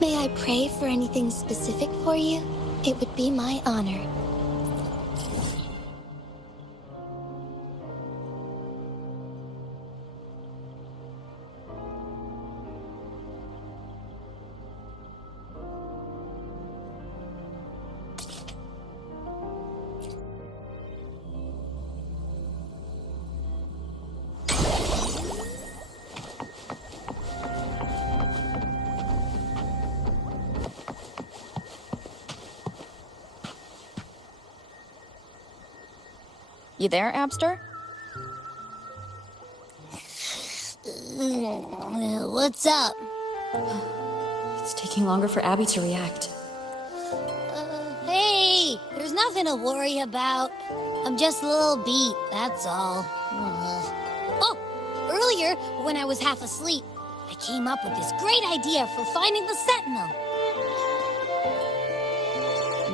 May I pray for anything specific for you? It would be my honor. You there, Abster? What's up? It's taking longer for Abby to react. Hey, there's nothing to worry about. I'm just a little beat, that's all. Oh, earlier, when I was half asleep, I came up with this great idea for finding the Sentinel.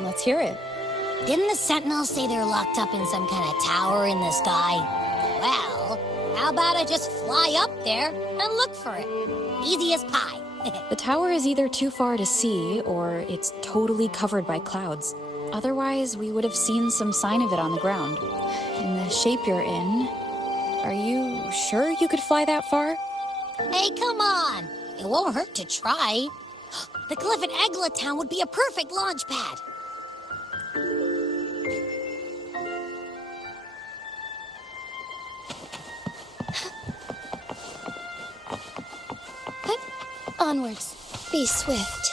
Let's hear it. Didn't the Sentinels say they're locked up in some kind of tower in the sky? Well, how about I just fly up there and look for it? Easy as pie. The tower is either too far to see, or it's totally covered by clouds. Otherwise, we would have seen some sign of it on the ground. In the shape you're in, are you sure you could fly that far? Hey, come on! It won't hurt to try. The cliff at Egla Town would be a perfect launch pad. Onwards. Be swift.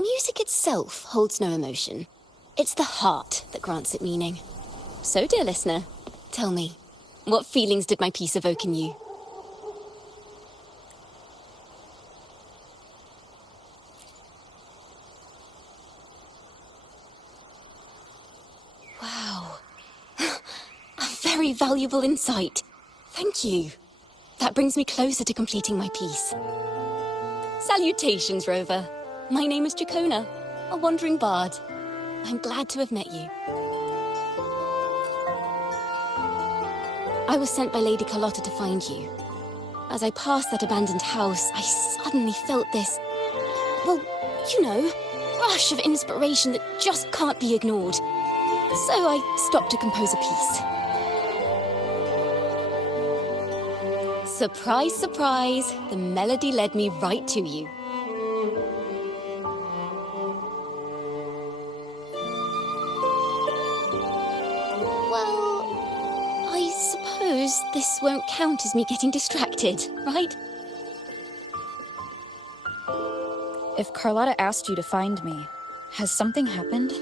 Music itself holds no emotion. It's the heart that grants it meaning. So, dear listener, tell me, what feelings did my piece evoke in you? Wow. A very valuable insight. Thank you. That brings me closer to completing my piece. Salutations, Rover. My name is Dracona, a wandering bard. I'm glad to have met you. I was sent by Lady Carlotta to find you. As I passed that abandoned house, I suddenly felt this, well, you know, rush of inspiration that just can't be ignored. So I stopped to compose a piece. Surprise, surprise, the melody led me right to you. This won't count as me getting distracted, right? If Carlotta asked you to find me, has something happened?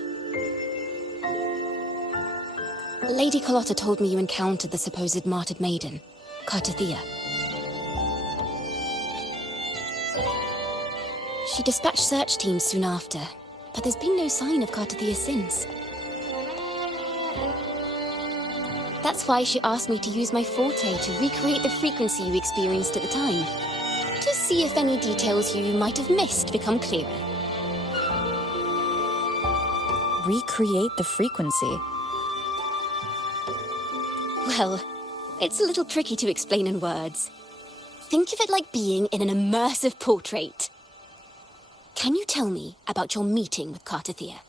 Lady Carlotta told me you encountered the supposed martyred maiden, Cartathea. She dispatched search teams soon after, but there's been no sign of Cartathea since. That's why she asked me to use my forte to recreate the frequency you experienced at the time. To see if any details you might have missed become clearer. Recreate the frequency? Well, it's a little tricky to explain in words. Think of it like being in an immersive portrait. Can you tell me about your meeting with Cartathea?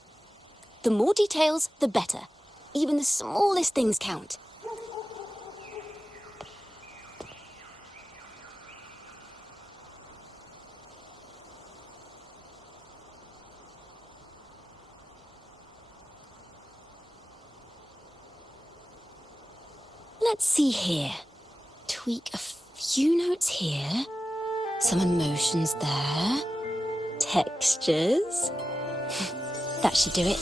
The more details, the better. Even the smallest things count. Let's see here. Tweak a few notes here. Some emotions there. Textures. That should do it.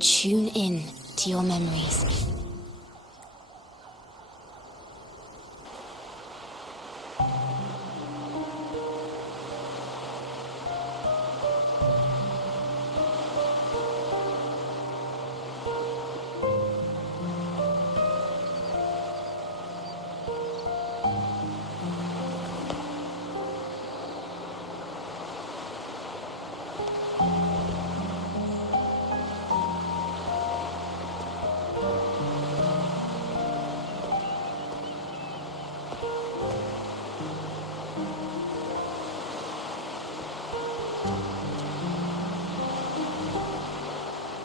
tune in to your memories.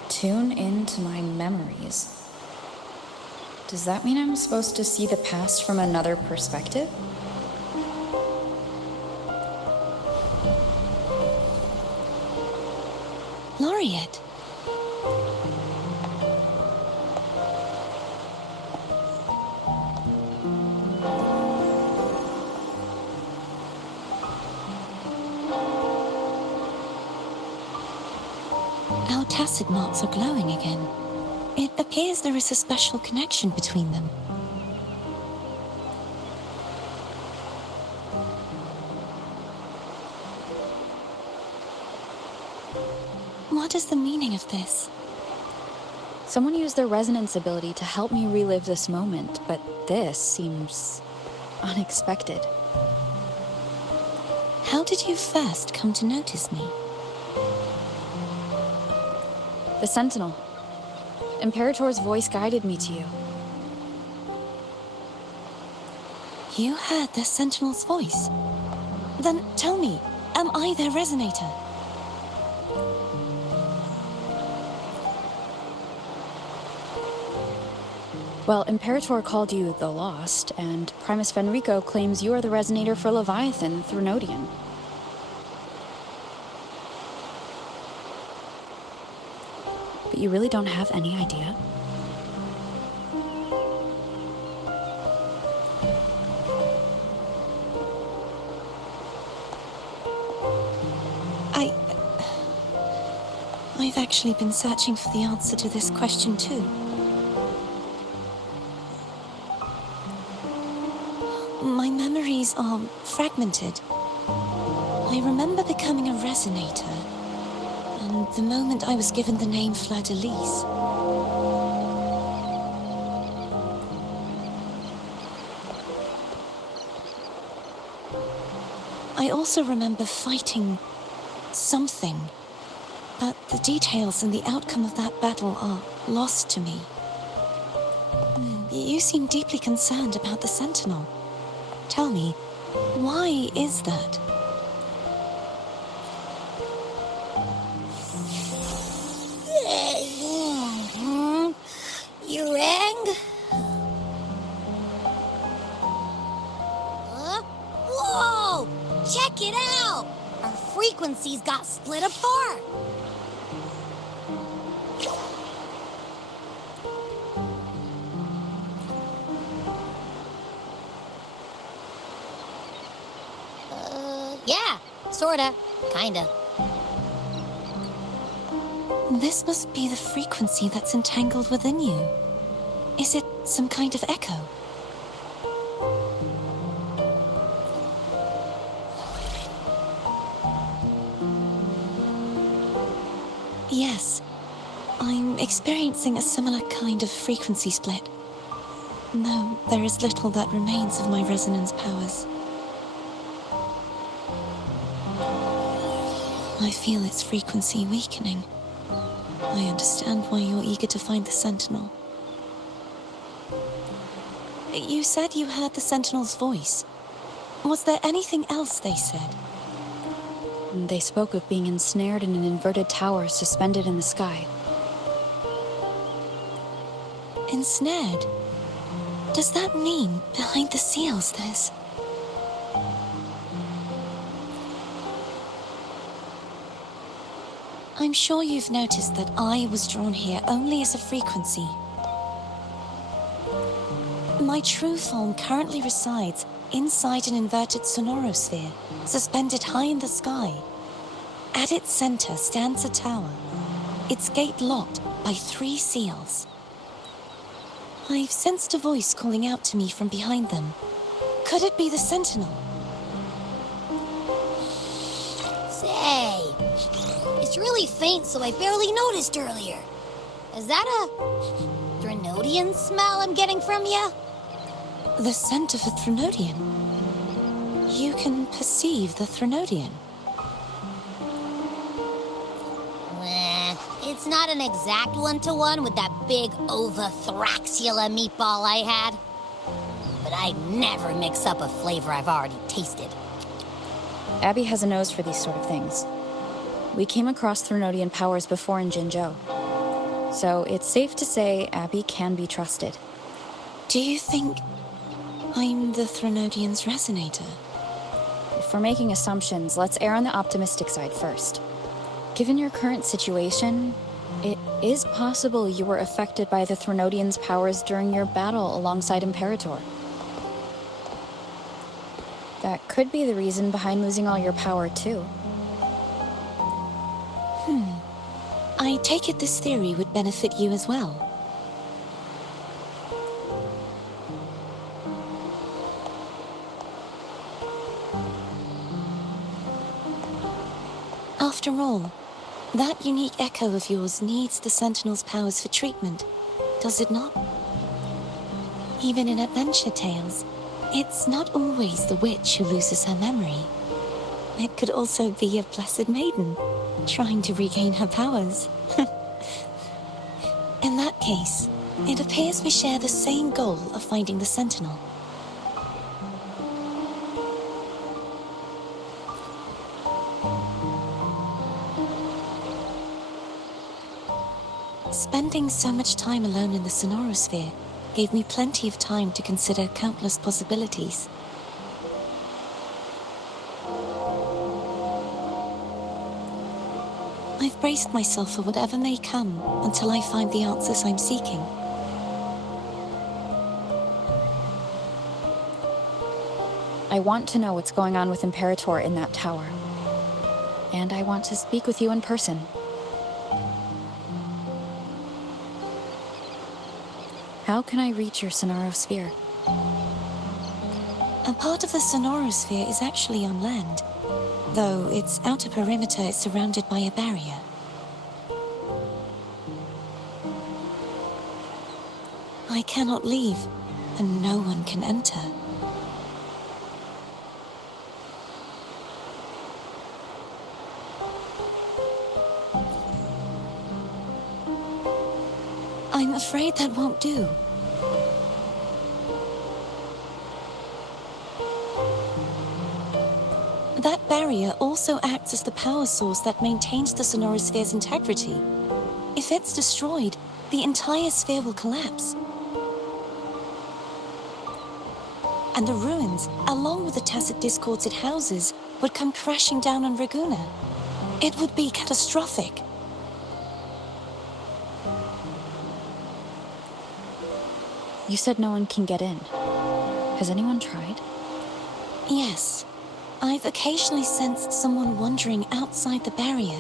Tune into my memories. Does that mean I'm supposed to see the past from another perspective? Laureate. Our tacet marks are glowing again. It appears there is a special connection between them. What is the meaning of this? Someone used their resonance ability to help me relive this moment, but this seems unexpected. How did you first come to notice me? The Sentinel. Imperator's voice guided me to you. You heard the Sentinel's voice? Then tell me, am I their resonator? Well, Imperator called you the Lost, and Primus Fenrico claims you are the resonator for Leviathan through Nodian. But you really don't have any idea? I've actually been searching for the answer to this question too. My memories are fragmented. I remember becoming a resonator, and the moment I was given the name Fleur-de-Lis. I also remember fighting something, but the details and the outcome of that battle are lost to me. You seem deeply concerned about the Sentinel. Tell me, why is that? You rang? Whoa! Check it out! Our frequencies got split apart. Yeah, sorta, kinda. This must be the frequency that's entangled within you. Is it some kind of echo? Yes, I'm experiencing a similar kind of frequency split. Though there is little that remains of my resonance powers. I feel its frequency weakening. I understand why you're eager to find the Sentinel. You said you heard the Sentinel's voice. Was there anything else they said? They spoke of being ensnared in an inverted tower suspended in the sky. Ensnared? Does that mean behind the seals there's... I'm sure you've noticed that I was drawn here only as a frequency. My true form currently resides inside an inverted sonorosphere, suspended high in the sky. At its center stands a tower, its gate locked by 3 seals. I've sensed a voice calling out to me from behind them. Could it be the Sentinel? Say, it's really faint, so I barely noticed earlier. Is that a Threnodian smell I'm getting from you? The scent of a Threnodian. You can perceive the Threnodian. It's not an exact one-to-one with that big Ovathraxula meatball I had. But I'd never mix up a flavor I've already tasted. Abby has a nose for these sort of things. We came across Threnodian powers before in Jinzhou. So it's safe to say Abby can be trusted. Do you think I'm the Threnodian's resonator? If we're making assumptions, let's err on the optimistic side first. Given your current situation, it is possible you were affected by the Threnodian's powers during your battle alongside Imperator. That could be the reason behind losing all your power, too. I take it this theory would benefit you as well. After all, that unique echo of yours needs the Sentinel's powers for treatment, does it not? Even in adventure tales, it's not always the witch who loses her memory. It could also be a blessed maiden, trying to regain her powers. In that case, it appears we share the same goal of finding the Sentinel. Spending so much time alone in the Sonorosphere gave me plenty of time to consider countless possibilities. I've braced myself for whatever may come until I find the answers I'm seeking. I want to know what's going on with Imperator in that tower. And I want to speak with you in person. How can I reach your Sonorosphere? A part of the Sonorosphere is actually on land, though its outer perimeter is surrounded by a barrier. I cannot leave, and no one can enter. I'm afraid that won't do. That barrier also acts as the power source that maintains the Sonorosphere's integrity. If it's destroyed, the entire sphere will collapse. And the ruins, along with the tacit discords it houses, would come crashing down on Raguna. It would be catastrophic. You said no one can get in. Has anyone tried? Yes. I've occasionally sensed someone wandering outside the barrier,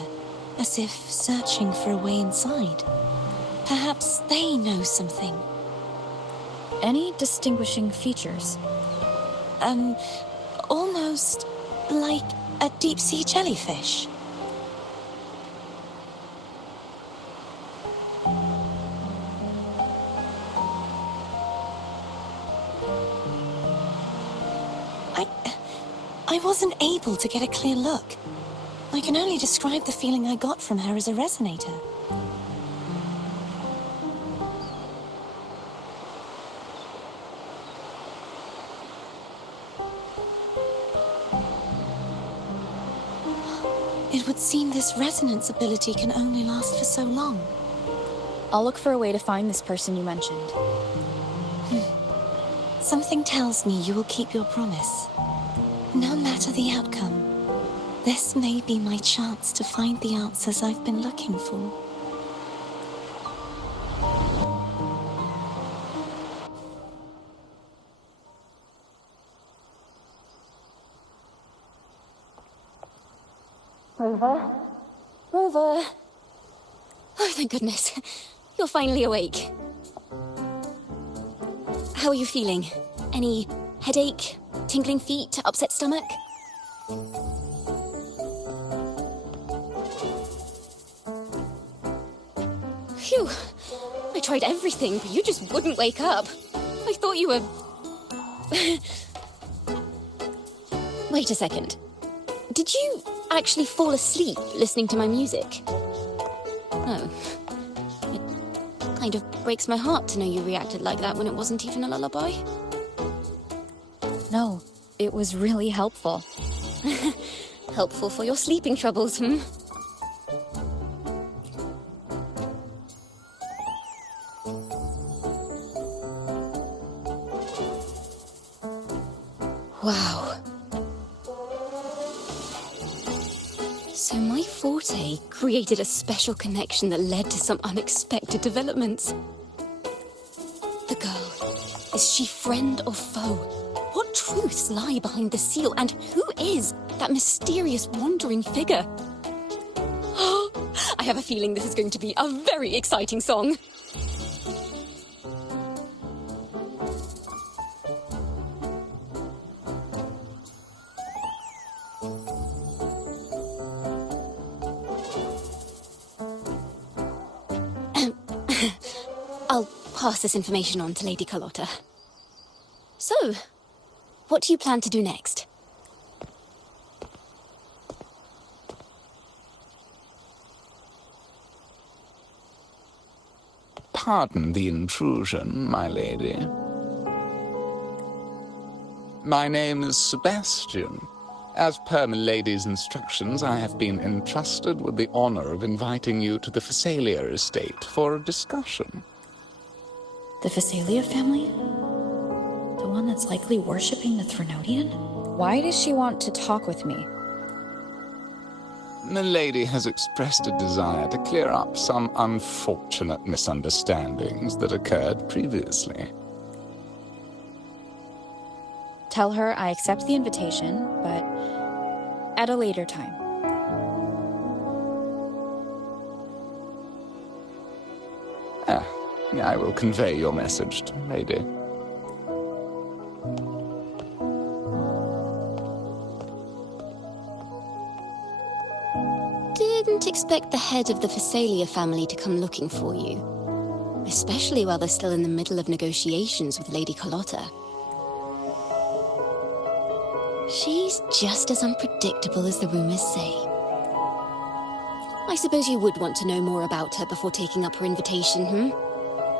as if searching for a way inside. Perhaps they know something. Any distinguishing features? Almost like a deep-sea jellyfish. I wasn't able to get a clear look. I can only describe the feeling I got from her as a resonator. It would seem this resonance ability can only last for so long. I'll look for a way to find this person you mentioned. Something tells me you will keep your promise. No matter the outcome, this may be my chance to find the answers I've been looking for. Rover? Rover? Oh, thank goodness. you're finally awake. How are you feeling? Any headache, tingling feet, upset stomach? Phew. I tried everything, but you just wouldn't wake up. I thought you were... Wait a second. Did you actually fall asleep listening to my music? Oh. It kind of breaks my heart to know you reacted like that when it wasn't even a lullaby. No, it was really helpful. Helpful for your sleeping troubles, hmm? Wow. So my forte created a special connection that led to some unexpected developments. The girl, is she friend or foe? What truths lie behind the seal, and who is that mysterious wandering figure? I have a feeling this is going to be a very exciting song. I'll pass this information on to Lady Carlotta. So, what do you plan to do next? Pardon the intrusion, my lady. My name is Sebastian. As per my lady's instructions, I have been entrusted with the honor of inviting you to the Phasalia estate for a discussion. The Phasalia family? The one that's likely worshipping the Threnodian? Why does she want to talk with me? The lady has expressed a desire to clear up some unfortunate misunderstandings that occurred previously. Tell her I accept the invitation, but at a later time. I will convey your message to the lady. Didn't expect the head of the Phasalia family to come looking for you. Especially while they're still in the middle of negotiations with Lady Carlotta. She's just as unpredictable as the rumors say. I suppose you would want to know more about her before taking up her invitation, hmm?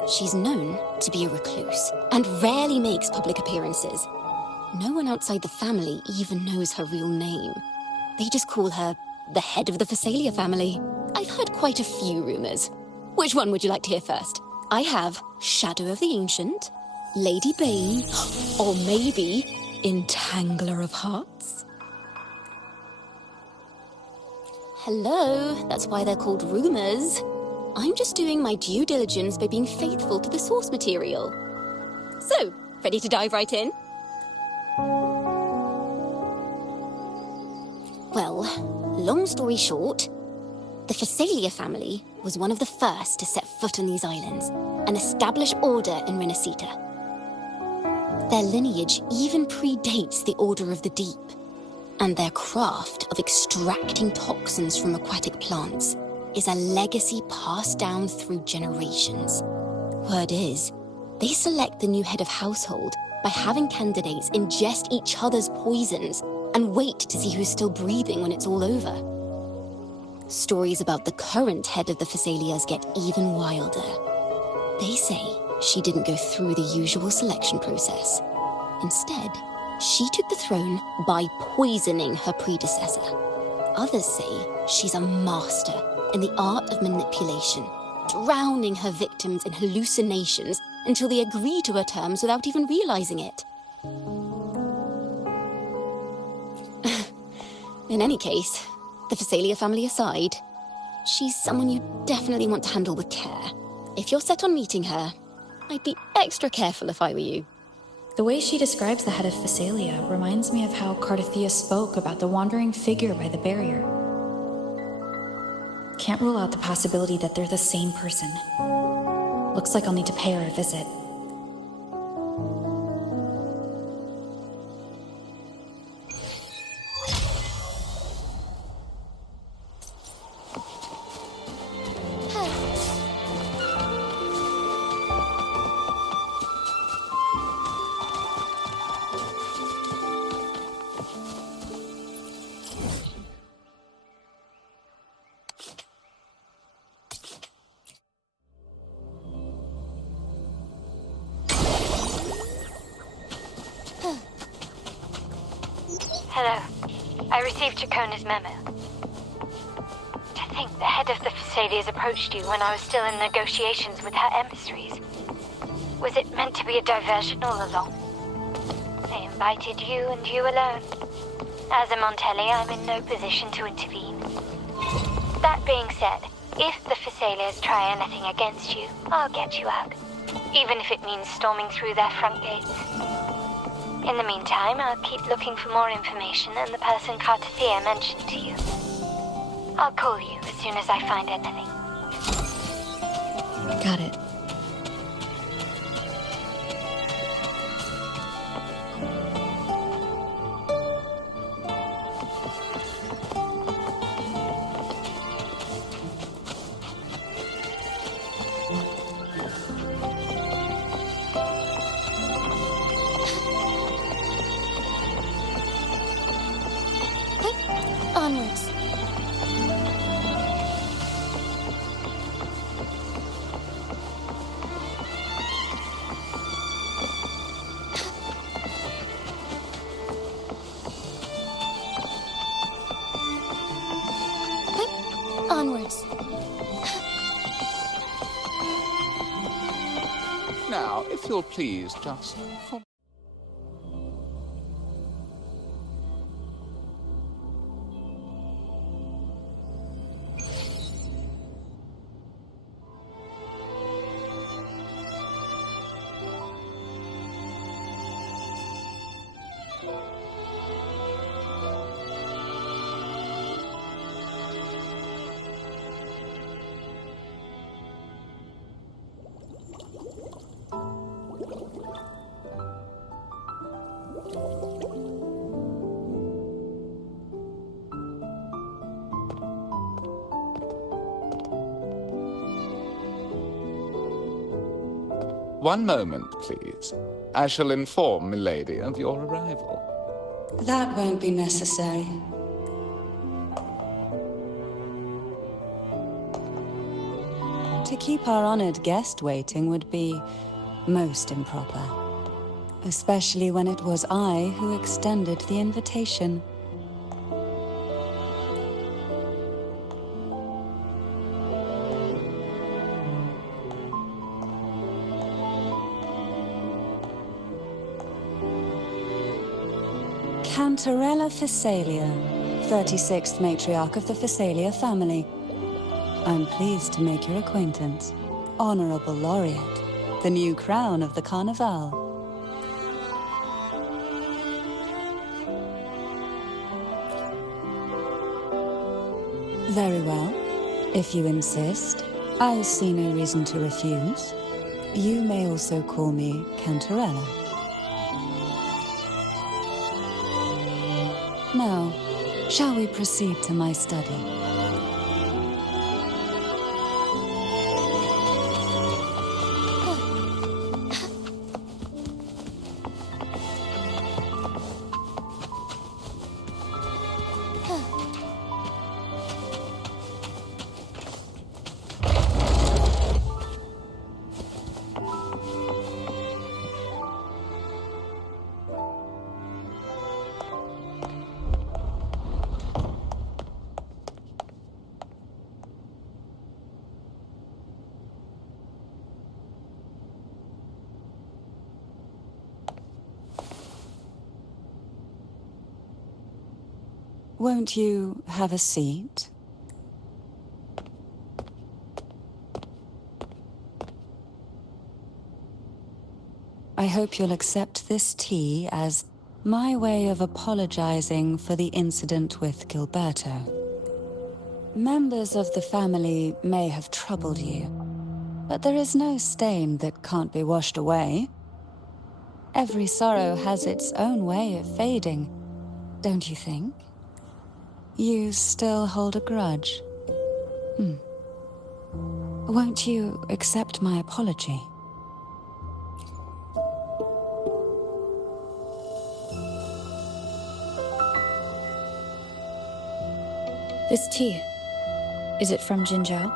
She's known to be a recluse, and rarely makes public appearances. No one outside the family even knows her real name. They just call her the head of the Phasalia family. I've heard quite a few rumors. Which one would you like to hear first? I have Shadow of the Ancient, Lady Bane, or maybe Entangler of Hearts? Hello, that's why they're called rumors. I'm just doing my due diligence by being faithful to the source material. So, ready to dive right in? Well, long story short, the Phasalia family was one of the first to set foot on these islands and establish order in Renacita. Their lineage even predates the Order of the Deep, and their craft of extracting toxins from aquatic plants is a legacy passed down through generations. Word is, they select the new head of household by having candidates ingest each other's poisons and wait to see who's still breathing when it's all over. Stories about the current head of the Phasalias get even wilder. They say she didn't go through the usual selection process. Instead, she took the throne by poisoning her predecessor. Others say she's a master in the art of manipulation, drowning her victims in hallucinations until they agree to her terms without even realizing it. In any case, the Phasalia family aside, she's someone you definitely want to handle with care. If you're set on meeting her, I'd be extra careful if I were you. The way she describes the head of Phasalia reminds me of how Cartithia spoke about the wandering figure by the barrier. Can't rule out the possibility that they're the same person. Looks like I'll need to pay her a visit. Hello. I received Chacona's memo. To think the head of the Phasalias approached you when I was still in negotiations with her emissaries. Was it meant to be a diversion all along? They invited you and you alone. As a Montelli, I'm in no position to intervene. That being said, if the Phasalias try anything against you, I'll get you out. Even if it means storming through their front gates. In the meantime, I'll keep looking for more information and the person Cartathea mentioned to you. I'll call you as soon as I find anything. Got it. Onwards. Onwards. Now, if you'll please, just follow. One moment, please. I shall inform Milady of your arrival. That won't be necessary. To keep our honored guest waiting would be most improper. Especially when it was I who extended the invitation. Cantarella Phasalia, 36th matriarch of the Phasalia family. I'm pleased to make your acquaintance. Honorable Laureate, the new crown of the Carnival. Very well. If you insist, I see no reason to refuse. You may also call me Cantarella. Now, shall we proceed to my study? Won't you have a seat? I hope you'll accept this tea as my way of apologizing for the incident with Gilberto. Members of the family may have troubled you, But there is no stain that can't be washed away. Every sorrow has its own way of fading, don't you think? You still hold a grudge? Won't you accept my apology? This tea, is it from Jinzhou?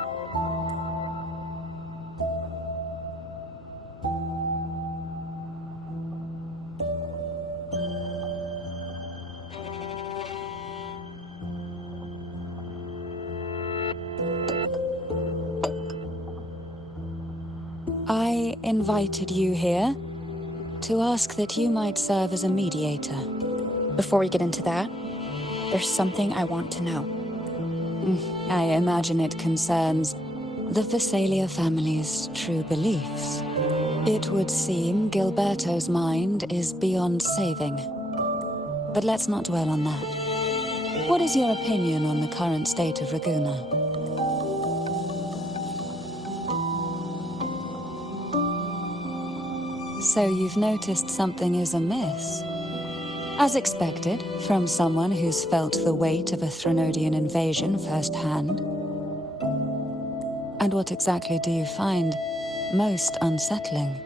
I invited you here to ask that you might serve as a mediator. Before we get into that, there's something I want to know. I imagine it concerns the Phasalia family's true beliefs. It would seem Gilberto's mind is beyond saving. But let's not dwell on that. What is your opinion on the current state of Raguna? So you've noticed something is amiss. As expected, from someone who's felt the weight of a Threnodian invasion firsthand. And what exactly do you find most unsettling?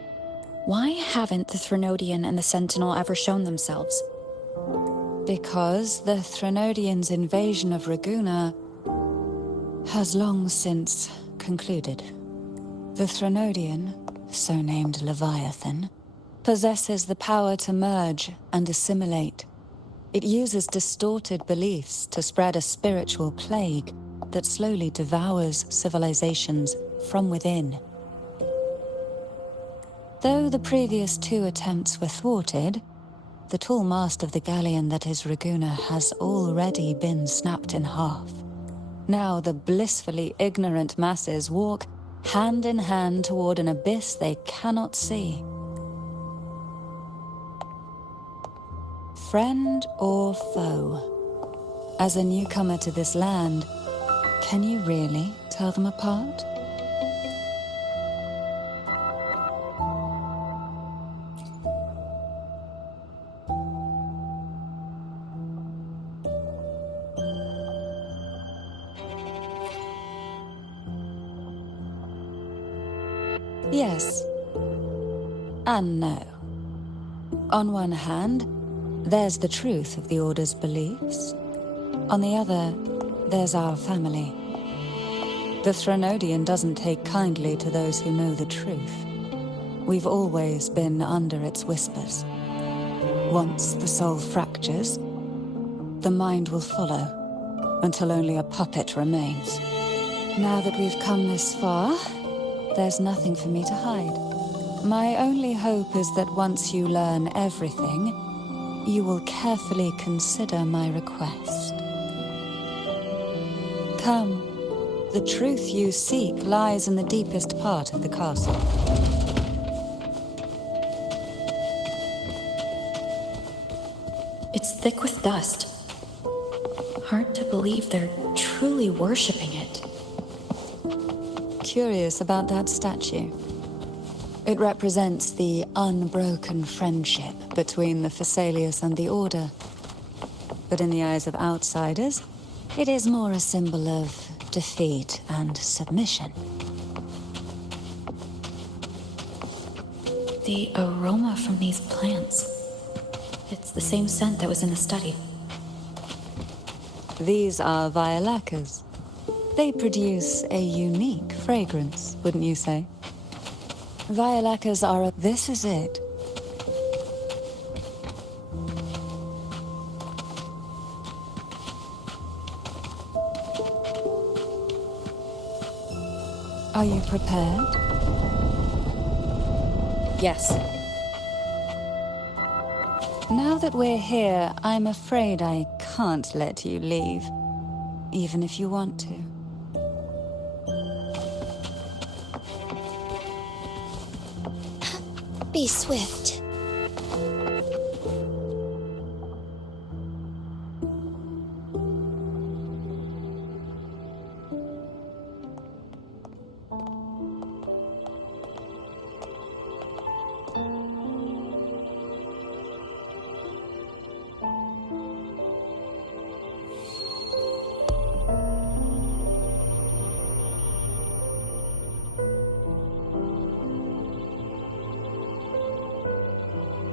Why haven't the Threnodian and the Sentinel ever shown themselves? Because the Threnodians' invasion of Raguna has long since concluded. The Threnodian, so named Leviathan, possesses the power to merge and assimilate. It uses distorted beliefs to spread a spiritual plague that slowly devours civilizations from within. Though the previous two attempts were thwarted, the tall mast of the galleon that is Raguna has already been snapped in half. Now the blissfully ignorant masses walk hand in hand toward an abyss they cannot see. Friend or foe? As a newcomer to this land, can you really tell them apart? Yes. And no. On one hand, there's the truth of the Order's beliefs. On the other, there's our family. The Threnodian doesn't take kindly to those who know the truth. We've always been under its whispers. Once the soul fractures, the mind will follow, until only a puppet remains. Now that we've come this far, there's nothing for me to hide. My only hope is that once you learn everything, you will carefully consider my request. Come. The truth you seek lies in the deepest part of the castle. It's thick with dust. Hard to believe they're truly worshipping it. Curious about that statue. It represents the unbroken friendship between the Phasaelius and the Order. But in the eyes of outsiders, it is more a symbol of defeat and submission. The aroma from these plants. It's the same scent that was in the study. These are violacas. They produce a unique fragrance, wouldn't you say? Violacas are a... This is it. Are you prepared? Yes. Now that we're here, I'm afraid I can't let you leave, even if you want to. Be swift.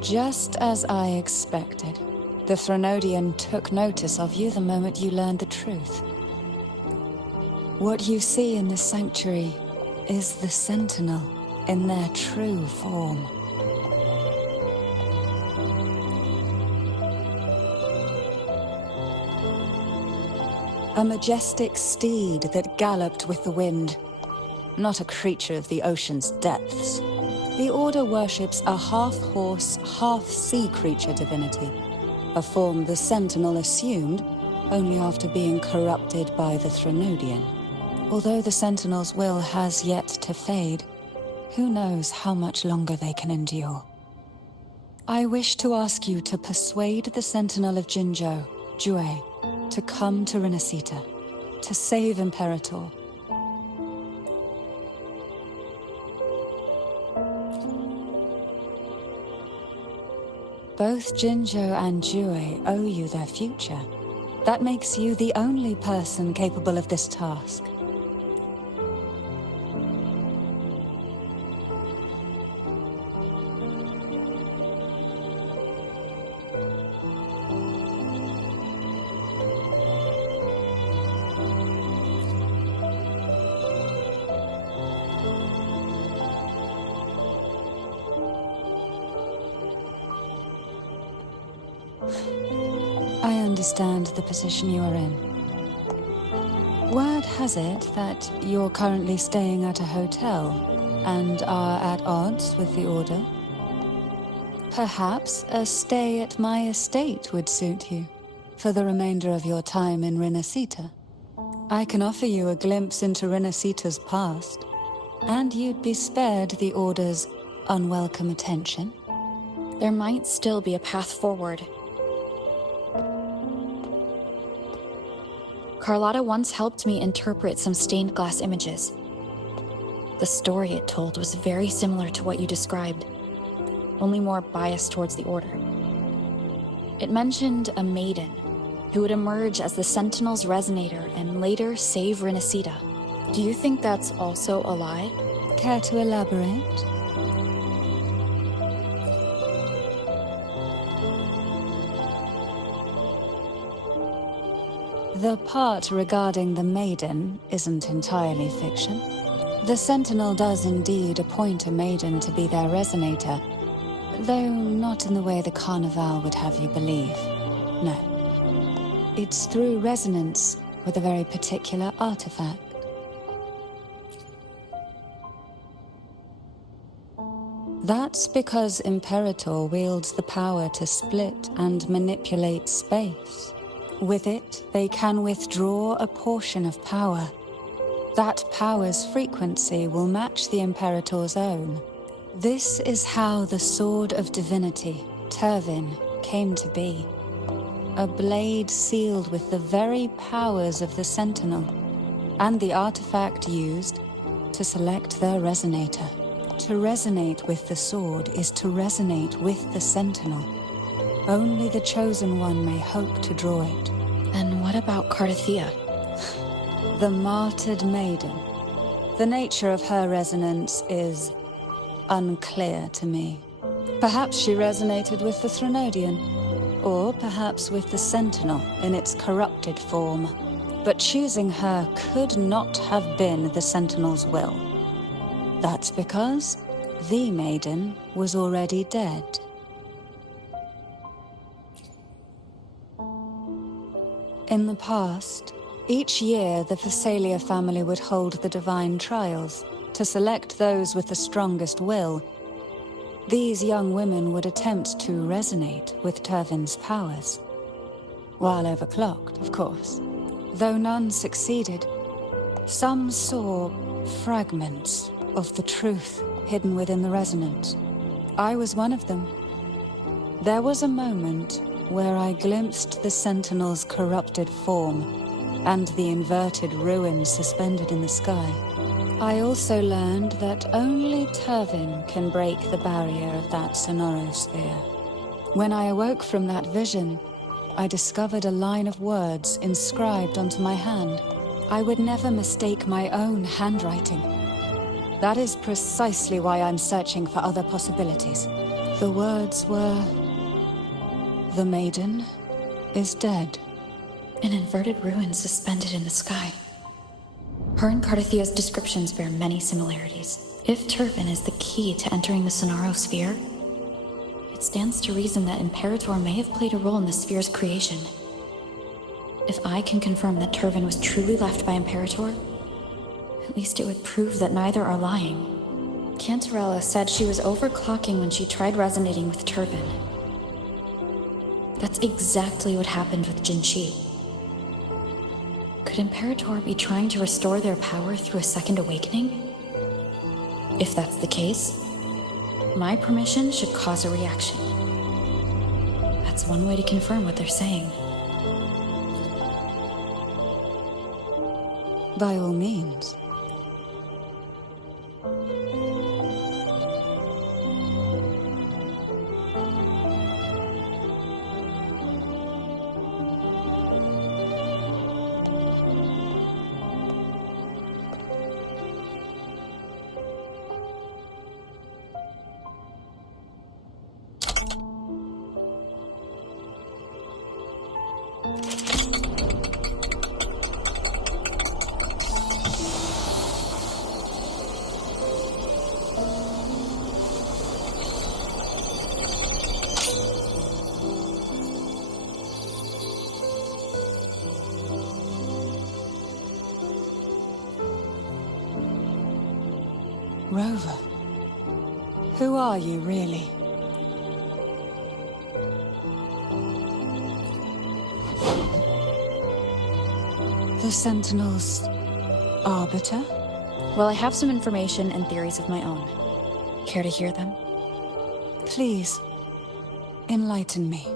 Just as I expected. The Threnodian took notice of you the moment you learned the truth. What you see in this sanctuary is the Sentinel in their true form. A majestic steed that galloped with the wind. Not a creature of the ocean's depths. The Order worships a half-horse, half-sea creature divinity. A form the Sentinel assumed only after being corrupted by the Threnodian. Although the Sentinel's will has yet to fade, who knows how much longer they can endure. I wish to ask you to persuade the Sentinel of Jinzhou, Jue, to come to Renacita, to save Imperator. Both Jinzhou and Jue owe you their future. That makes you the only person capable of this task. I understand the position you are in. Word has it that you're currently staying at a hotel and are at odds with the Order. Perhaps a stay at my estate would suit you for the remainder of your time in Renacita. I can offer you a glimpse into Renacita's past, and you'd be spared the Order's unwelcome attention. There might still be a path forward. Carlotta once helped me interpret some stained glass images. The story it told was very similar to what you described, only more biased towards the Order. It mentioned a maiden who would emerge as the Sentinel's resonator and later save Renacita. Do you think that's also a lie? Care to elaborate? The part regarding the maiden isn't entirely fiction. The Sentinel does indeed appoint a maiden to be their resonator, though not in the way the Carnival would have you believe. No. It's through resonance with a very particular artifact. That's because Imperator wields the power to split and manipulate space. With it, they can withdraw a portion of power. That power's frequency will match the Imperator's own. This is how the Sword of Divinity, Turvin, came to be. A blade sealed with the very powers of the Sentinel, and the artifact used to select their resonator. To resonate with the sword is to resonate with the Sentinel. Only the Chosen One may hope to draw it. And what about Cartithia? The martyred maiden. The nature of her resonance is unclear to me. Perhaps she resonated with the Threnodian, or perhaps with the Sentinel in its corrupted form. But choosing her could not have been the Sentinel's will. That's because the maiden was already dead. In the past, each year the Phasalia family would hold the Divine Trials to select those with the strongest will. These young women would attempt to resonate with Turvin's powers. While overclocked, of course. Though none succeeded, some saw fragments of the truth hidden within the resonance. I was one of them. There was a moment where I glimpsed the Sentinel's corrupted form and the inverted ruins suspended in the sky. I also learned that only Turvin can break the barrier of that sonorosphere. When I awoke from that vision, I discovered a line of words inscribed onto my hand. I would never mistake my own handwriting. That is precisely why I'm searching for other possibilities. The words were, "The maiden is dead." An inverted ruin suspended in the sky. Her and Cardathea's descriptions bear many similarities. If Turvin is the key to entering the Sonaro sphere, it stands to reason that Imperator may have played a role in the sphere's creation. If I can confirm that Turvin was truly left by Imperator, at least it would prove that neither are lying. Cantarella said she was overclocking when she tried resonating with Turvin. That's exactly what happened with Jinchi. Could Imperator be trying to restore their power through a second awakening? If that's the case, my permission should cause a reaction. That's one way to confirm what they're saying. By all means. Rover, who are you really? The Sentinel's arbiter? Well, I have some information and theories of my own. Care to hear them? Please, enlighten me.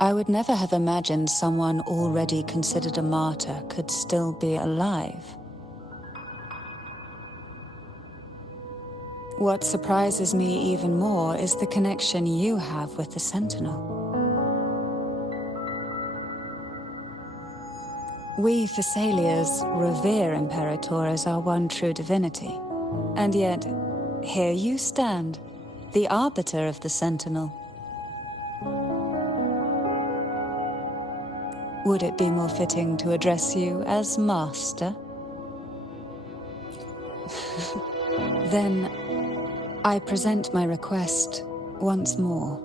I would never have imagined someone already considered a martyr could still be alive. What surprises me even more is the connection you have with the Sentinel. We Thessalians revere Imperator as our one true divinity. And yet, here you stand, the arbiter of the Sentinel. Would it be more fitting to address you as Master? Then, I present my request once more.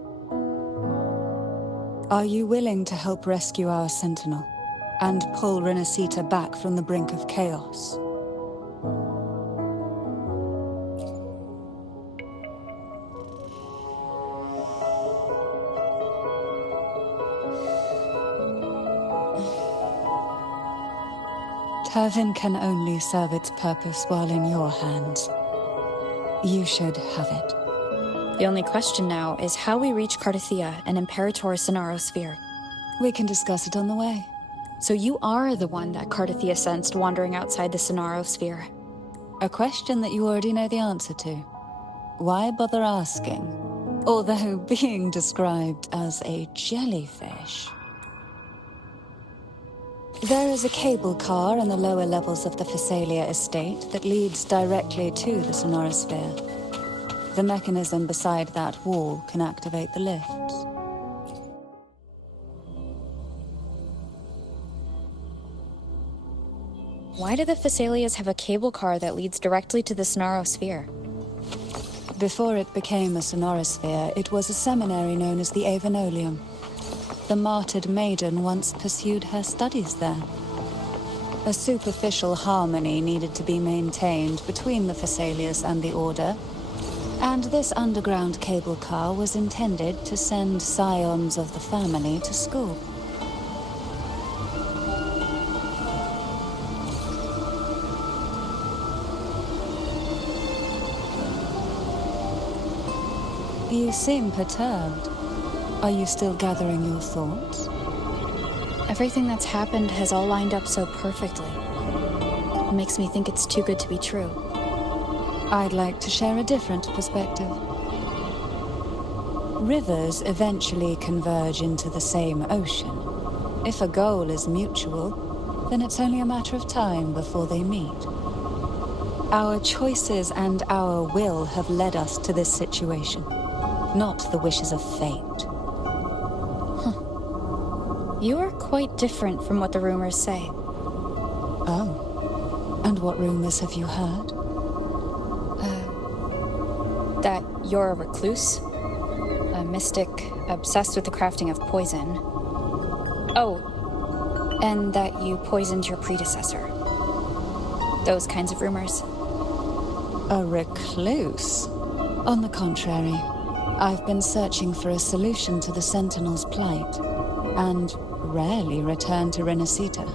Are you willing to help rescue our Sentinel and pull Renacita back from the brink of chaos? Turvin can only serve its purpose while in your hands. You should have it. The only question now is how we reach Cardathea and Imperator's Sonaro sphere. We can discuss it on the way. So you are the one that Cardathea sensed wandering outside the Sonaro sphere. A question that you already know the answer to. Why bother asking? Although being described as a jellyfish. There is a cable car in the lower levels of the Phasalia estate that leads directly to the Sonorasphere. The mechanism beside that wall can activate the lifts. Why do the Phasalias have a cable car that leads directly to the Sonaro sphere? Before it became a Sonorasphere, it was a seminary known as the Avenolium. The martyred maiden once pursued her studies there. A superficial harmony needed to be maintained between the Phasalias and the Order, and this underground cable car was intended to send scions of the family to school. You seem perturbed. Are you still gathering your thoughts? Everything that's happened has all lined up so perfectly. It makes me think it's too good to be true. I'd like to share a different perspective. Rivers eventually converge into the same ocean. If a goal is mutual, then it's only a matter of time before they meet. Our choices and our will have led us to this situation, not the wishes of fate. You are quite different from what the rumors say. Oh, and what rumors have you heard? That you're a recluse, a mystic obsessed with the crafting of poison. Oh, and that you poisoned your predecessor. Those kinds of rumors. A recluse? On the contrary, I've been searching for a solution to the Sentinel's plight, and rarely return to Renacita.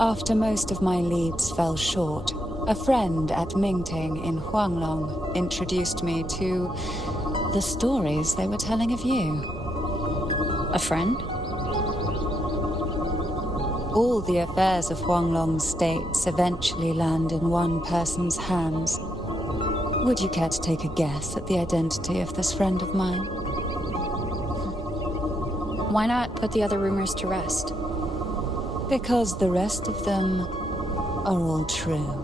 After most of my leads fell short, a friend at Mingting in Huanglong introduced me to the stories they were telling of you. A friend? All the affairs of Huanglong states eventually land in one person's hands. Would you care to take a guess at the identity of this friend of mine? Why not put the other rumors to rest? Because the rest of them are all true.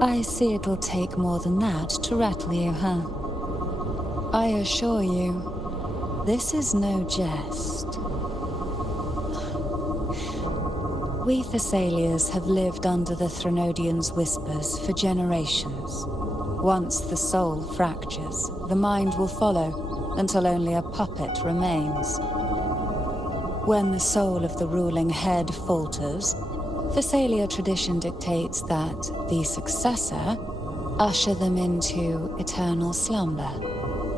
I see it'll take more than that to rattle you, huh? I assure you, this is no jest. We Thessalians have lived under the Threnodians' whispers for generations. Once the soul fractures, the mind will follow until only a puppet remains. When the soul of the ruling head falters, Thessalia tradition dictates that the successor usher them into eternal slumber,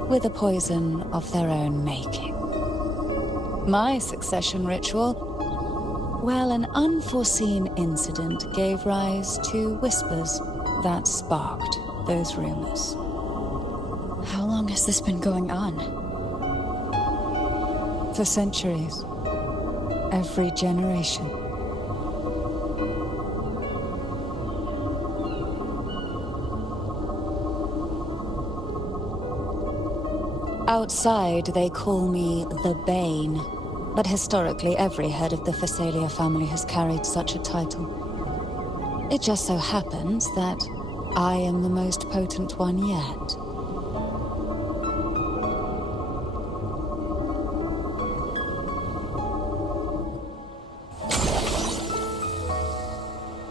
with a poison of their own making. My succession ritual, well, an unforeseen incident gave rise to whispers that sparked those rumors. How long has this been going on? For centuries. Every generation. Outside, they call me the Bane, but historically every head of the Thessalia family has carried such a title. It just so happens that I am the most potent one yet.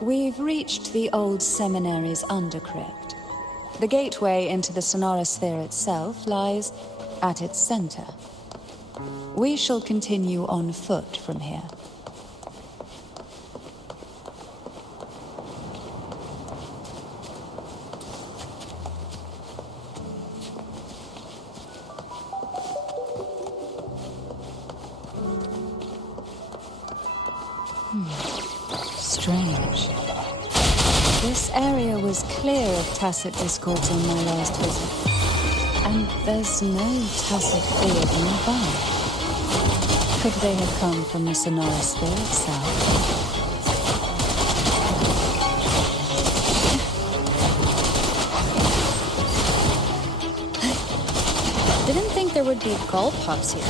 We've reached the old seminary's undercrypt. The gateway into the Sonara Sphere itself lies at its center. We shall continue on foot from here. Strange. This area was clear of Tacet discords on my last visit. And there's no Tacet field nearby. Could they have come from the Sonara Sphere itself? Didn't think there would be gull pups here.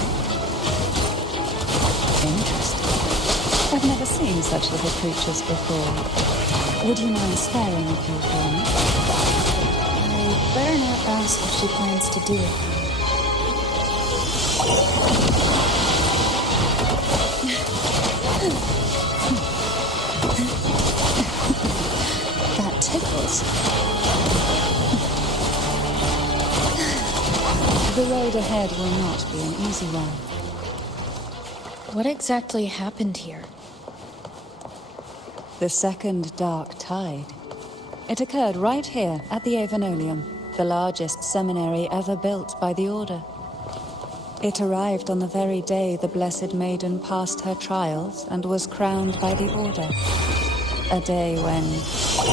Interesting. I've never seen such little creatures before. Would you mind sparing a few for me? I better not ask if she plans to do it. That tickles. The road ahead will not be an easy one. What exactly happened here? The second dark tide. It occurred right here at the Avenolium, the largest seminary ever built by the Order. It arrived on the very day the Blessed Maiden passed her trials and was crowned by the Order. A day when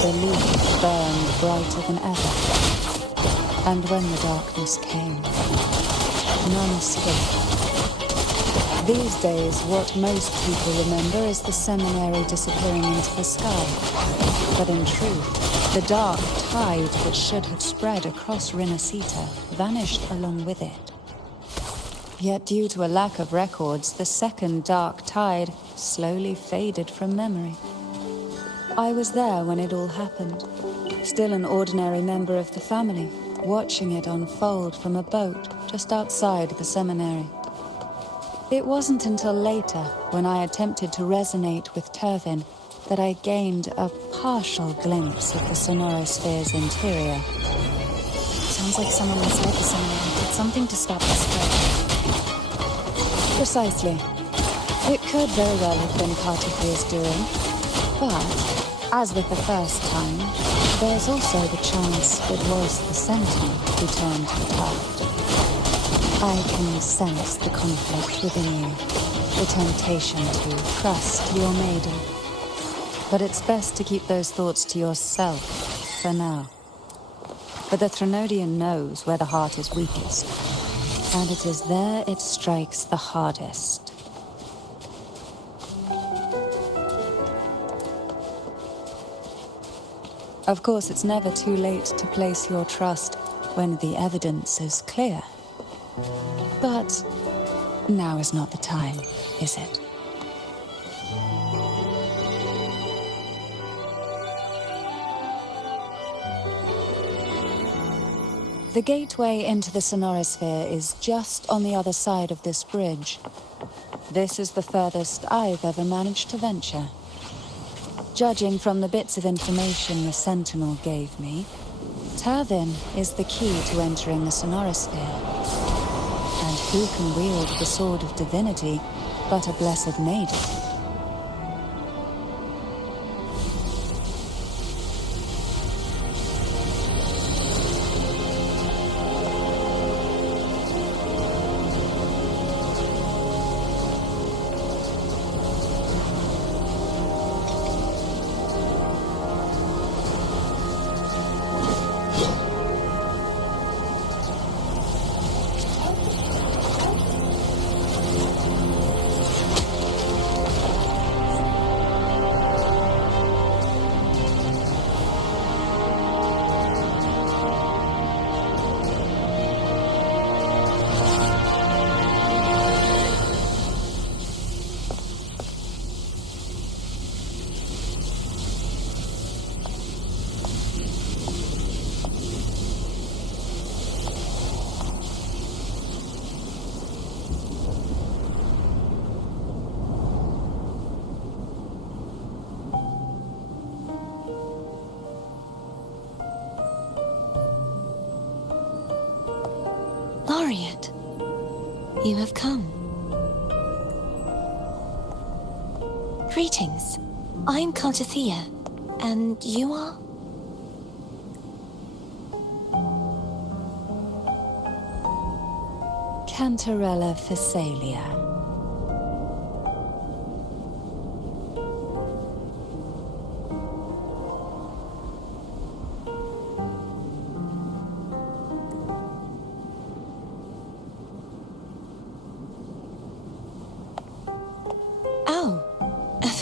the leaf burned brighter than ever. And when the darkness came, none escaped. These days, what most people remember is the seminary disappearing into the sky. But in truth, The dark tide that should have spread across Rinascita vanished along with it. Yet due to a lack of records, the second dark tide slowly faded from memory. I was there when it all happened, still an ordinary member of the family, watching it unfold from a boat just outside the seminary. It wasn't until later, when I attempted to resonate with Turvin, that I gained a partial glimpse of the Sonorosphere's interior. Sounds like someone inside the seminary did something to stop the spread. Precisely. It could very well have been Cartithea's doing, but, as with the first time, there's also the chance it was the Sentinel who turned the tide. I can sense the conflict within you, the temptation to trust your maiden. But it's best to keep those thoughts to yourself for now. But the Threnodian knows where the heart is weakest, and it is there it strikes the hardest. Of course, it's never too late to place your trust when the evidence is clear. But now is not the time, is it? The gateway into the Sonorosphere is just on the other side of this bridge. This is the furthest I've ever managed to venture. Judging from the bits of information the Sentinel gave me, Turvin is the key to entering the Sonorosphere. And who can wield the Sword of Divinity but a Blessed Maiden? Laureate, you have come. Greetings. I'm Cartithea, and you are? Cantarella Physalia.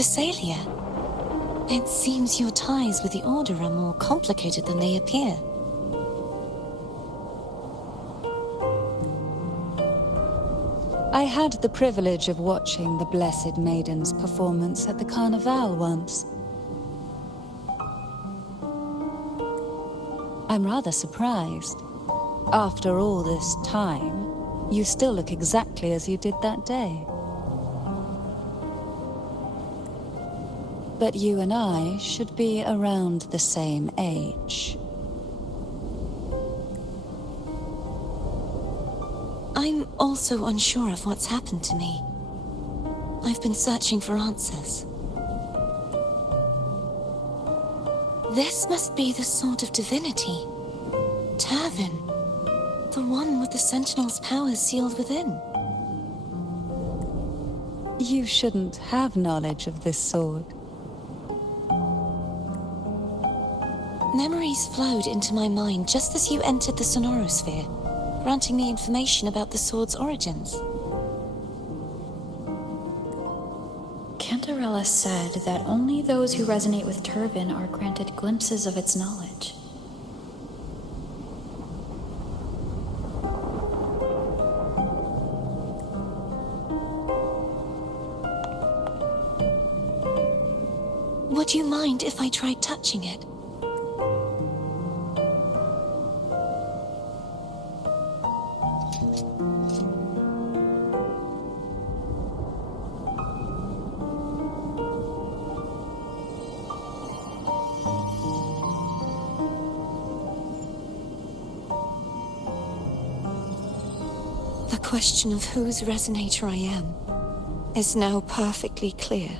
Physalia. It seems your ties with the Order are more complicated than they appear. I had the privilege of watching the Blessed Maiden's performance at the Carnival once. I'm rather surprised. After all this time, you still look exactly as you did that day. But you and I should be around the same age. I'm also unsure of what's happened to me. I've been searching for answers. This must be the Sword of Divinity. Turvin, the one with the Sentinel's powers sealed within. You shouldn't have knowledge of this sword. Memories flowed into my mind just as you entered the Sonorosphere, granting me information about the sword's origins. Cantarella Cinderella said that only those who resonate with Turvin are granted glimpses of its knowledge. Would you mind if I tried touching it? The question of whose resonator I am is now perfectly clear.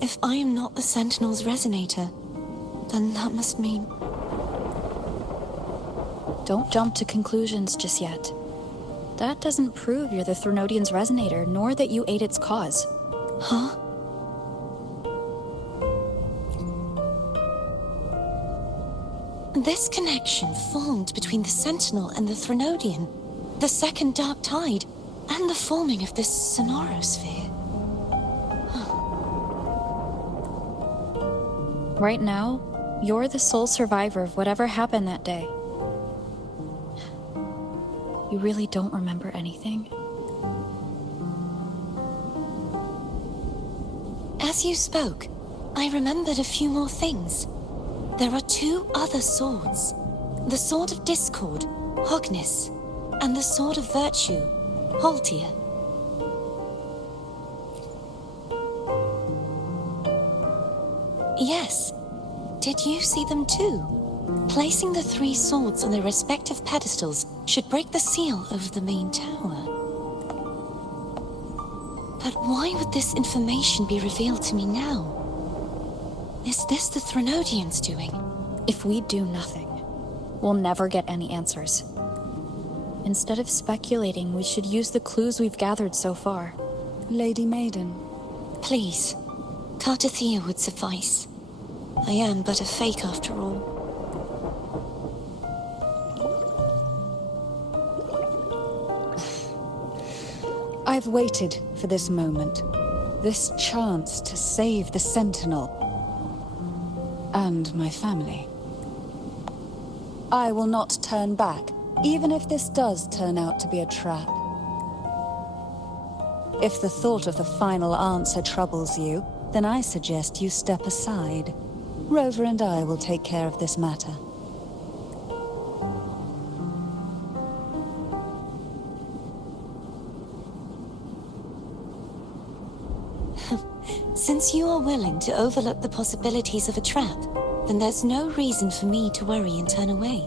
If I am not the Sentinel's resonator, then that must mean... Don't jump to conclusions just yet. That doesn't prove you're the Threnodian's resonator, nor that you aid its cause. Huh? This connection formed between the Sentinel and the Threnodian, the second Dark Tide, and the forming of this Sonorosphere. Right now, you're the sole survivor of whatever happened that day. You really don't remember anything? As you spoke, I remembered a few more things. There are 2 other swords. The Sword of Discord, Hognis, and the Sword of Virtue, Haltia. Yes. Did you see them too? Placing the 3 swords on their respective pedestals should break the seal over the main tower. But why would this information be revealed to me now? Is this the Threnodians' doing? If we do nothing, we'll never get any answers. Instead of speculating, we should use the clues we've gathered so far. Lady Maiden. Please, Cartathea would suffice. I am but a fake after all. I've waited for this moment. This chance to save the Sentinel. And my family. I will not turn back, even if this does turn out to be a trap. If the thought of the final answer troubles you, then I suggest you step aside. Rover and I will take care of this matter. Since you are willing to overlook the possibilities of a trap, then there's no reason for me to worry and turn away.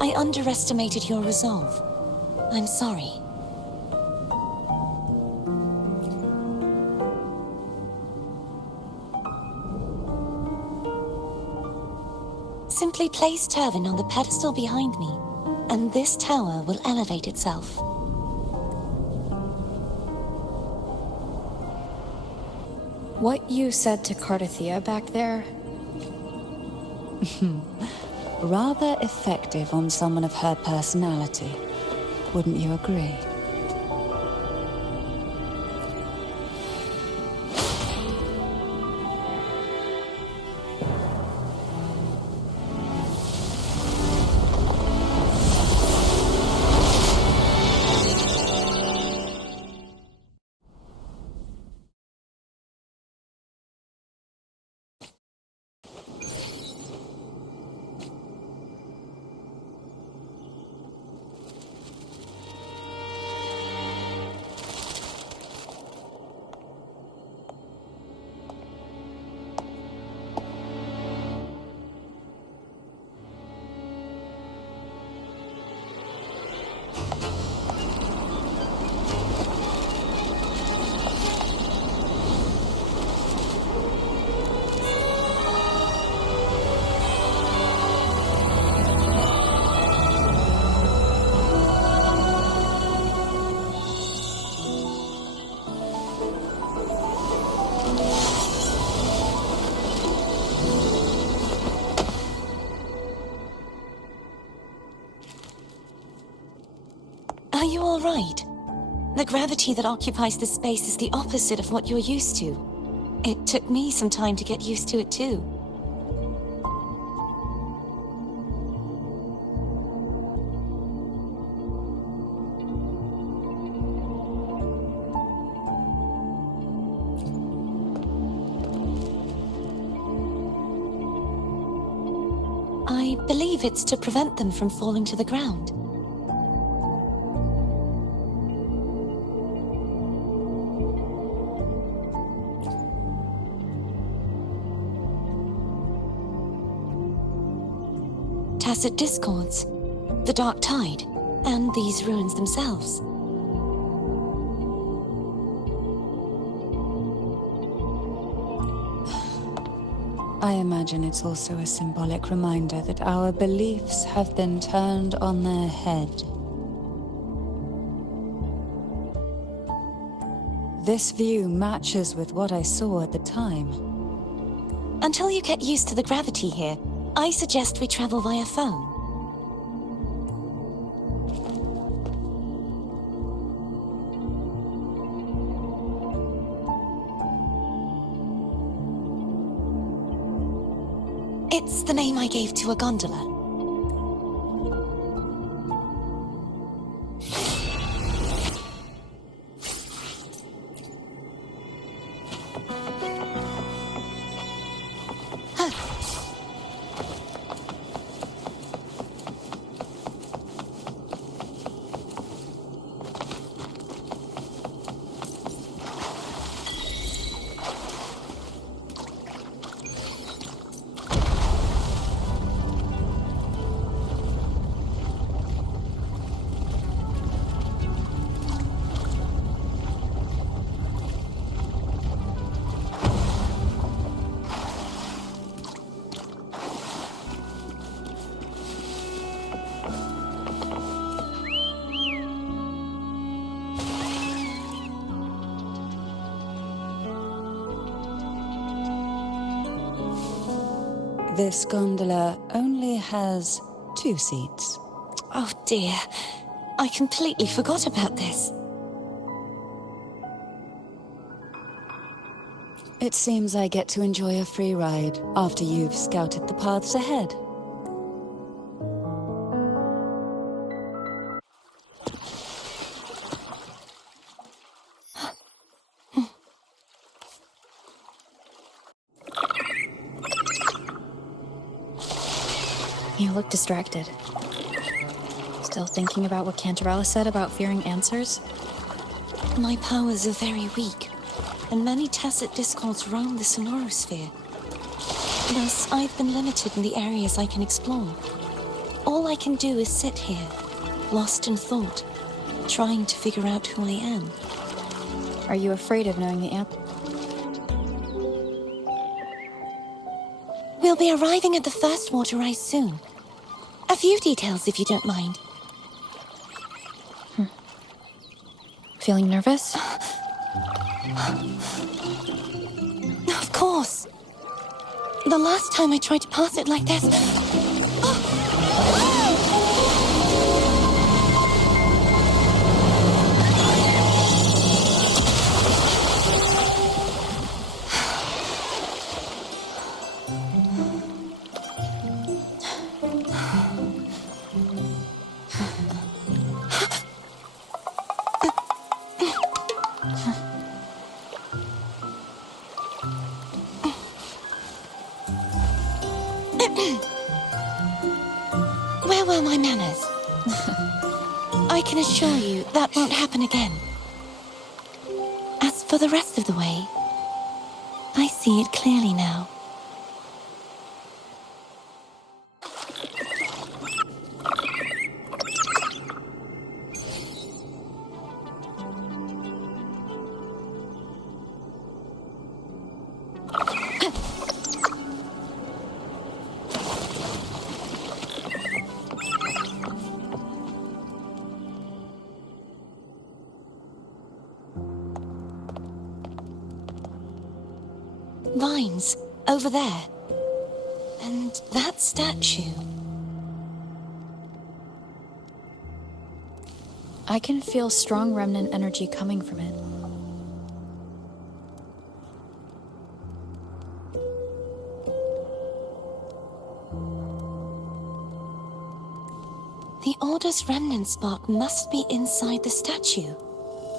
I underestimated your resolve. I'm sorry. Simply place Turvin on the pedestal behind me, and this tower will elevate itself. What you said to Cartathea back there? Rather effective on someone of her personality. Wouldn't you agree? Are you all right? The gravity that occupies this space is the opposite of what you're used to. It took me some time to get used to it too. I believe it's to prevent them from falling to the ground. Tacit discords, the Dark Tide, and these ruins themselves. I imagine it's also a symbolic reminder that our beliefs have been turned on their head. This view matches with what I saw at the time. Until you get used to the gravity here, I suggest we travel via phone. It's the name I gave to a gondola. This gondola only has 2 seats. Oh dear, I completely forgot about this. It seems I get to enjoy a free ride after you've scouted the paths ahead. You look distracted. Still thinking about what Cantarella said about fearing answers? My powers are very weak, and many tacit discords roam the sonorosphere. Thus, I've been limited in the areas I can explore. All I can do is sit here, lost in thought, trying to figure out who I am. Are you afraid of knowing the answer? We'll be arriving at the first water rise soon. A few details, if you don't mind. Feeling nervous? Of course. The last time I tried to pass it like this... Where were my manners? I can assure you that won't happen again. As for the rest of the way, I see it clearly now. Vines, over there. And that statue. I can feel strong remnant energy coming from it. The Order's remnant spark must be inside the statue.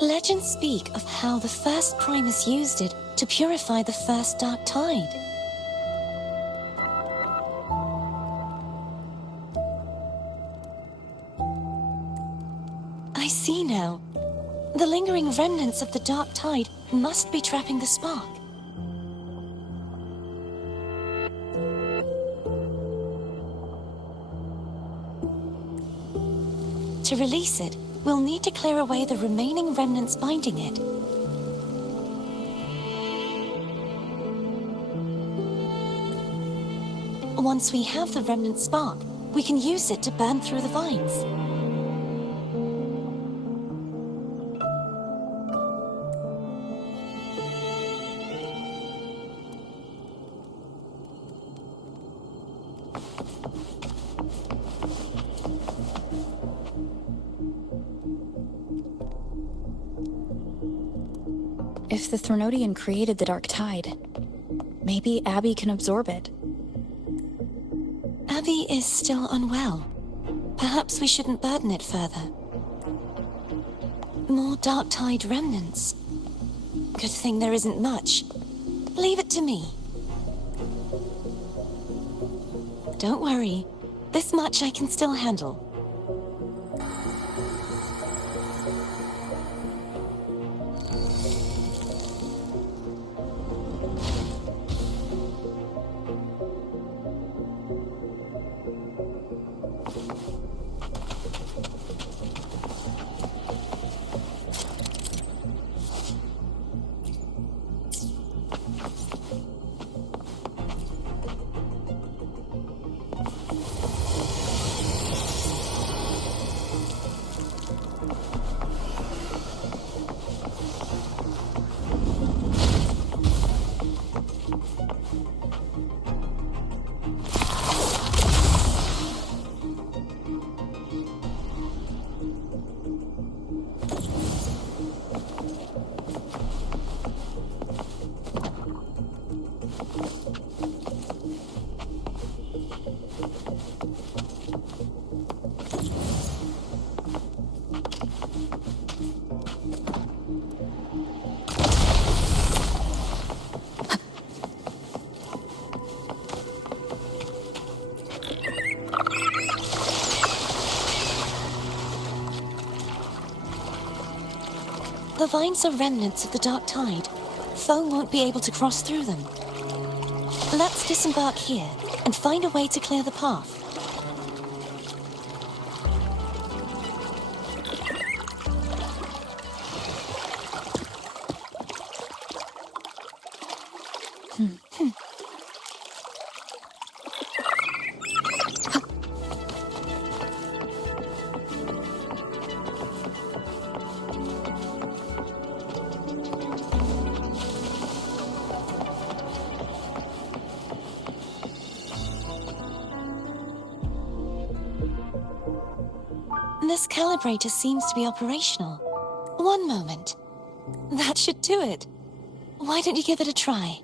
Legends speak of how the first Primus used it to purify the first Dark Tide. I see now. The lingering remnants of the Dark Tide must be trapping the spark. To release it, we'll need to clear away the remaining remnants binding it. Once we have the remnant spark, we can use it to burn through the vines. If the Threnodian created the Dark Tide, maybe Abby can absorb it. Abby is still unwell. Perhaps we shouldn't burden it further. More Dark Tide remnants. Good thing there isn't much. Leave it to me. Don't worry. This much I can still handle. The vines are remnants of the Dark Tide. Foe won't be able to cross through them. Let's disembark here and find a way to clear the path. This calibrator seems to be operational. One moment. That should do it. Why don't you give it a try?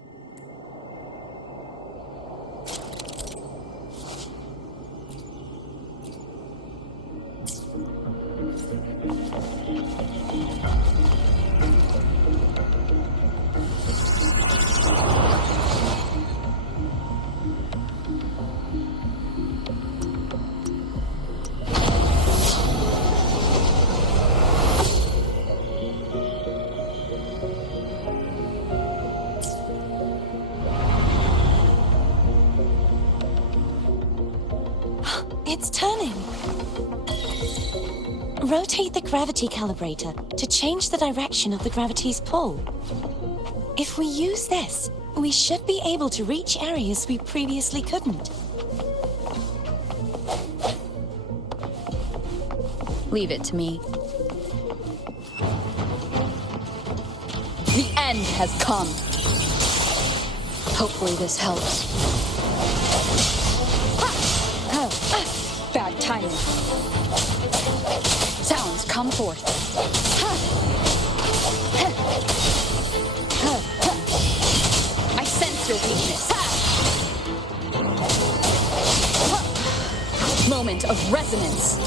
It's turning. Rotate the gravity calibrator to change the direction of the gravity's pull. If we use this, we should be able to reach areas we previously couldn't. Leave it to me. The end has come. Hopefully this helps. Bad timing. Sounds come come forth. I sense your weakness. Moment of resonance.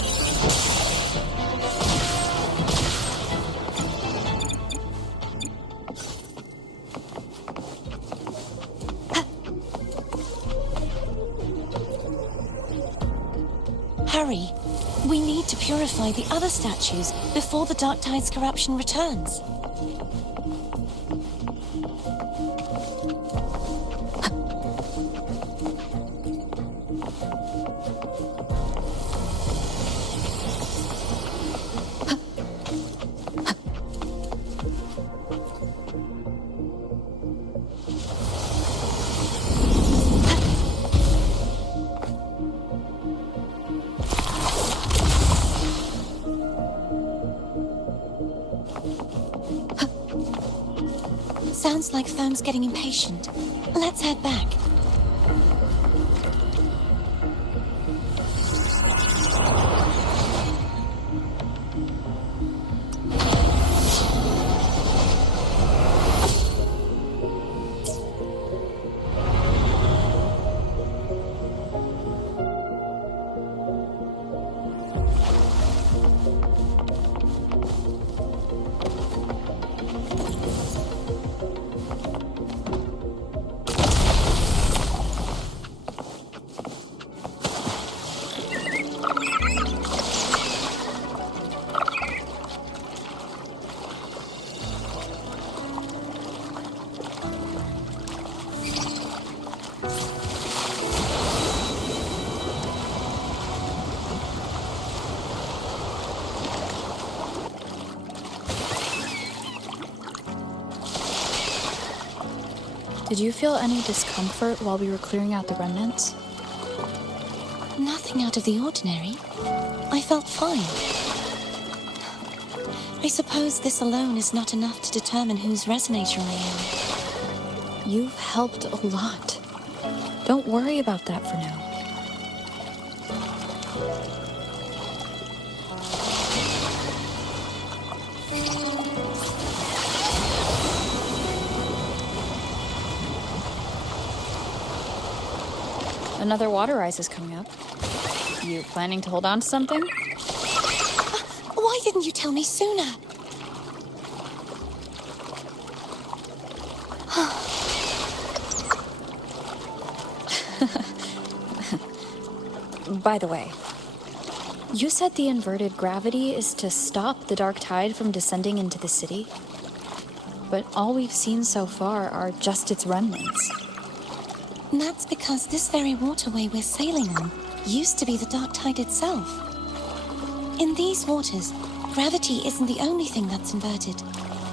Hurry. We need to purify the other statues before the Dark Tide's corruption returns. Sounds like Foam's getting impatient. Let's head back. Did you feel any discomfort while we were clearing out the remnants? Nothing out of the ordinary. I felt fine. I suppose this alone is not enough to determine whose resonator I am. You've helped a lot. Don't worry about that for now. Another water rise is coming up. You planning to hold on to something? Why didn't you tell me sooner? By the way, you said the inverted gravity is to stop the dark tide from descending into the city. But all we've seen so far are just its remnants. And that's because this very waterway we're sailing on used to be the Dark Tide itself. In these waters, gravity isn't the only thing that's inverted.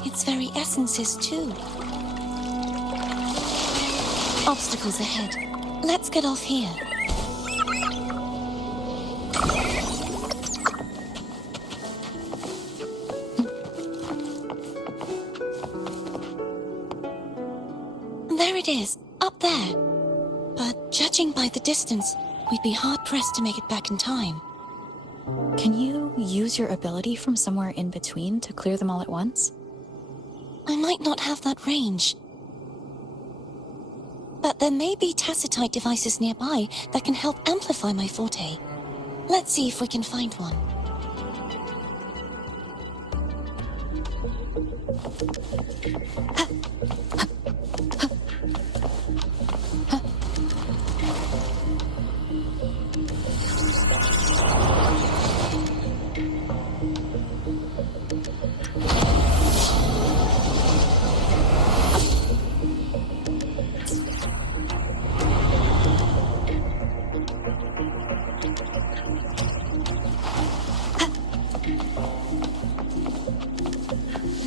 Its very essence is too. Obstacles ahead. Let's get off here. There it is, up there. But judging by the distance, we'd be hard-pressed to make it back in time. Can you use your ability from somewhere in between to clear them all at once? I might not have that range. But there may be tacitite devices nearby that can help amplify my forte. Let's see if we can find one.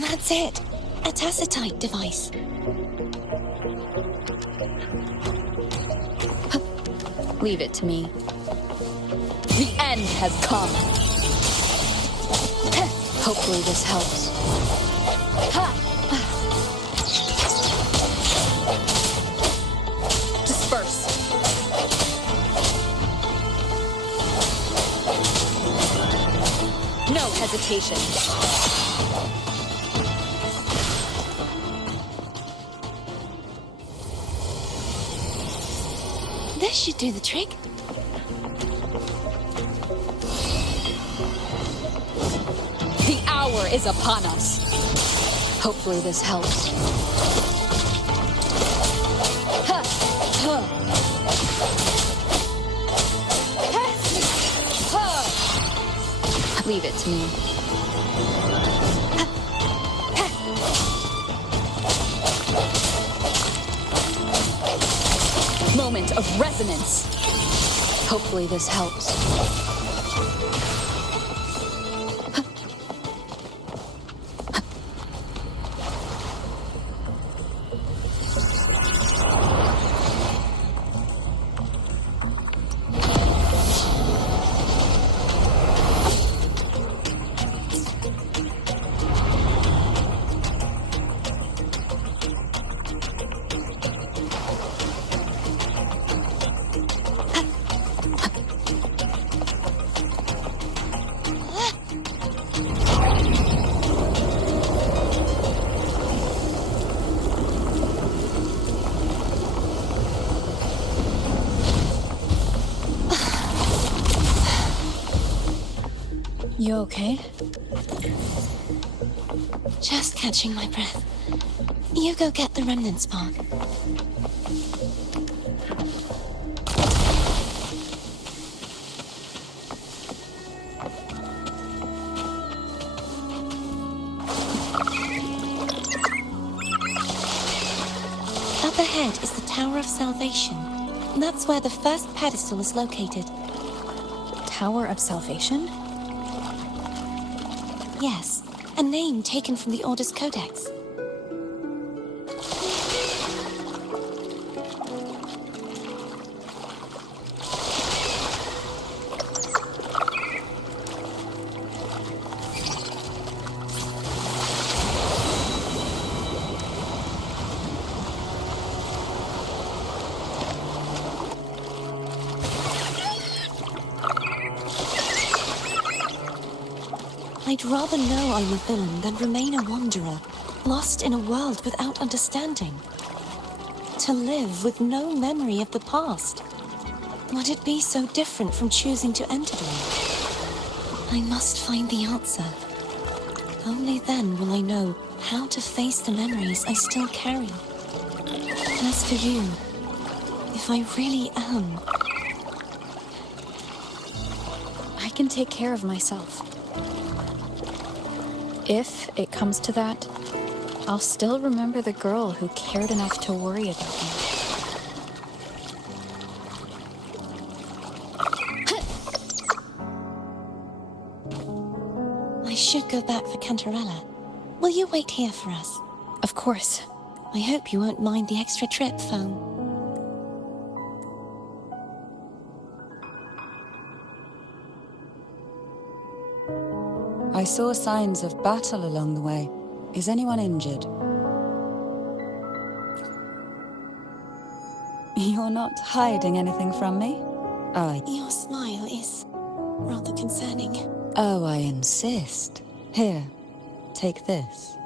That's it. A tacitite device. Leave it to me. The end has come. Hopefully this helps. Disperse. No hesitation. levitation. This should do the trick. The hour is upon us. Hopefully this helps. Ha! Ha! Ha! Leave it to me. Moment of resonance. Hopefully this helps. You okay? Just catching my breath. You go get the remnant spark. Up ahead is the Tower of Salvation. That's where the first pedestal is located. Tower of Salvation? Yes, a name taken from the Order's Codex. I'd rather know I'm a villain than remain a wanderer, lost in a world without understanding. To live with no memory of the past. Would it be so different from choosing to enter them? I must find the answer. Only then will I know how to face the memories I still carry. As for you, if I really am... I can take care of myself. If it comes to that, I'll still remember the girl who cared enough to worry about me. I should go back for Cantarella. Will you wait here for us? Of course. I hope you won't mind the extra trip, Foam. I saw signs of battle along the way. Is anyone injured? You're not hiding anything from me? Your smile is rather concerning. Oh, I insist. Here, take this.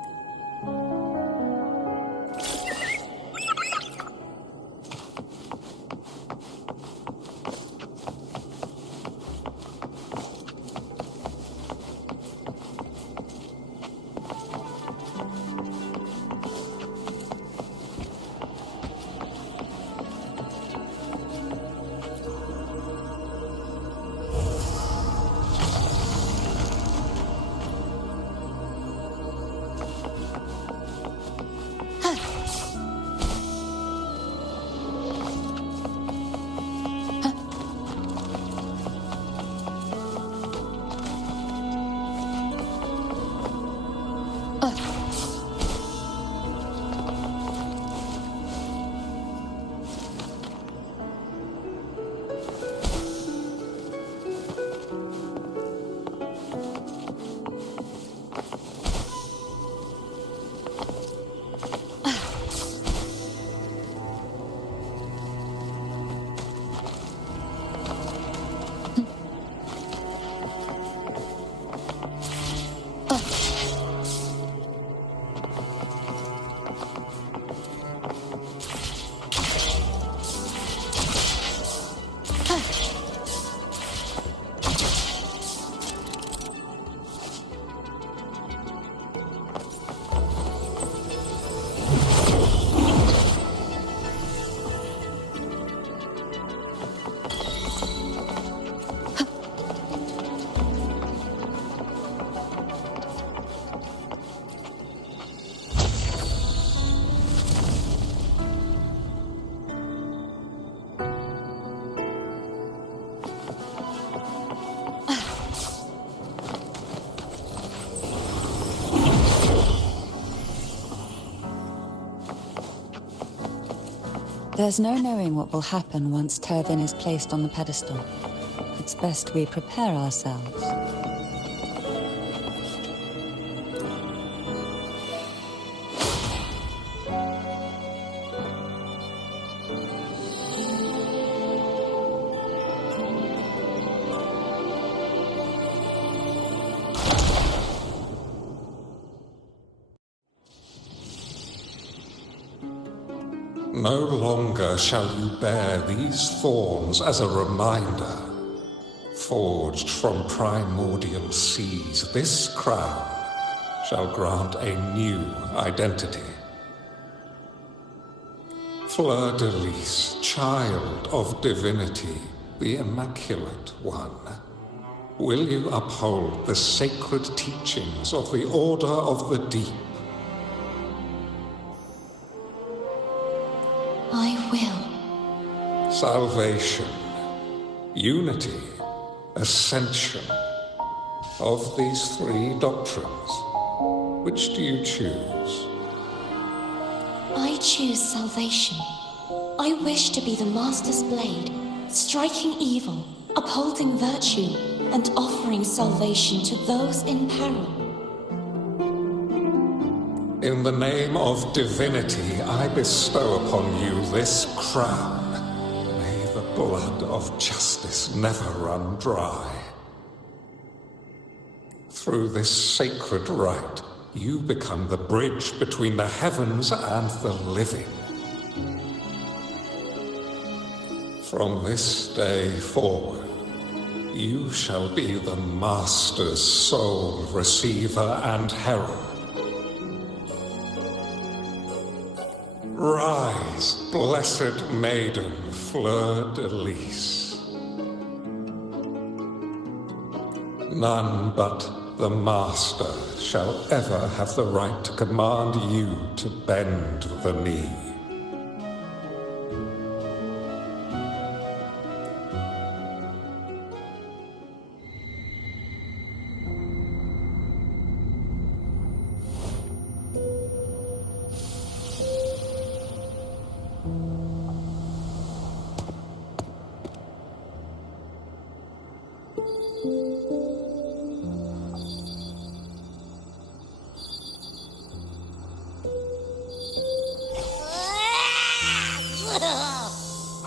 There's no knowing what will happen once Turvin is placed on the pedestal. It's best we prepare ourselves. No longer shall you bear these thorns as a reminder. Forged from primordial seas, this crown shall grant a new identity. Fleur-de-Lis, child of divinity, the Immaculate One, will you uphold the sacred teachings of the Order of the Deep? I will. Salvation, unity, ascension. Of these three doctrines, which do you choose? I choose salvation. I wish to be the Master's blade, striking evil, upholding virtue, and offering salvation to those in peril. In the name of divinity, I bestow upon you this crown. May the blood of justice never run dry. Through this sacred rite, you become the bridge between the heavens and the living. From this day forward, you shall be the Master's sole receiver and herald. Rise, blessed maiden Fleur-de-Lis. None but the Master shall ever have the right to command you to bend the knee.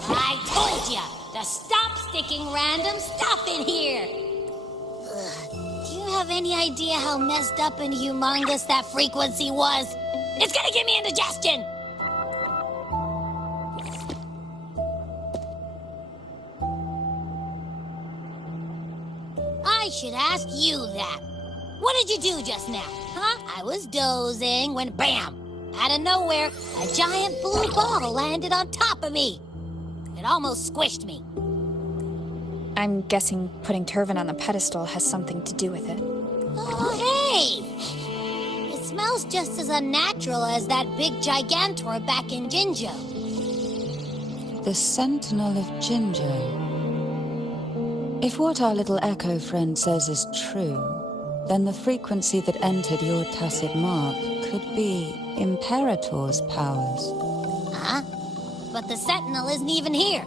I told ya to stop sticking random stuff in here. Do you have any idea how messed up and humongous that frequency was? It's gonna give me indigestion. I should ask you that. What did you do just now? Huh? I was dozing when bam! Out of nowhere, a giant blue ball landed on top of me. It almost squished me. I'm guessing putting Turvin on the pedestal has something to do with it. Oh, hey! It smells just as unnatural as that big Gigantor back in Jinjo. The Sentinel of Jinjo. If what our little echo friend says is true, then the frequency that entered your tacit mark could be Imperator's powers. Huh? But the Sentinel isn't even here.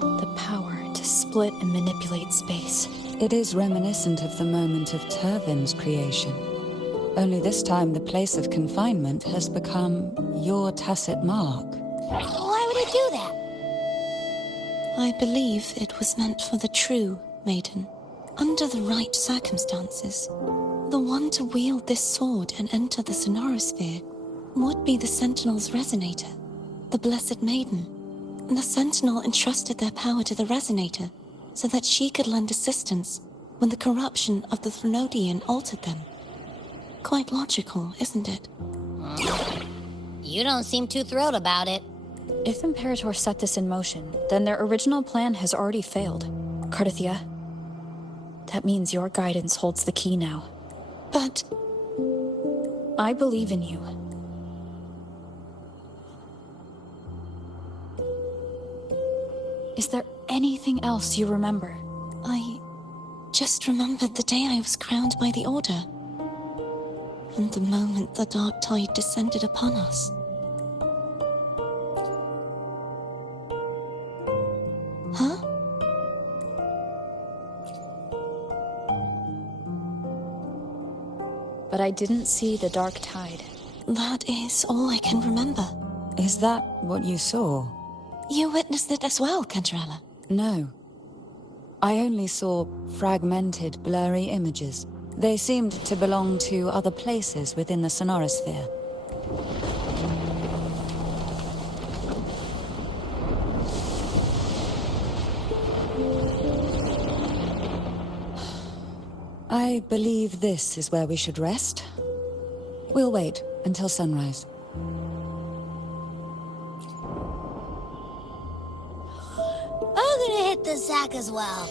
The power to split and manipulate space. It is reminiscent of the moment of Turvin's creation. Only this time the place of confinement has become your tacit mark. Why would it do that? I believe it was meant for the true maiden. Under the right circumstances, the one to wield this sword and enter the Sonorosphere would be the Sentinel's resonator, the Blessed Maiden. The Sentinel entrusted their power to the resonator so that she could lend assistance when the corruption of the Threnodian altered them. Quite logical, isn't it? You don't seem too thrilled about it. If Imperator set this in motion, then their original plan has already failed. Cartithia, that means your guidance holds the key now. But I believe in you. Is there anything else you remember? I just remembered the day I was crowned by the Order. And the moment the dark tide descended upon us. but I didn't see the dark tide. That is all I can remember. Is that what you saw? You witnessed it as well, Cantarella. No. I only saw fragmented, blurry images. They seemed to belong to other places within the sonorosphere. I believe this is where we should rest. We'll wait until sunrise. I'm gonna hit the sack as well.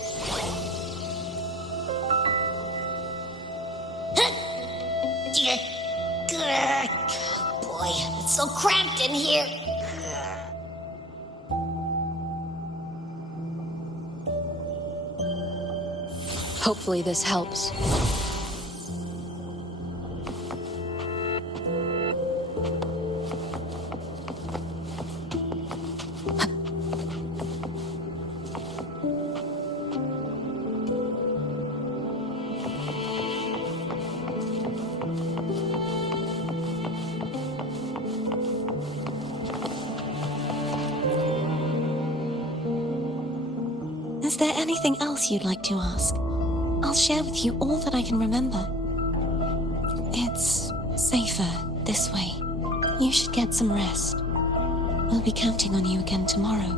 Boy, it's so cramped in here. Hopefully this helps. Is there anything else you'd like to ask? I'll share with you all that I can remember. It's safer this way. You should get some rest. We'll be counting on you again tomorrow.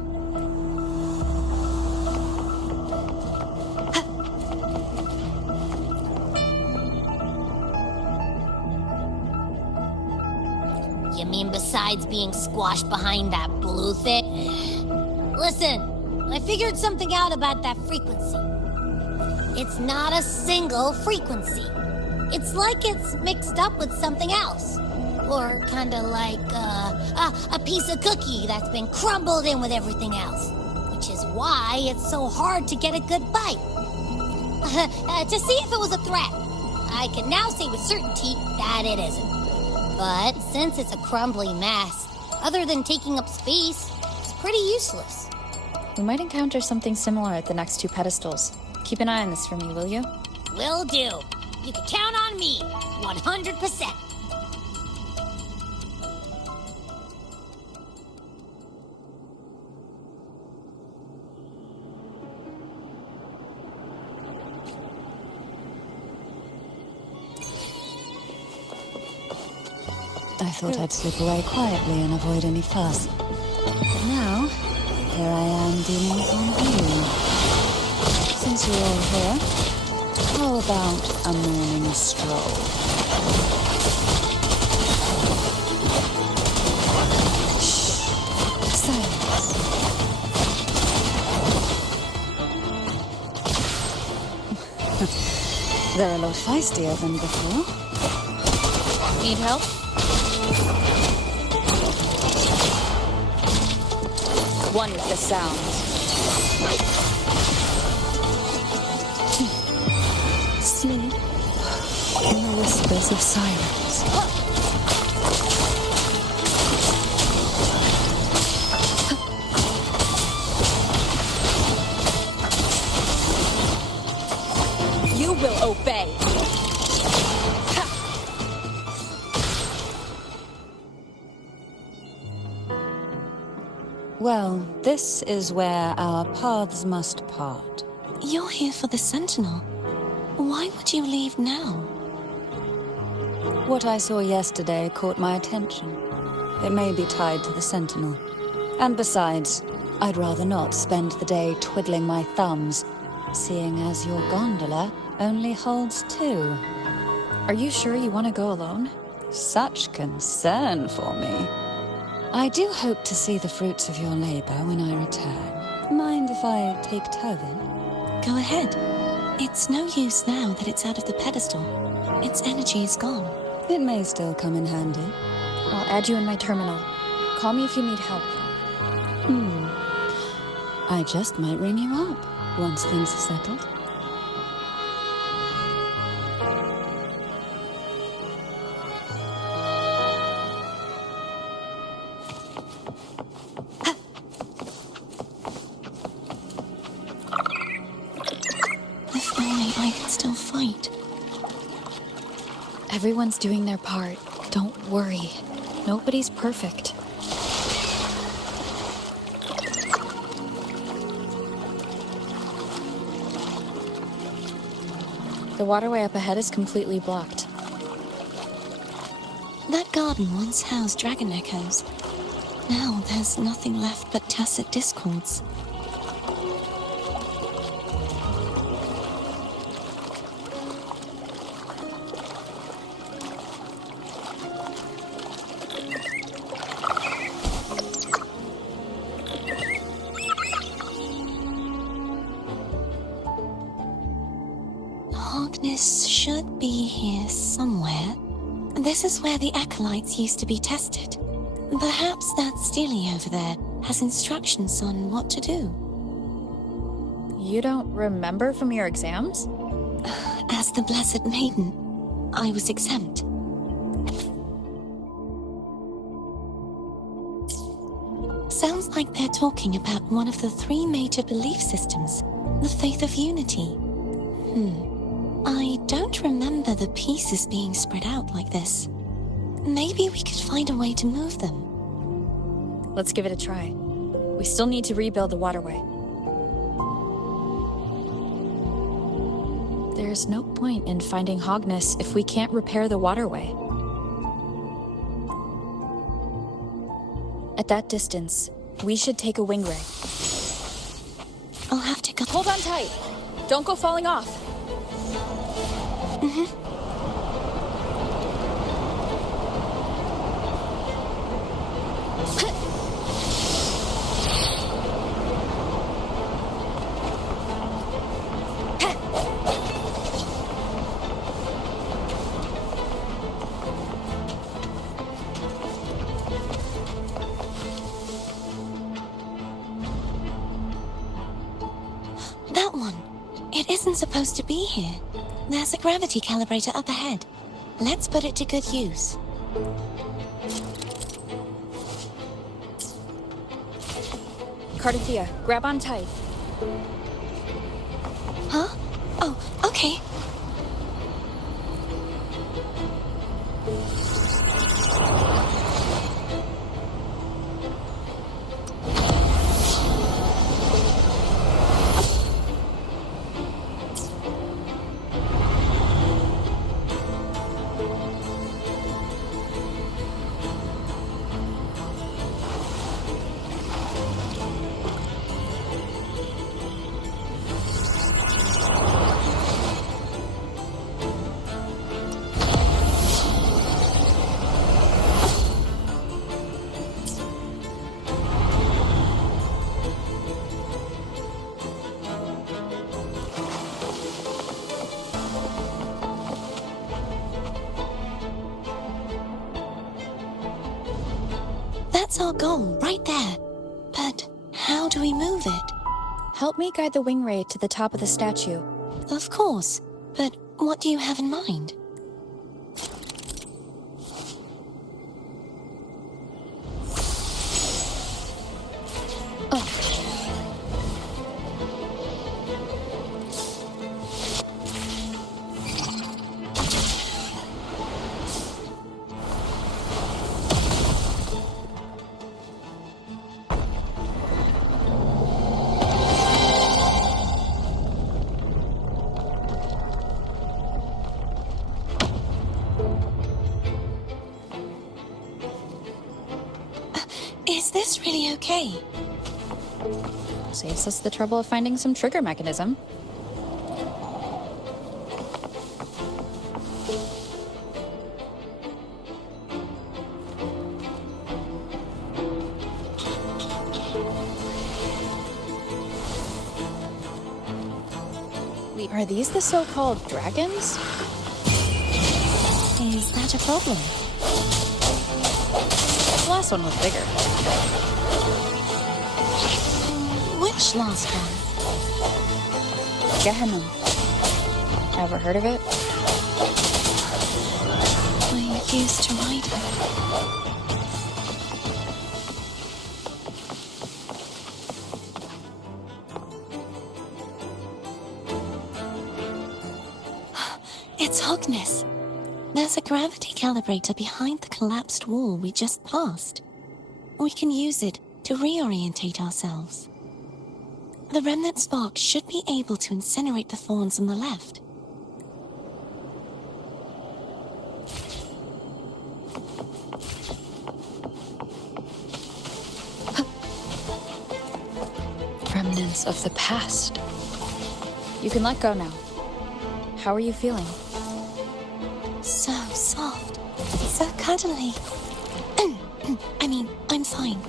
You mean besides being squashed behind that blue thing? Listen, I figured something out about that frequency. It's not a single frequency. It's like it's mixed up with something else. Or kinda like a piece of cookie that's been crumbled in with everything else. Which is why it's so hard to get a good bite. To see if it was a threat. I can now say with certainty that it isn't. But since it's a crumbly mess, other than taking up space, it's pretty useless. We might encounter something similar at the next two pedestals. Keep an eye on this for me, will you? Will do. You can count on me, 100%. I thought I'd slip away quietly and avoid any fuss. Now, here I am dealing with one of you. Since you're all here, how about a morning stroll? Shh. Silence. They're a lot feistier than before. Need help? One with the sounds. Sleep in the whispers of silence. You will obey. Well, this is where our paths must part. You're here for the Sentinel. Why would you leave now? What I saw yesterday caught my attention. It may be tied to the Sentinel. And besides, I'd rather not spend the day twiddling my thumbs, seeing as your gondola only holds 2. Are you sure you want to go alone? Such concern for me. I do hope to see the fruits of your labor when I return. Mind if I take Turvin? Go ahead. It's no use now that it's out of the pedestal. Its energy is gone. It may still come in handy. I'll add you in my terminal. Call me if you need help. I just might ring you up once things are settled. Everyone's doing their part. Don't worry. Nobody's perfect. The waterway up ahead is completely blocked. That garden once housed dragon echoes. Now there's nothing left but tacit discords. Hogness should be here somewhere. This is where the acolytes used to be tested. Perhaps that Steely over there has instructions on what to do. You don't remember from your exams? As the Blessed Maiden, I was exempt. Sounds like they're talking about one of the 3 major belief systems, the Faith of Unity. I don't remember the pieces being spread out like this. Maybe we could find a way to move them. Let's give it a try. We still need to rebuild the waterway. There's no point in finding Hogness if we can't repair the waterway. At that distance, we should take a wing ray. I'll have to go. Hold on tight! Don't go falling off! That one. It isn't supposed to be here. There's a gravity calibrator up ahead. Let's put it to good use. Cardathea, grab on tight. Huh? Oh, okay. That's our goal, right there. But how do we move it? Help me guide the wing ray to the top of the statue. Of course. But what do you have in mind? Is this really okay? Saves us the trouble of finding some trigger mechanism. Are these the so-called dragons? Is that a problem? The last one was bigger. Which last one? Gehenna. Ever heard of it? I used to ride her. It's Hogness. There's a gravity calibrator behind the collapsed wall we just passed. We can use it to reorientate ourselves. The remnant spark should be able to incinerate the thorns on the left. Remnants of the past. You can let go now. How are you feeling? So soft, so cuddly. I mean, I'm fine.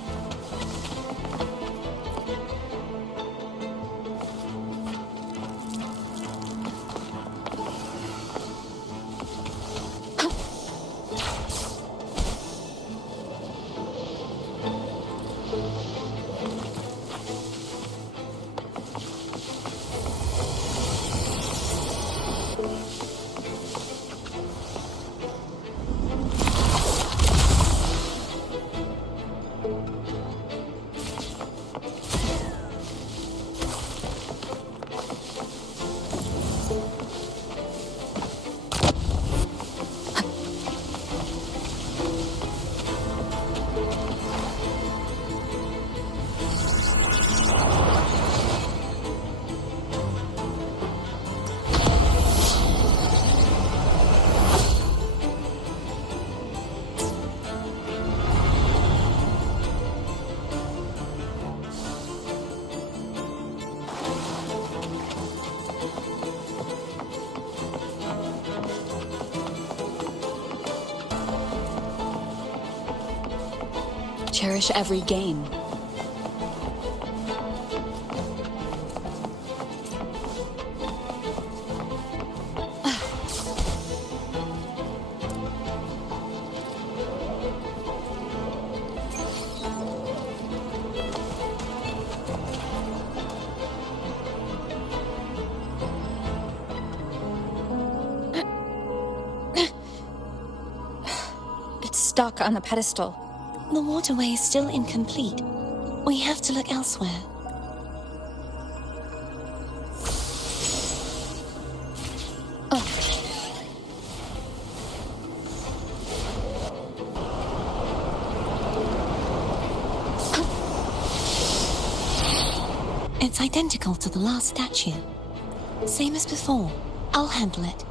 Cherish every gain. It's stuck on the pedestal. The waterway is still incomplete. We have to look elsewhere. It's identical to the last statue. Same as before. I'll handle it.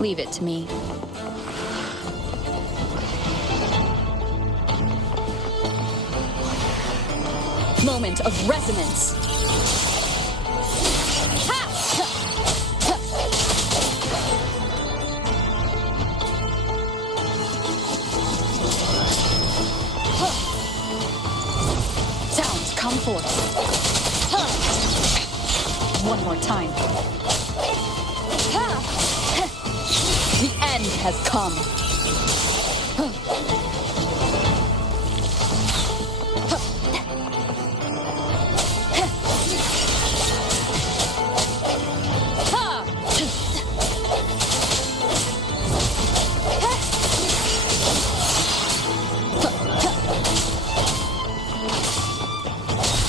Leave it to me. Moment of resonance. Sounds come forth. One more time. The end has come.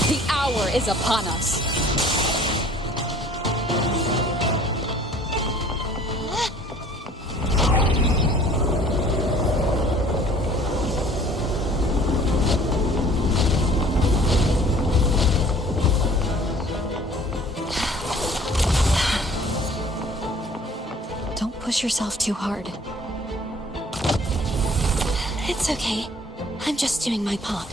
The hour is upon us. Push yourself too hard. It's okay. I'm just doing my part.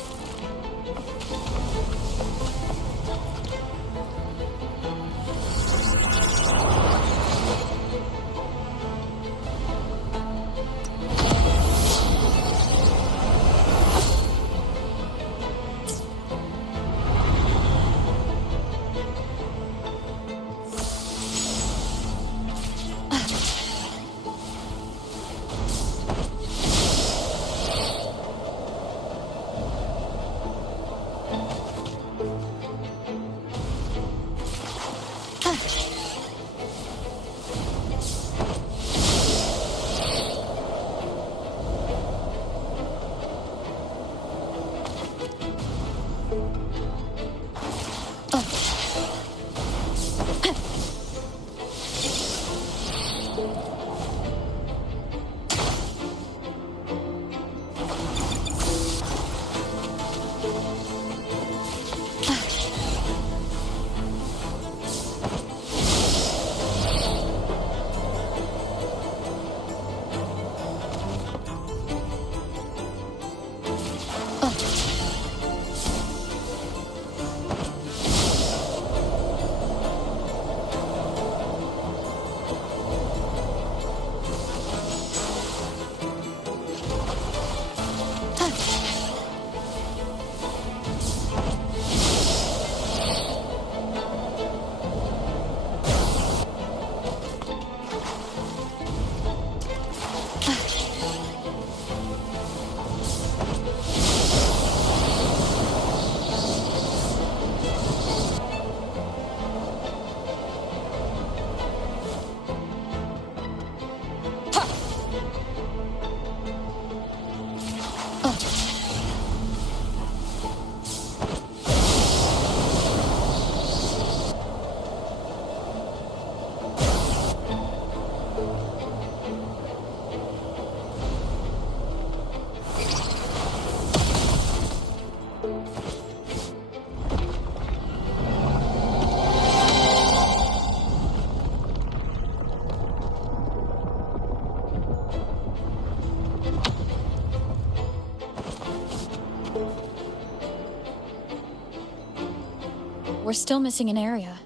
we're still missing an area.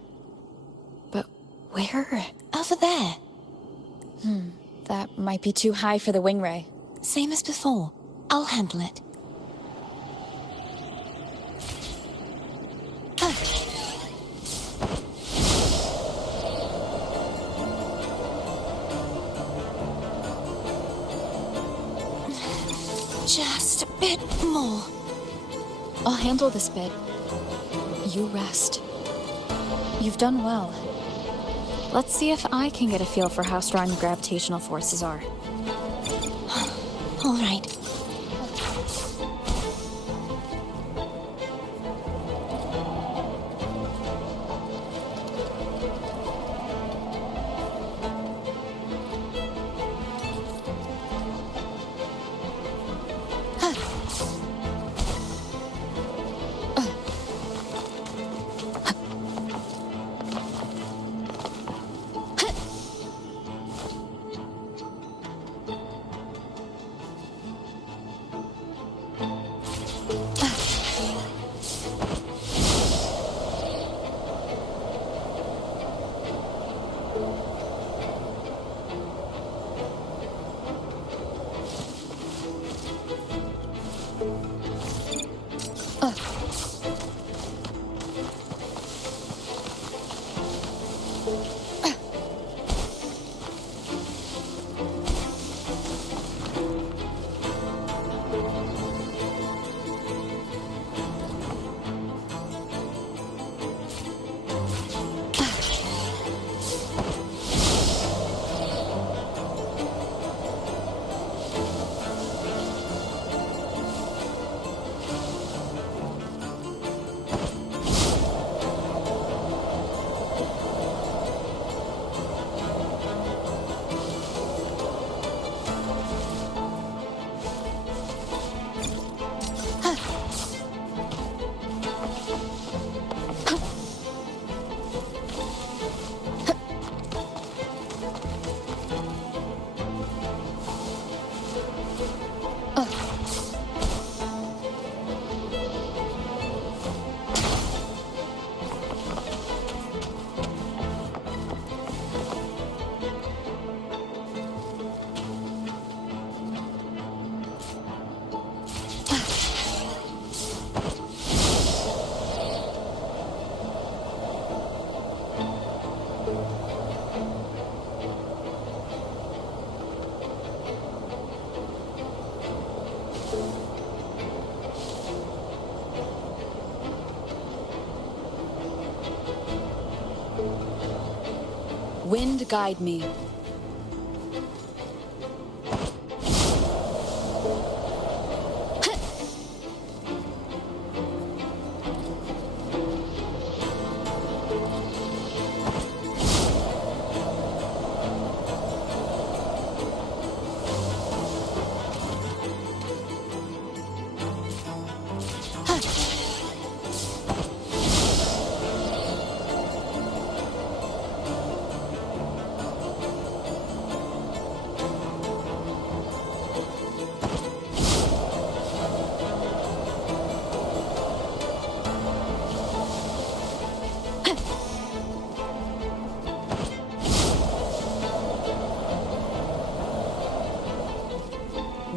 But where? Over there. That might be too high for the wing ray. Same as before. I'll handle it. Just a bit more. I'll handle this bit. You rest. You've done well. Let's see if I can get a feel for how strong the gravitational forces are. All right. Wind guide me.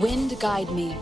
Wind guide me.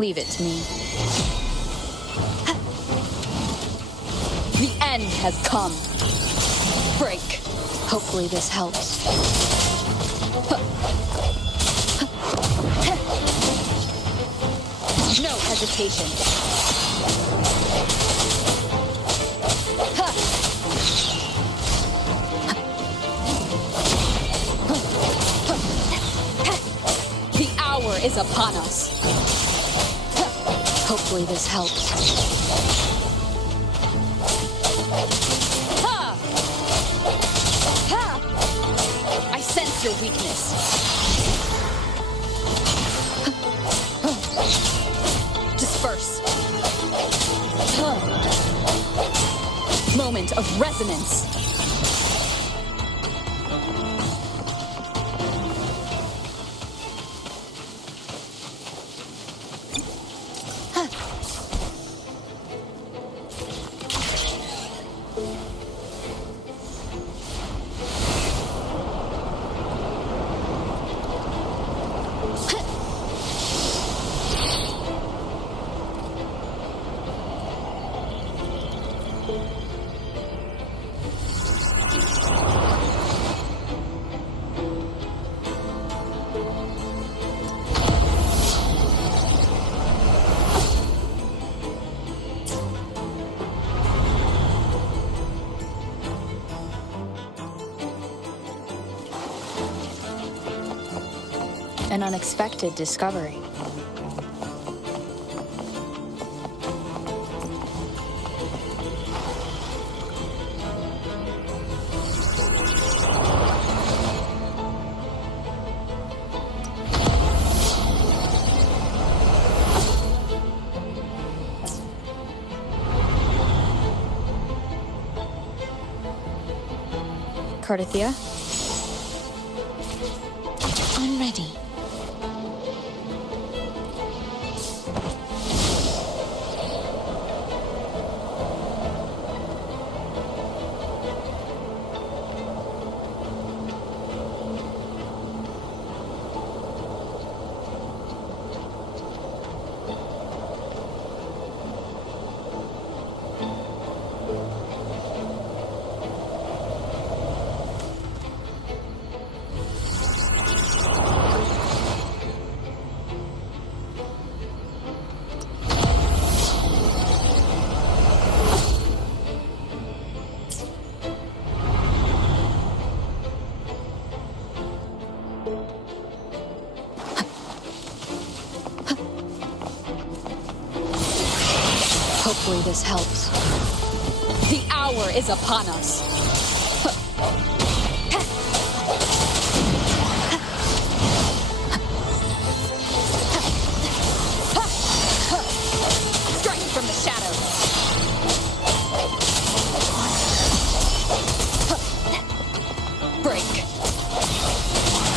Leave it to me. The end has come. Break. Hopefully this helps. No hesitation. The hour is upon us. Hopefully this helps. I sense your weakness. Disperse. Moment of resonance. An unexpected discovery. Cartithia? I'm ready. Hopefully this helps. The hour is upon us. Strike from the shadows. Break.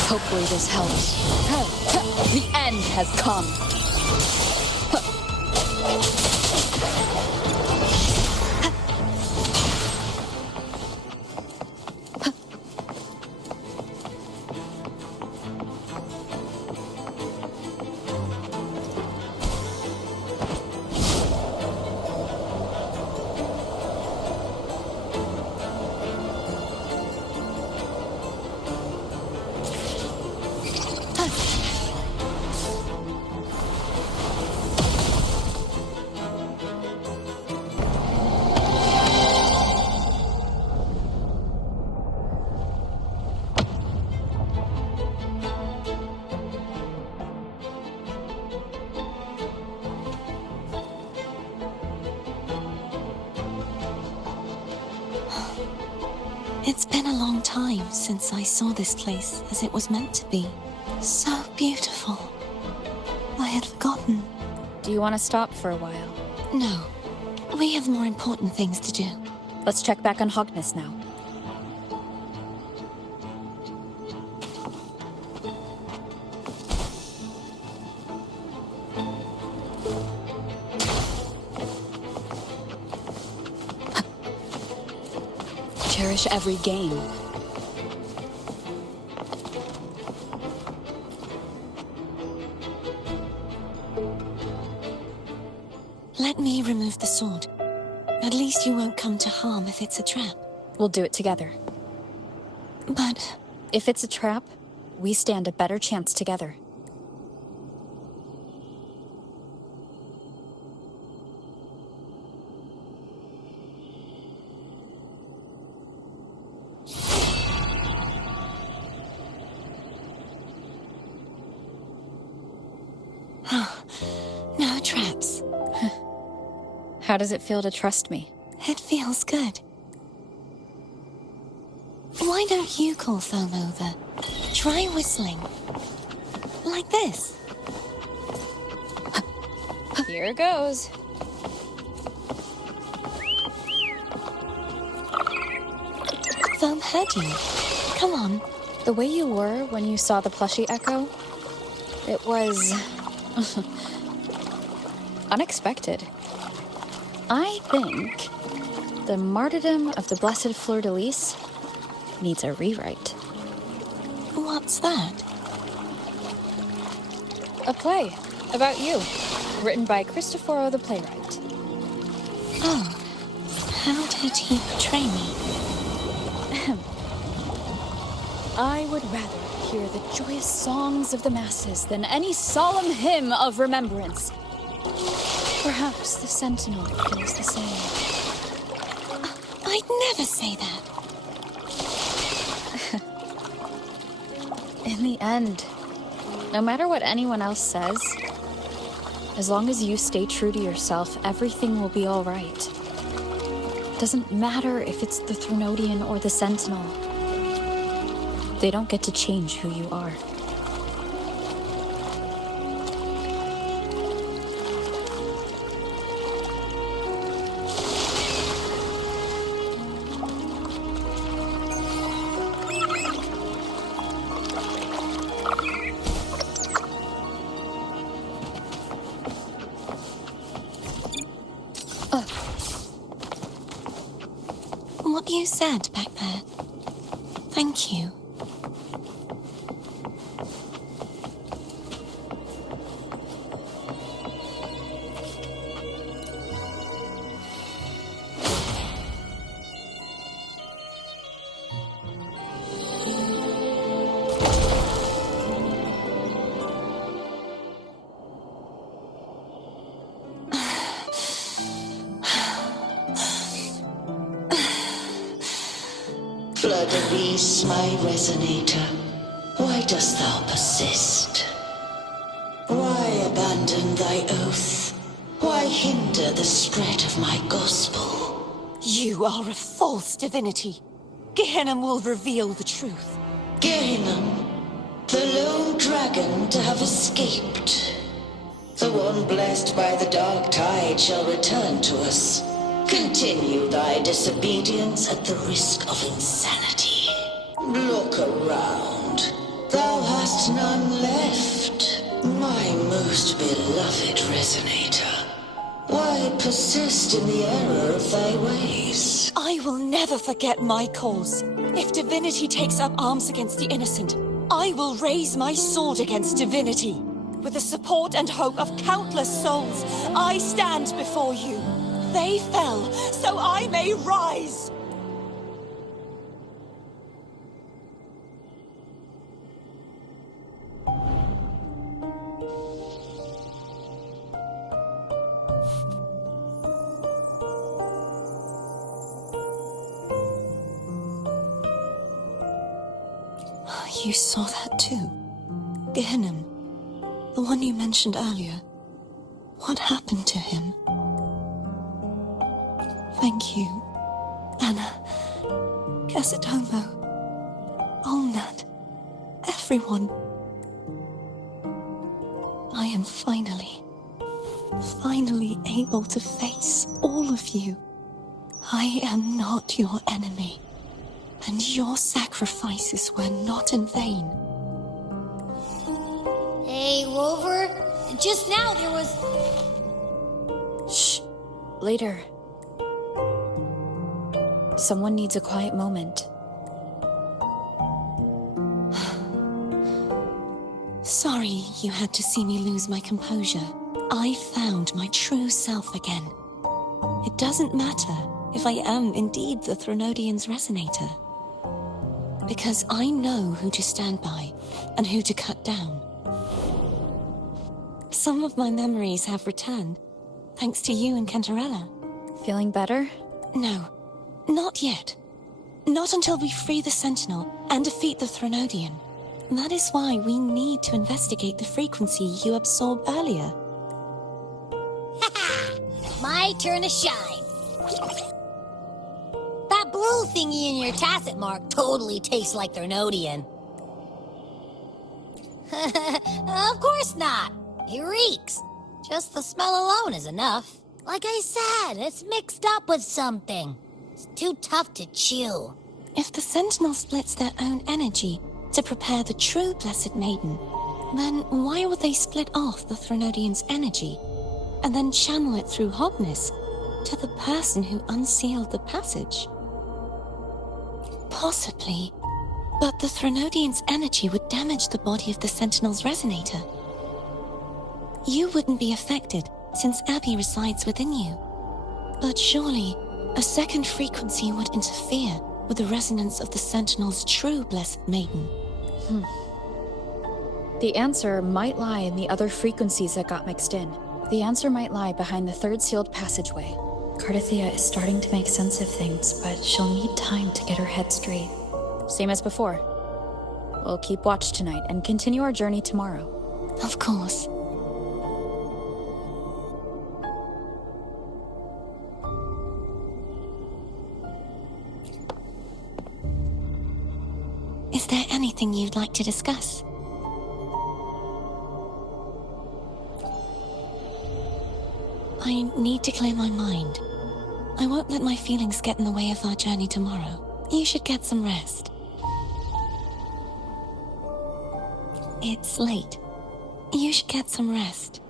Hopefully this helps. The end has come. It's been a long time since I saw this place as it was meant to be. So beautiful. I had forgotten. Do you want to stop for a while? No. We have more important things to do. Let's check back on Hogness now. Cherish every gain. come to harm if it's a trap. We'll do it together. But If it's a trap, we stand a better chance together. no traps. How does it feel to trust me? It feels good. Why don't you call Foam over? Try whistling. Like this. Here goes. Foam heard you. Come on. The way you were when you saw the plushie Echo, it was unexpected. I think the martyrdom of the Blessed Fleur-de-Lis needs a rewrite. What's that? A play about you, written by Cristoforo the playwright. Oh, how did he portray me? I would rather hear the joyous songs of the masses than any solemn hymn of remembrance. Perhaps the Sentinel feels the same. I'd never say that. In the end, no matter what anyone else says, as long as you stay true to yourself, everything will be all right. Doesn't matter if it's the Threnodian or the Sentinel. They don't get to change who you are. What you said back there. Thank you. Fleur-de-Lis, my resonator, why dost thou persist? Why abandon thy oath? Why hinder the spread of my gospel? You are a false divinity. Gehenna will reveal the truth. Gehinnom, the lone dragon to have escaped. The one blessed by the dark tide shall return to us. Continue thy disobedience at the risk of insanity. Look around. Thou hast none left. My most beloved resonator. Why persist in the error of thy ways? I will never forget my cause. If divinity takes up arms against the innocent, I will raise my sword against divinity. With the support and hope of countless souls, I stand before you. They fell, so I may rise! You saw that too? Gehenna, the one you mentioned earlier. What happened to him? Thank you, Anna, Casitomo, Olnat, everyone. I am finally able to face all of you. I am not your enemy, and your sacrifices were not in vain. Hey, Rover, just now there was... Shh. Later. Someone needs a quiet moment. Sorry you had to see me lose my composure. I found my true self again. It doesn't matter if I am indeed the Threnodian's resonator. Because I know who to stand by and who to cut down. Some of my memories have returned, thanks to you and Cantarella. Feeling better? No, not yet. Not until we free the Sentinel and defeat the Threnodian. That is why we need to investigate the frequency you absorbed earlier. My turn to shine. That blue thingy in your tacit mark totally tastes like Threnodian. Of course not. It reeks. Just the smell alone is enough. Like I said, it's mixed up with something. It's too tough to chew. If the Sentinel splits their own energy to prepare the true Blessed Maiden, then why would they split off the Threnodian's energy and then channel it through Hobnis to the person who unsealed the passage? Possibly, but the Threnodian's energy would damage the body of the Sentinel's resonator. You wouldn't be affected, since Abby resides within you. But surely, a second frequency would interfere with the resonance of the Sentinel's true Blessed Maiden. The answer might lie in the other frequencies that got mixed in. The answer might lie behind the third sealed passageway. Cardathia is starting to make sense of things, but she'll need time to get her head straight. Same as before. We'll keep watch tonight and continue our journey tomorrow. Of course. Is there anything you'd like to discuss? I need to clear my mind. I won't let my feelings get in the way of our journey tomorrow. You should get some rest. It's late. You should get some rest.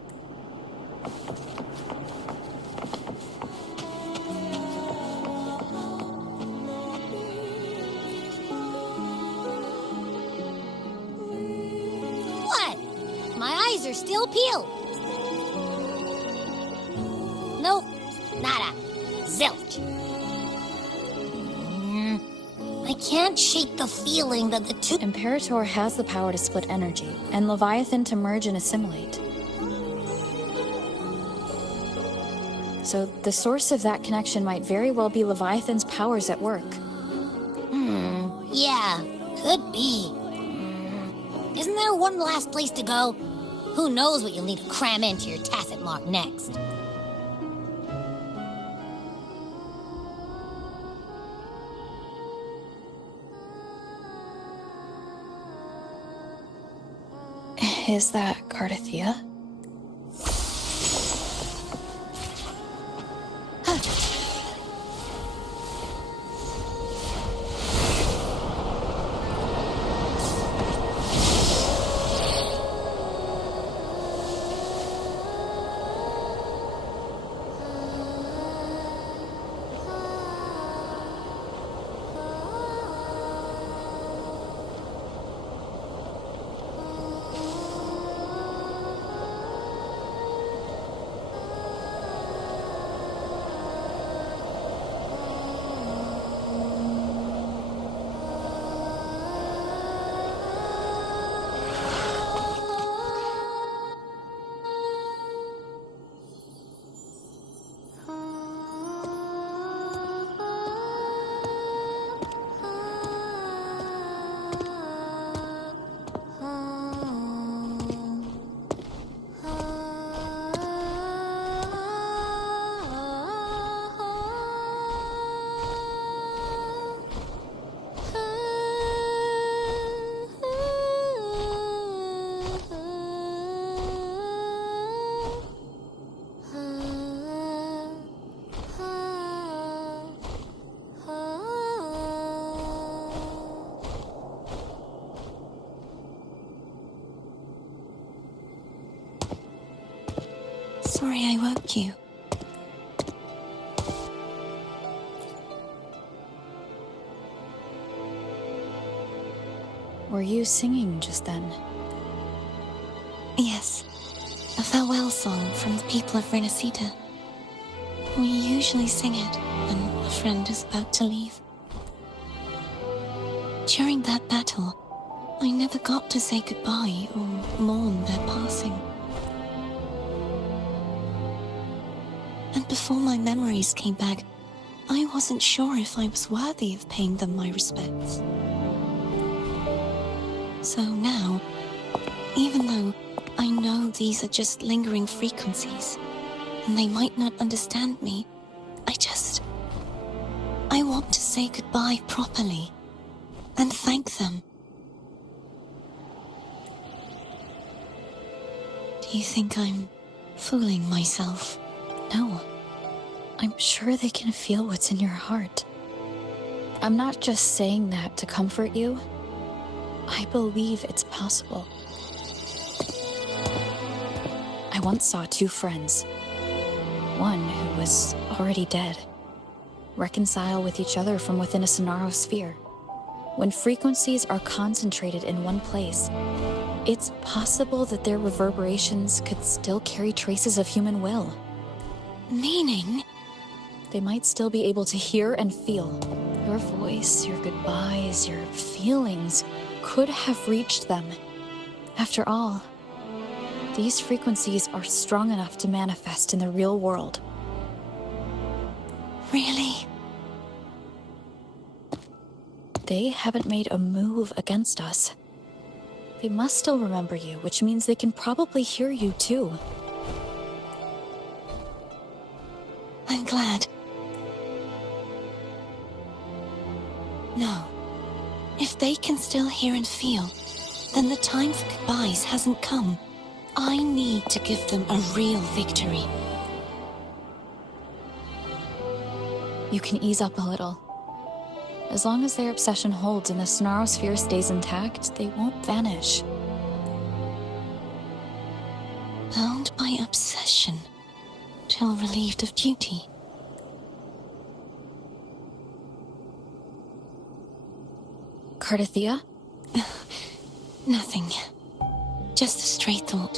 What? My eyes are still peeled. Nope. Nada. Zilch. I can't shake the feeling that the two... Imperator has the power to split energy, and Leviathan to merge and assimilate. So the source of that connection might very well be Leviathan's powers at work. Yeah, could be. Isn't there one last place to go? Who knows what you'll need to cram into your tacit mark next? Is that Cardathia? Sorry I woke you. Were you singing just then? Yes, a farewell song from the people of Renacita. We usually sing it when a friend is about to leave. During that battle, I never got to say goodbye or mourn their passing. And before my memories came back, I wasn't sure if I was worthy of paying them my respects. So now, even though I know these are just lingering frequencies, and they might not understand me, I want to say goodbye properly, and thank them. Do you think I'm fooling myself? No. I'm sure they can feel what's in your heart. I'm not just saying that to comfort you. I believe it's possible. I once saw two friends. One who was already dead. Reconcile with each other from within a Sonaro sphere. When frequencies are concentrated in one place, it's possible that their reverberations could still carry traces of human will. Meaning? They might still be able to hear and feel. Your voice, your goodbyes, your feelings could have reached them. After all, these frequencies are strong enough to manifest in the real world. Really? They haven't made a move against us. They must still remember you, which means they can probably hear you too. I'm glad. No. If they can still hear and feel, then the time for goodbyes hasn't come. I need to give them a real victory. You can ease up a little. As long as their obsession holds and the Sonaro sphere stays intact, they won't vanish. Bound by obsession, till relieved of duty. Cardathia? Nothing. Just a stray thought.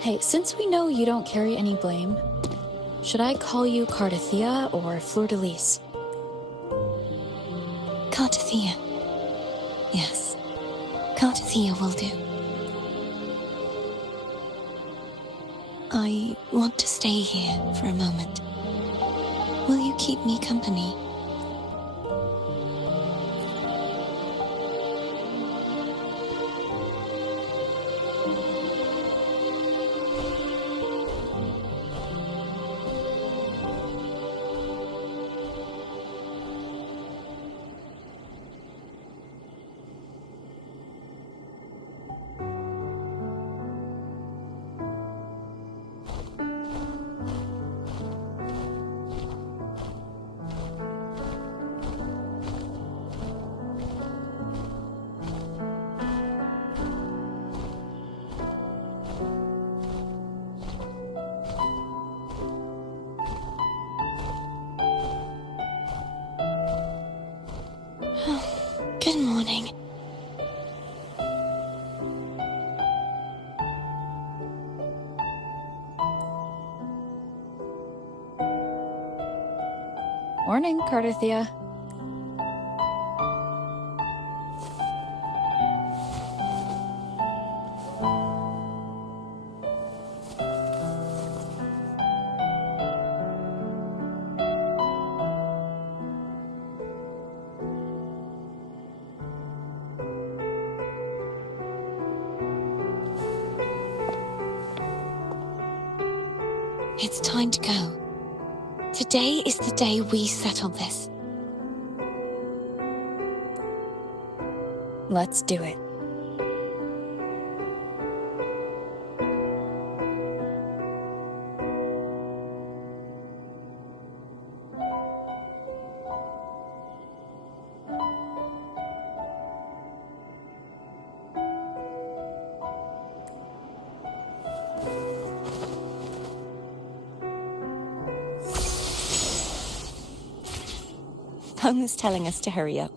Hey, since we know you don't carry any blame, should I call you Cardathia or Fleur-de-Lis? Cardathia. Yes. Cardathia will do. I want to stay here for a moment. Will you keep me company? Good morning. Morning, Cardathia. It's time to go. Today is the day we settle this. Let's do it. Home's telling us to hurry up.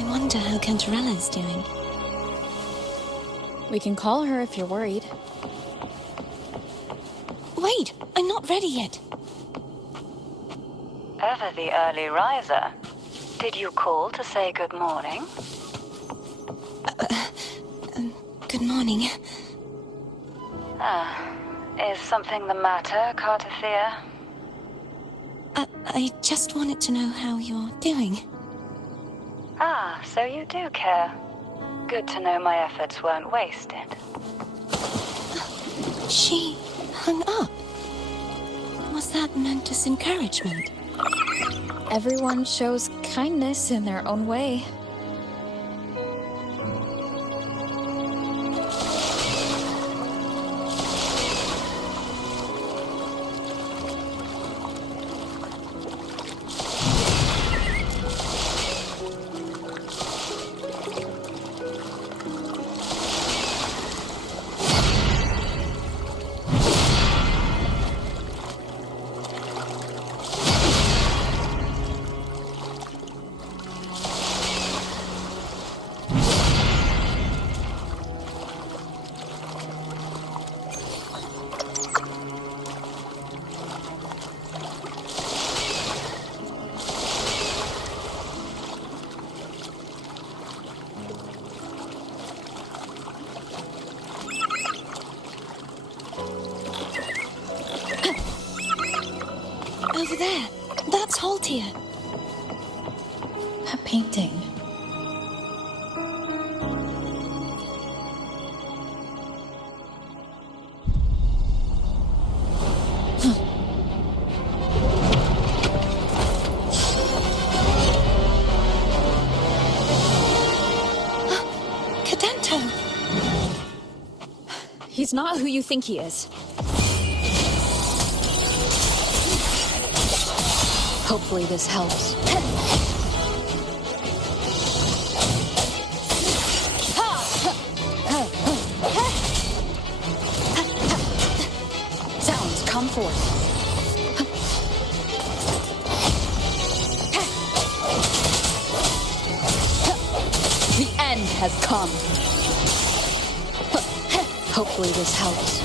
I wonder how Cantarella's doing. We can call her if you're worried. Wait, I'm not ready yet. Ever the early riser. Did you call to say good morning? Good morning. Is something the matter, Cartathea? I just wanted to know how you're doing. Ah, so you do care. Good to know my efforts weren't wasted. She hung up. Was that meant as encouragement? Everyone shows kindness in their own way. Over there. That's Haltia. A painting. Cadento! He's not who you think he is. Hopefully this helps. Sounds, come forth. The end has come. Hopefully this helps.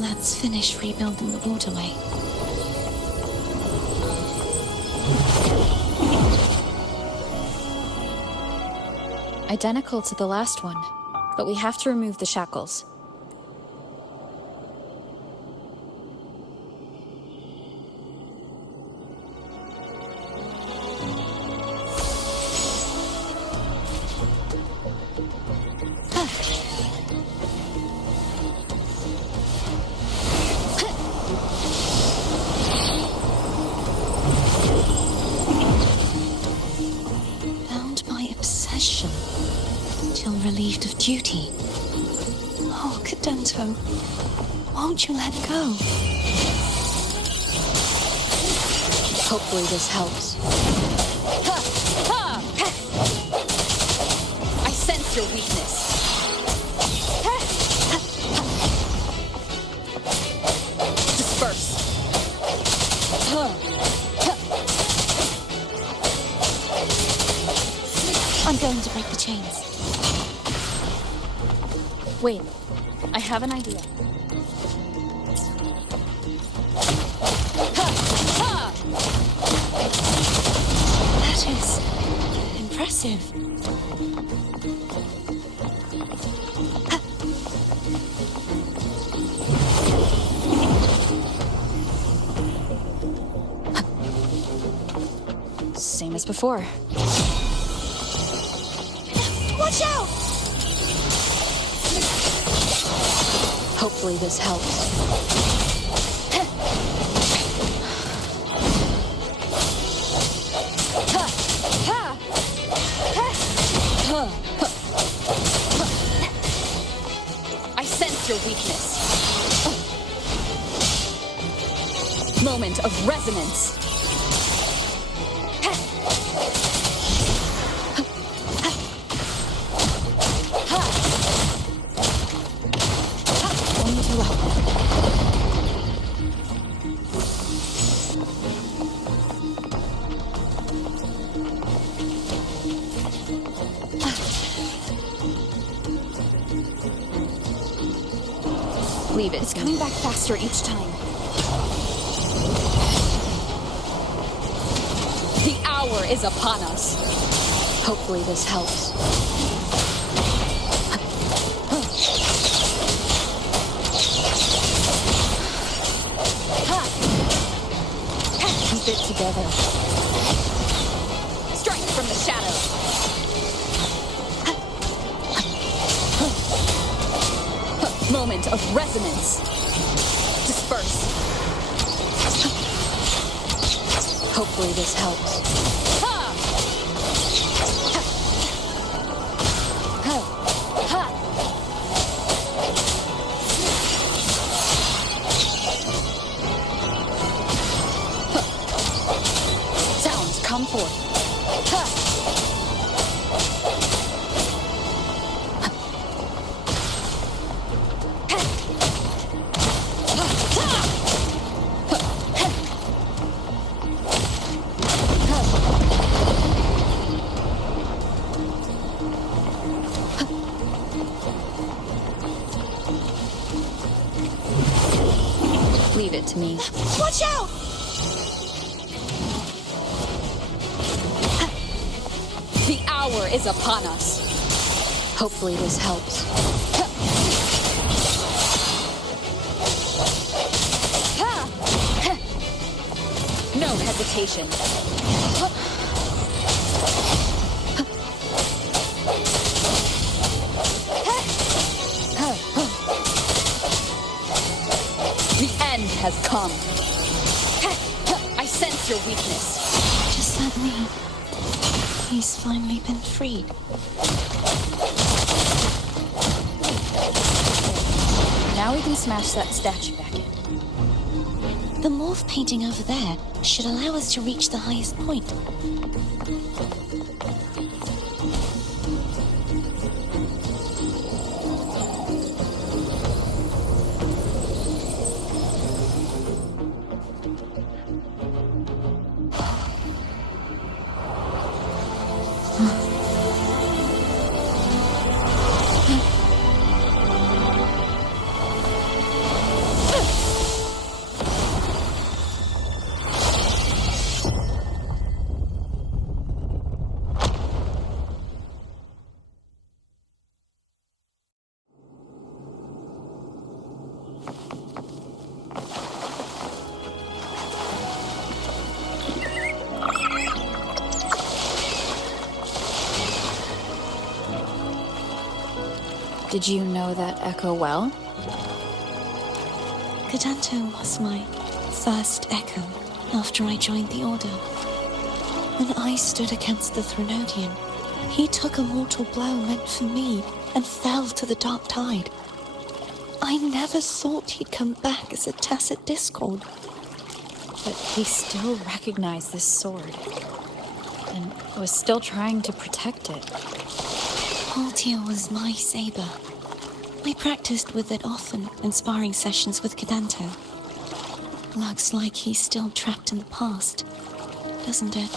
Let's finish rebuilding the waterway. Identical to the last one, but we have to remove the shackles. Bound by obsession, till relieved of duty. Oh, Cadento, won't you let go? Hopefully this helps. I sense your weakness. Disperse. I'm going to break the chains. Wait, I have an idea. That is impressive. Same as before. Watch out! Hopefully this helps. I sense your weakness. Moment of resonance. Leave it. It's coming back faster each time. The hour is upon us. Hopefully this helps. Keep it together. Strike from the shadows. Moment of resonance. Disperse. Hopefully this helps. Sounds come forth. Leave it to me. Watch out! The hour is upon us. Hopefully this helps. No hesitation. The end has come. I sense your weakness. Just let me. He's finally been freed. Now we can smash that statue back in. The morph painting over there should allow us to reach the highest point. Did you know that echo well? Cadanto was my first echo after I joined the Order. When I stood against the Threnodian, he took a mortal blow meant for me and fell to the Dark Tide. I never thought he'd come back as a tacit discord. But he still recognized this sword and was still trying to protect it. Haltia was my saber. I practiced with it often in sparring sessions with Cadanto. Looks like he's still trapped in the past, doesn't it?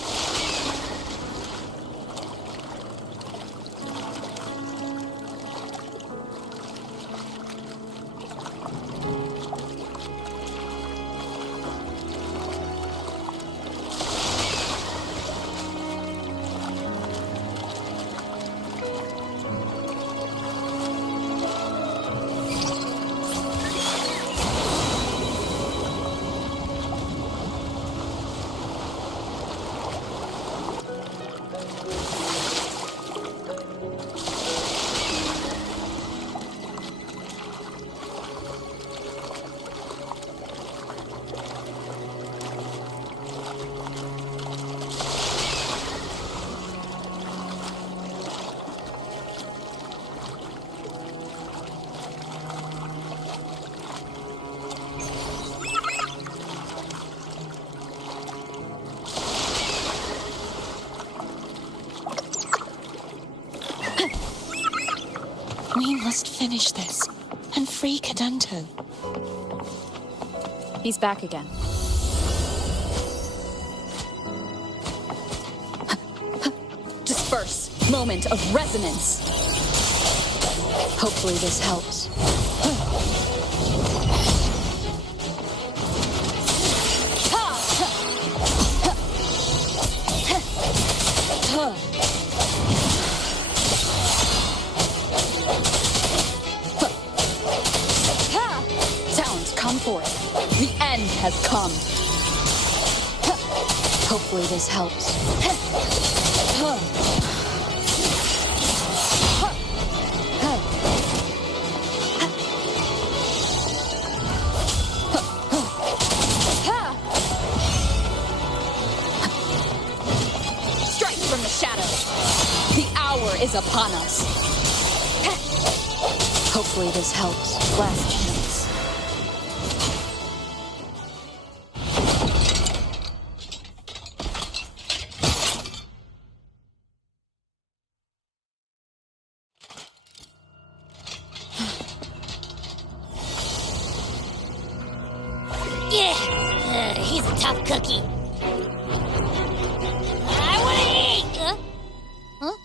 We must finish this and free Cadanto. He's back again. Disperse. Moment of resonance. Hopefully this helps. Sounds, come forth. The end has come. Hopefully this helps. Strike from the shadows. The hour is upon us. Hopefully this helps. Last chance. Yeah, he's a tough cookie. I want to eat. Huh?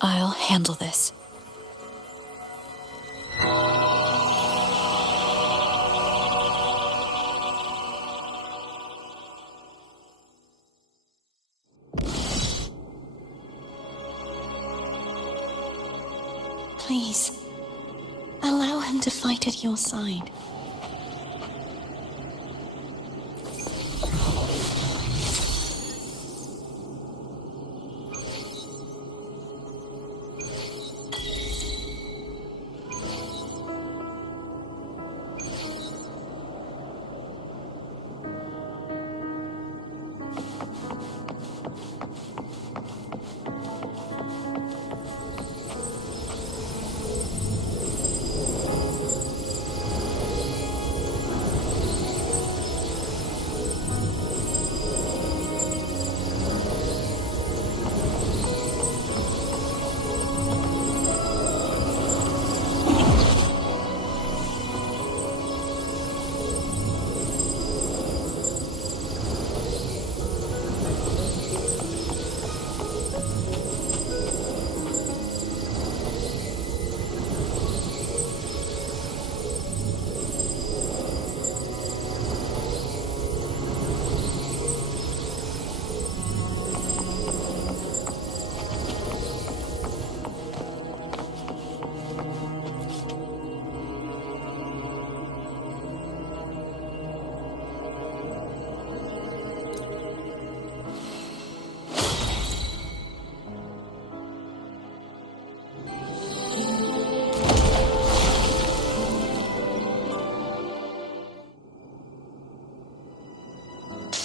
I'll handle this. Please, allow him to fight at your side.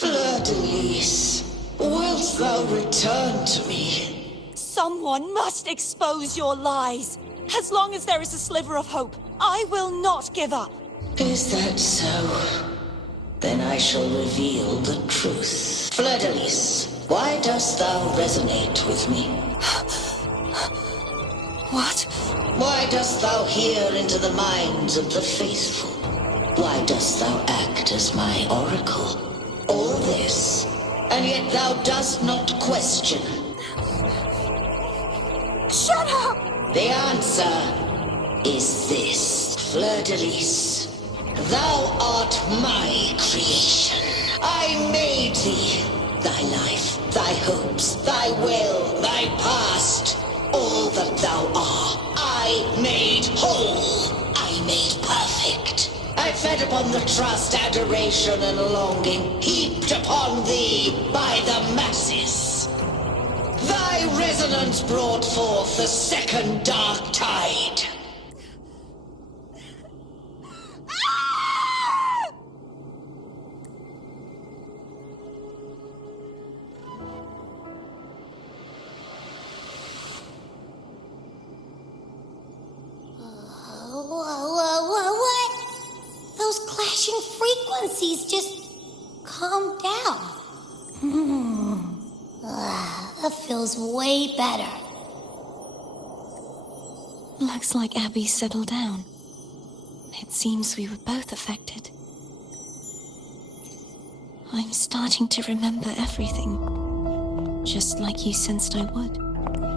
Fleur-de-Lis, wilt thou return to me? Someone must expose your lies. As long as there is a sliver of hope, I will not give up. Is that so? Then I shall reveal the truth. Fleur-de-Lis, why dost thou resonate with me? What? Why dost thou hear into the minds of the faithful? Why dost thou act as my oracle? All this, and yet thou dost not question. Shut up! The answer is this, Fleur-de-Lis. Thou art my creation. I made thee. Thy life, thy hopes, thy will, thy past. All that thou art, I made whole. I made perfect. I fed upon the trust, adoration, and longing heaped upon thee by the masses. Thy resonance brought forth the second dark tide. What? Those clashing frequencies just calmed down. That feels way better. Looks like Abby settled down. It seems we were both affected. I'm starting to remember everything. Just like you sensed I would.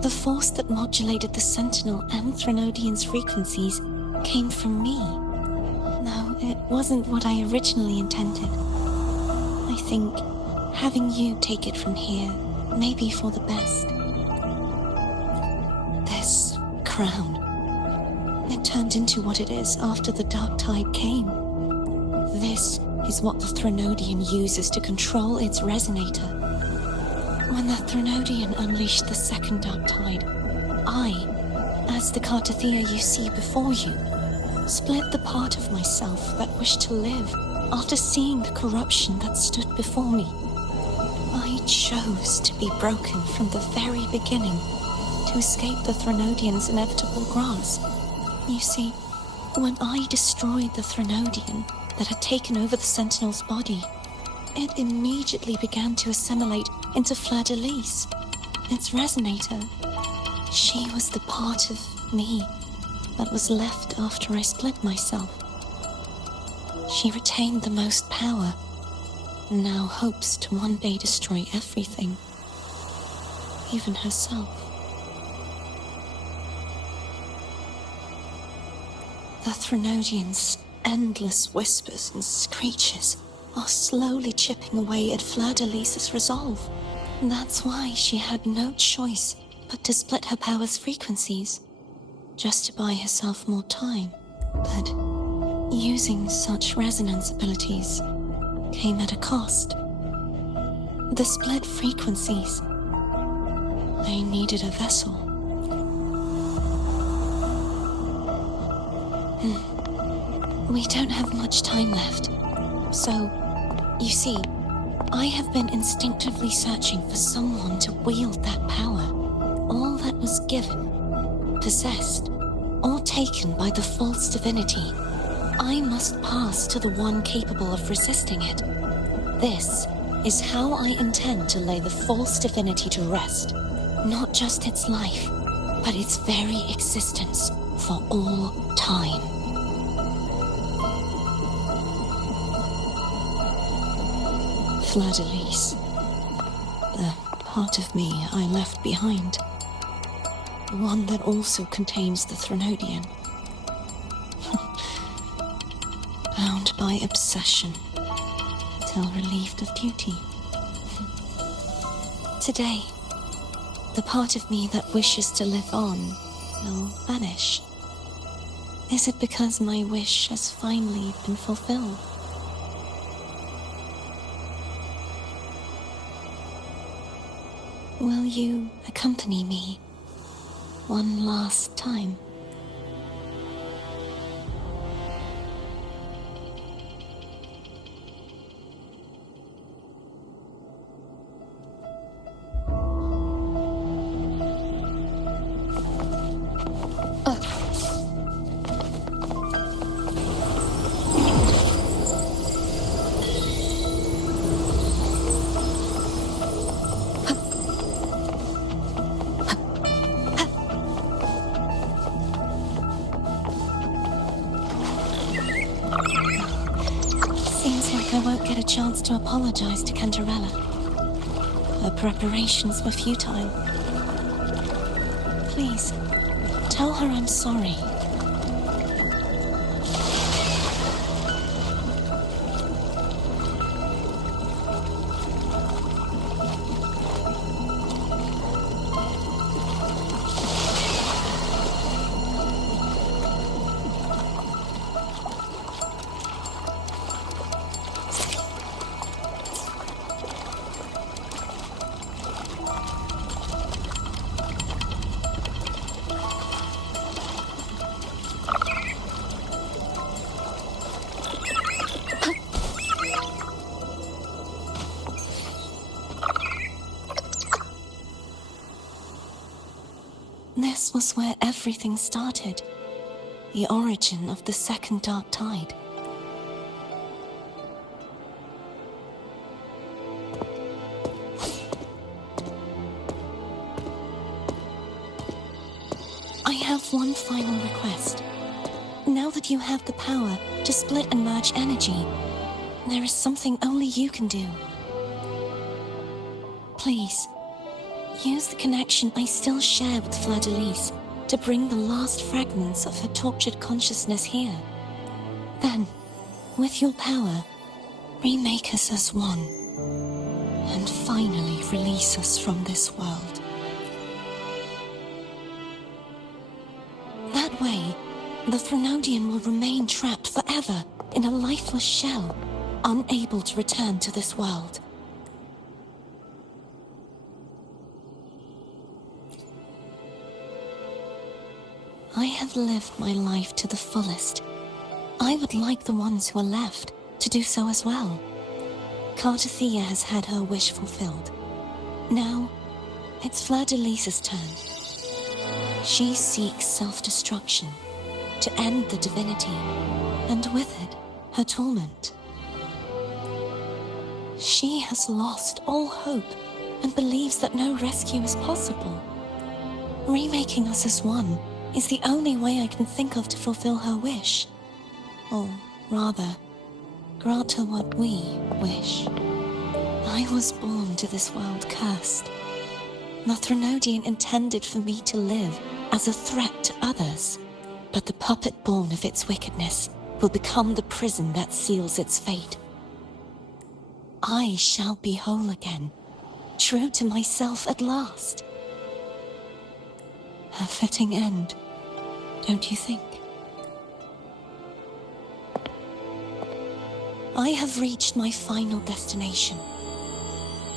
The force that modulated the Sentinel and Threnodian's frequencies came from me. No, it wasn't what I originally intended. I think having you take it from here may be for the best. This crown. It turned into what it is after the Dark Tide came. This is what the Threnodian uses to control its resonator. When the Threnodian unleashed the second Dark Tide, I, as the Cartathea you see before you, split the part of myself that wished to live after seeing the corruption that stood before me. I chose to be broken from the very beginning to escape the Threnodian's inevitable grasp. You see, when I destroyed the Threnodian that had taken over the Sentinel's body, it immediately began to assimilate into Fleur-de-Lis, its resonator. She was the part of me that was left after I split myself. She retained the most power, and now hopes to one day destroy everything, even herself. The Threnodian's endless whispers and screeches are slowly chipping away at Fleur-de-Lis's resolve. That's why she had no choice but to split her power's frequencies, just to buy herself more time. But using such resonance abilities came at a cost. The split frequencies. They needed a vessel. We don't have much time left. So, you see, I have been instinctively searching for someone to wield that power. All that was given, possessed, or taken by the false divinity, I must pass to the one capable of resisting it. This is how I intend to lay the false divinity to rest. Not just its life, but its very existence for all time. Fleur-de-Lis. The part of me I left behind. The one that also contains the Threnodian. Bound by obsession, till relieved of duty. Today, the part of me that wishes to live on will vanish. Is it because my wish has finally been fulfilled? Will you accompany me one last time? Chance to apologize to Cantarella. Her preparations were futile. Please, tell her I'm sorry. This was where everything started. The origin of the second Dark Tide. I have one final request. Now that you have the power to split and merge energy, there is something only you can do. Please, use the connection I still share with Fleur-de-Lis to bring the last fragments of her tortured consciousness here. Then, with your power, remake us as one, and finally release us from this world. That way, the Threnodian will remain trapped forever in a lifeless shell, unable to return to this world. I have lived my life to the fullest. I would like the ones who are left to do so as well. Cartathea has had her wish fulfilled. Now, it's Fleur-de-Lis's turn. She seeks self-destruction to end the divinity, and with it, her torment. She has lost all hope and believes that no rescue is possible. Remaking us as one is the only way I can think of to fulfill her wish. Or rather, grant her what we wish. I was born to this world cursed. The Threnodian intended for me to live as a threat to others, but the puppet born of its wickedness will become the prison that seals its fate. I shall be whole again, true to myself at last. A fitting end, don't you think? I have reached my final destination.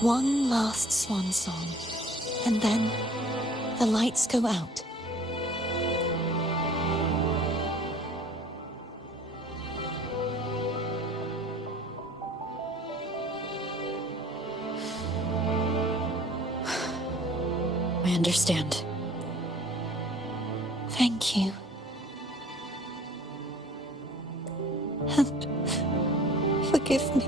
One last swan song, and then the lights go out. I understand. Thank you. And forgive me.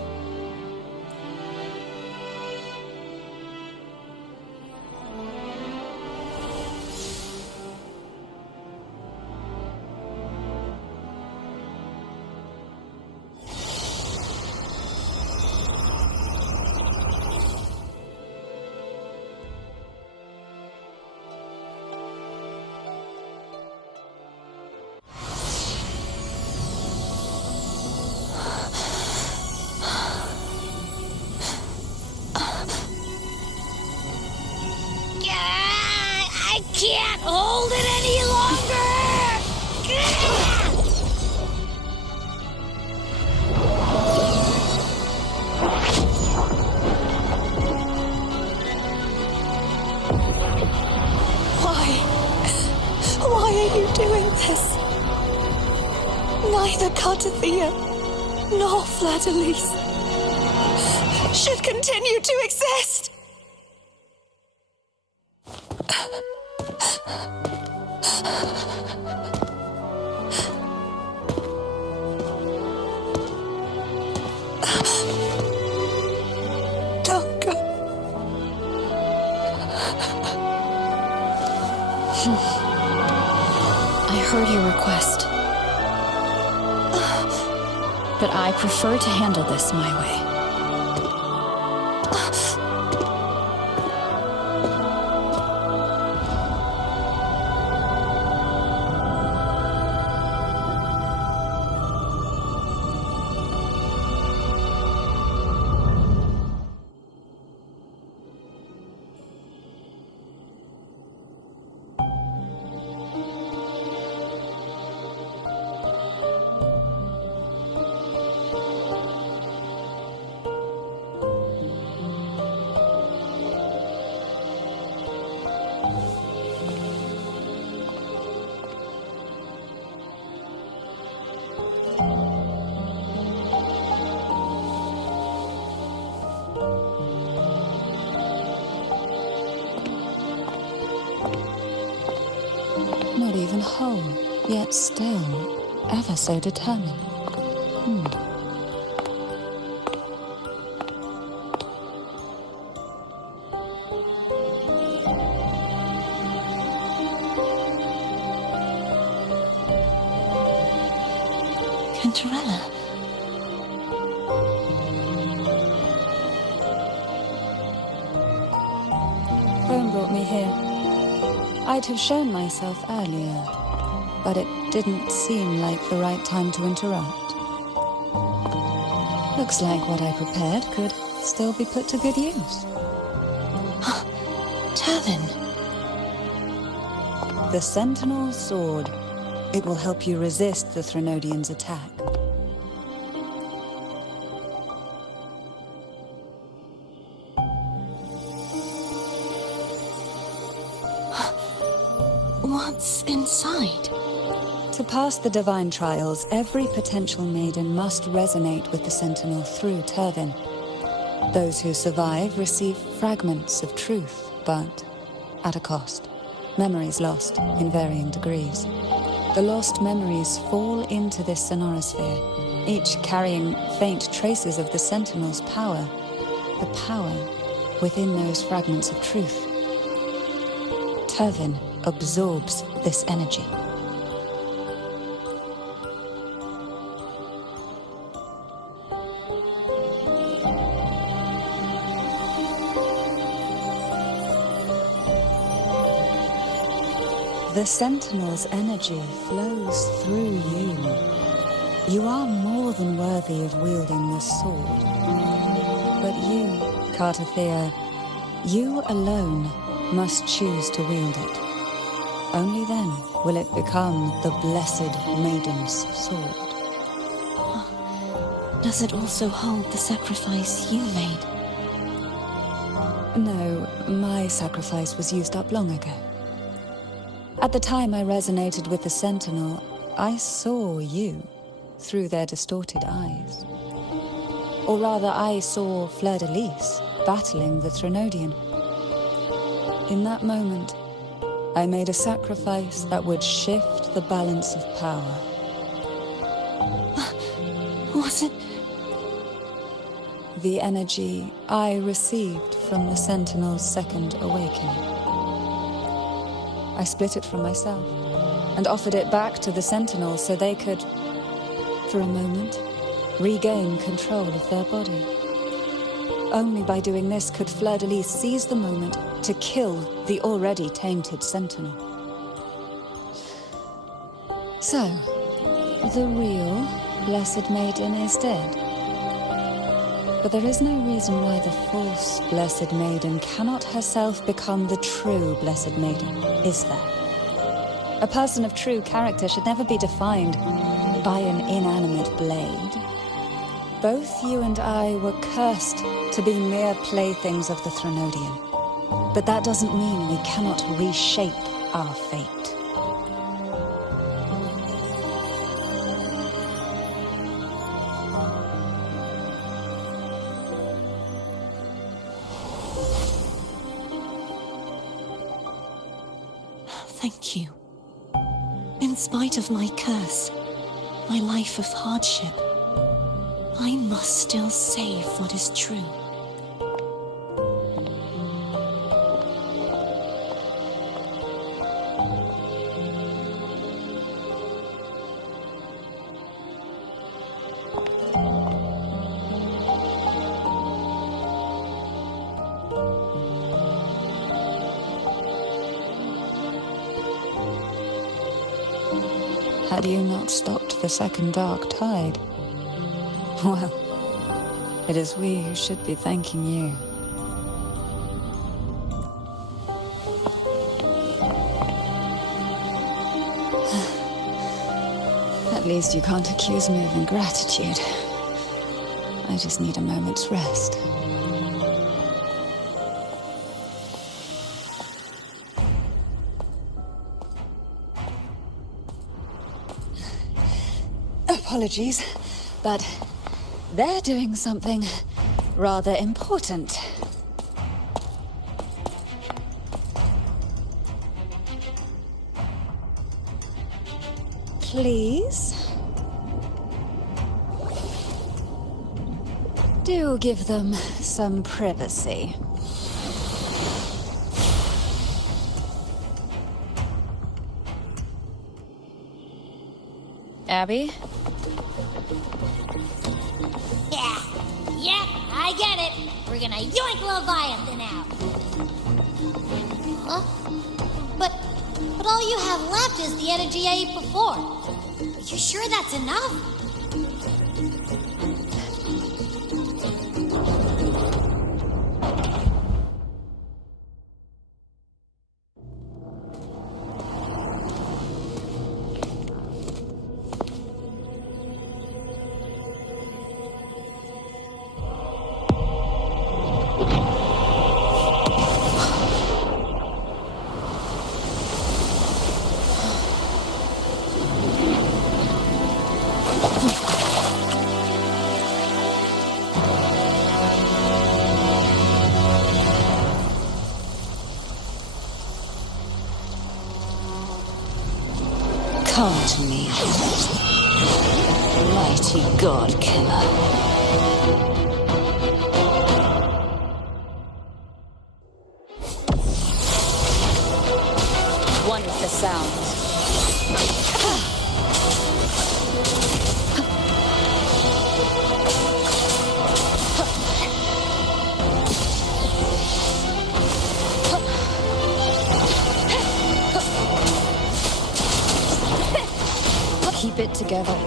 I can't hold it any longer! Why are you doing this? Neither Cartathea nor Fleur-de-Lis should continue to exist. Don't go. I heard your request. But I prefer to handle this my way. Not even whole, yet still ever so determined. Cantarella. phone brought me here. I'd have shown myself earlier, but it didn't seem like the right time to interrupt. Looks like what I prepared could still be put to good use. Turvin. The Sentinel's Sword. It will help you resist the Threnodian's attack. What's inside? To pass the divine trials, every potential maiden must resonate with the Sentinel through Turvin. Those who survive receive fragments of truth, but at a cost. Memories lost in varying degrees. The lost memories fall into this sonorosphere, each carrying faint traces of the Sentinel's power, the power within those fragments of truth. Turvin absorbs this energy. The Sentinel's energy flows through you. You are more than worthy of wielding this sword. But you, Cartathea, you alone must choose to wield it. Only then will it become the Blessed Maiden's sword. Does it also hold the sacrifice you made? No, my sacrifice was used up long ago. At the time I resonated with the Sentinel, I saw you through their distorted eyes. Or rather, I saw Fleur-de-Lis battling the Threnodian. In that moment, I made a sacrifice that would shift the balance of power. Was it? The energy I received from the Sentinel's second awakening. I split it from myself and offered it back to the Sentinel so they could, for a moment, regain control of their body. Only by doing this could Fleur-de-Lis seize the moment to kill the already tainted Sentinel. So, the real Blessed Maiden is dead. But there is no reason why the false Blessed Maiden cannot herself become the true Blessed Maiden, is there? A person of true character should never be defined by an inanimate blade. Both you and I were cursed to be mere playthings of the Threnodian. But that doesn't mean we cannot reshape our fate. Thank you. In spite of my curse, my life of hardship, I must still save what is true. Had you not stopped the second dark tide? Well, it is we who should be thanking you. At least you can't accuse me of ingratitude. I just need a moment's rest. Apologies, but they're doing something rather important. Please? Do give them some privacy. Abby? Yeah, I get it. We're gonna yoink Leviathan out. But all you have left is the energy I ate before. Are you sure that's enough? Come to me, mighty god killer. One with the sound. Keep it together.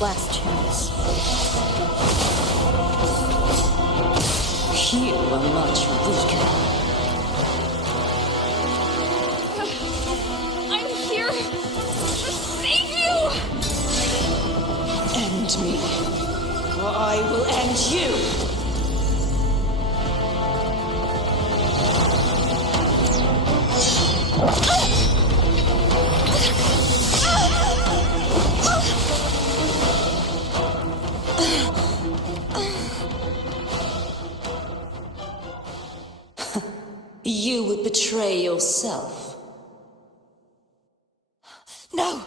Last chance. You are much weaker. I'm here to save you! End me, or I will end you! You would betray yourself. No!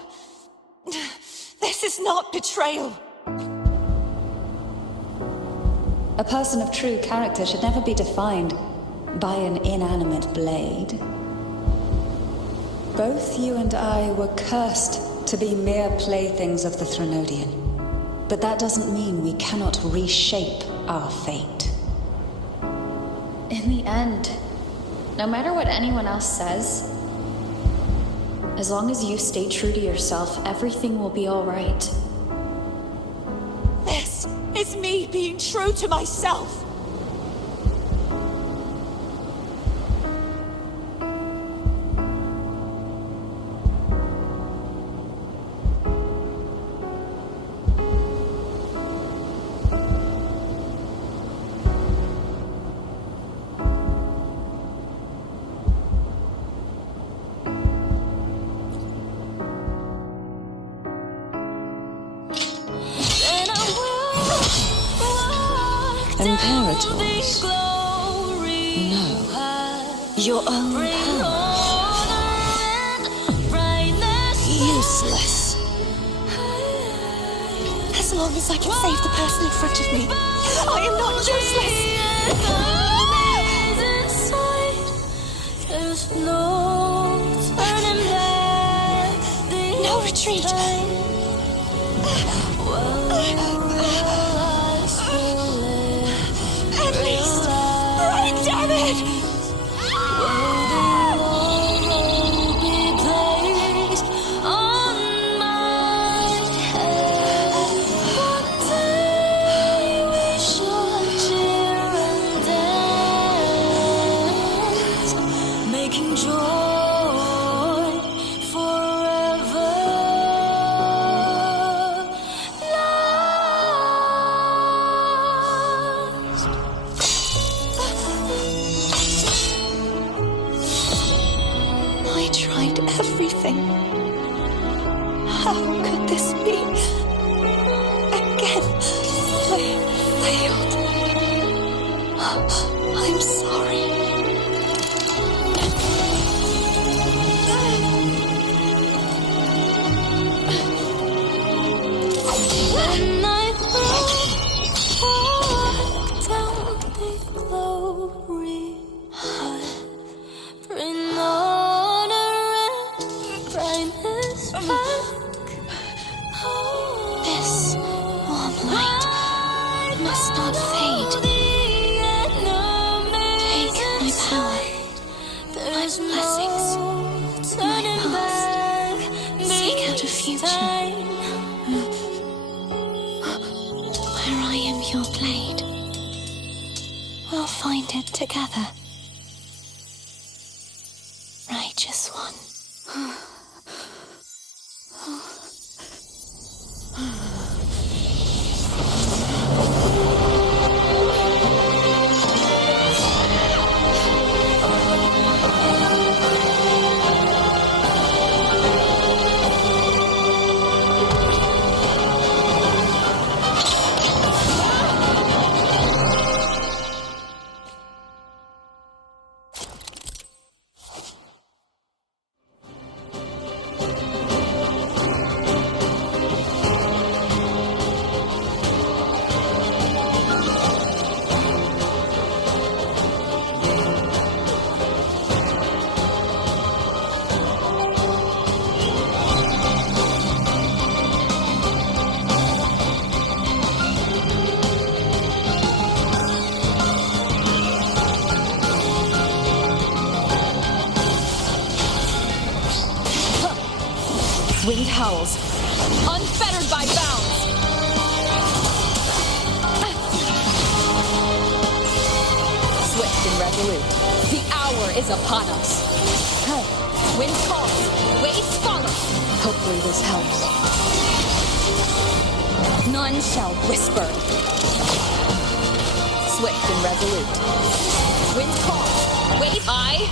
This is not betrayal! A person of true character should never be defined by an inanimate blade. Both you and I were cursed to be mere playthings of the Threnodian. But that doesn't mean we cannot reshape our fate. In the end, no matter what anyone else says, as long as you stay true to yourself, everything will be all right. This is me being true to myself! Imperators. No. Your own power. Useless. As long as I can save the person in front of me, I am not useless! No retreat! At least, break, damn it! Everything. How could this be? Again, I failed. I'm sorry. When I walk down the glory, bring this warm light must not fade. Take my power. find it together. Righteous one. Wind howls, unfettered by bounds. Swift and resolute, the hour is upon us. Wind calls, waves follow. Hopefully this helps. None shall whisper. Swift and resolute. Wind calls, wave. I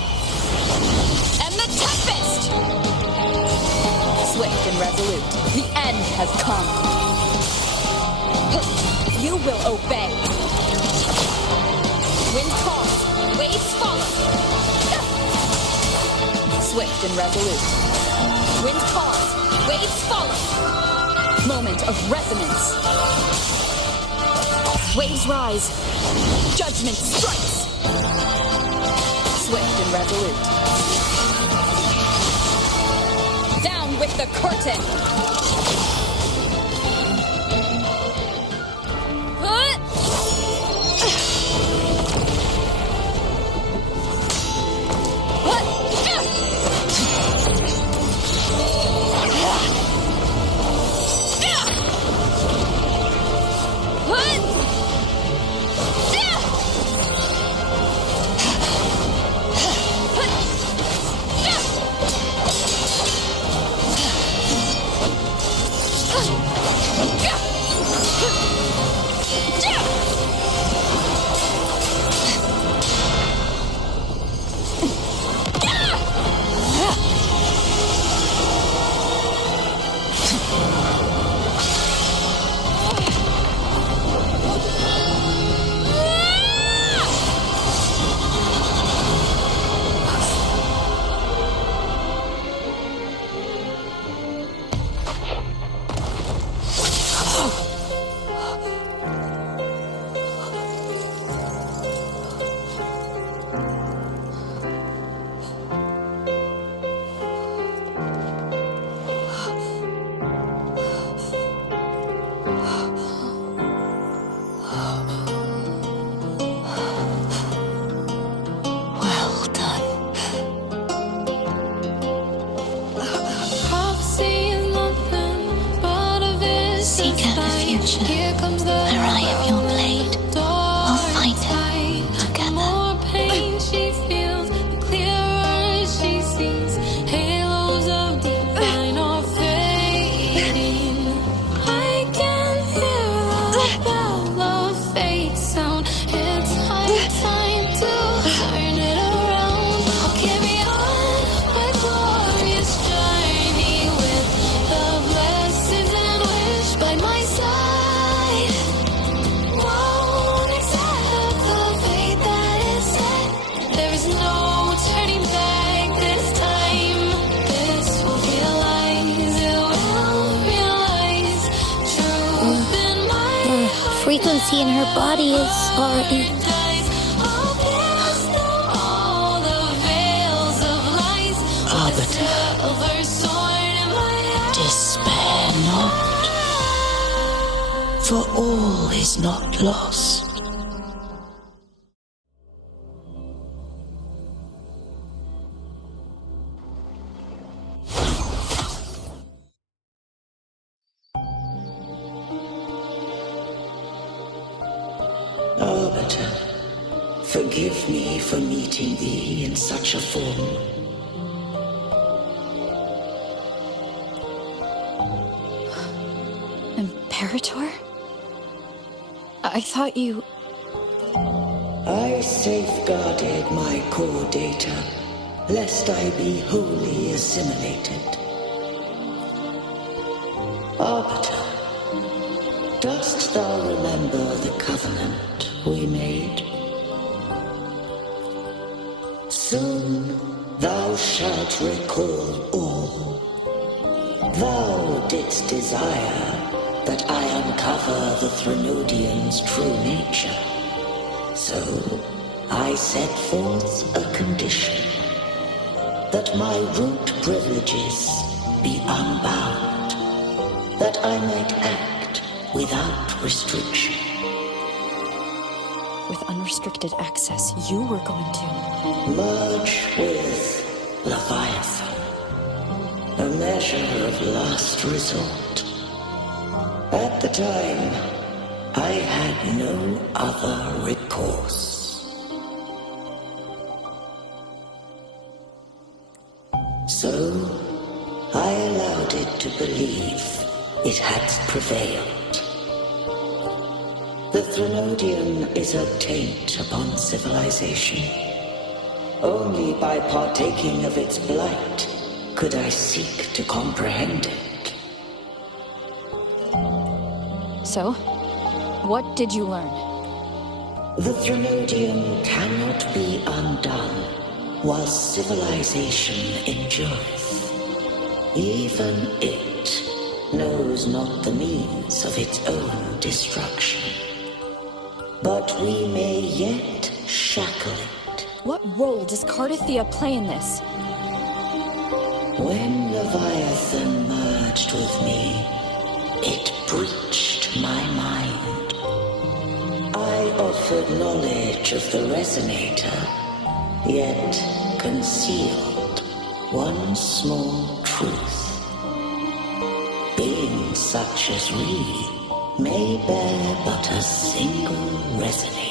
am the Tempest! Swift and resolute, the end has come. You will obey. Wind calls, waves follow. Swift and resolute. Wind calls, waves follow. Moment of resonance. Waves rise. Judgment strikes. Swift and resolute. Down with the curtain! Frequency in her body is already... Arbiter, despair not, for all is not lost. Arbiter, Forgive me for meeting thee in such a form. Imperator? I thought you... I safeguarded my core data, lest I be wholly assimilated. Arbiter, dost thou remember the covenant we made? Soon thou shalt recall all. Thou didst desire that I uncover the Threnodian's true nature. So I set forth a condition, that my root privileges be unbound, that I might act without restriction. With unrestricted access, you were going to... Merge with Leviathan, a measure of last resort. At the time, I had no other recourse. So, I allowed it to believe it had prevailed. The Threnodian is a taint upon civilization. Only by partaking of its blight could I seek to comprehend it. So, what did you learn? The Threnodian cannot be undone while civilization endureth. Even it knows not the means of its own destruction. But we may yet shackle it. What role does Cardathia play in this? When Leviathan merged with me, it breached my mind. I offered knowledge of the Resonator, yet concealed one small truth. Beings such as we may bear but a single Resonator.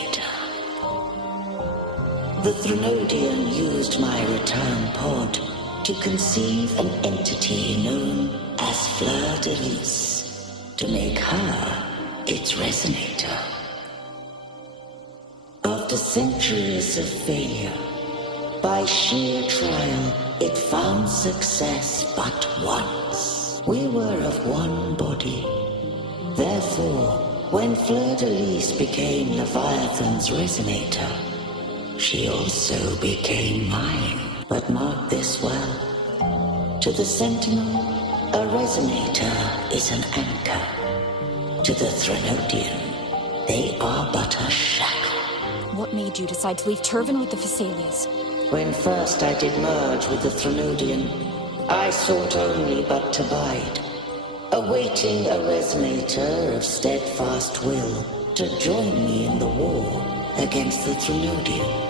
The Threnodian used my return pod to conceive an entity known as Fleur de Lis, to make her its Resonator. After centuries of failure, by sheer trial, it found success but once. We were of one body. Therefore, when Fleur de Lis became Leviathan's Resonator, she also became mine. But mark this well. To the Sentinel, a Resonator is an anchor. To the Threnodian, they are but a shackle. What made you decide to leave Turvan with the Phasalias? When first I did merge with the Threnodian, I sought only but to bide, awaiting a Resonator of steadfast will to join me in the war against the Threnodian.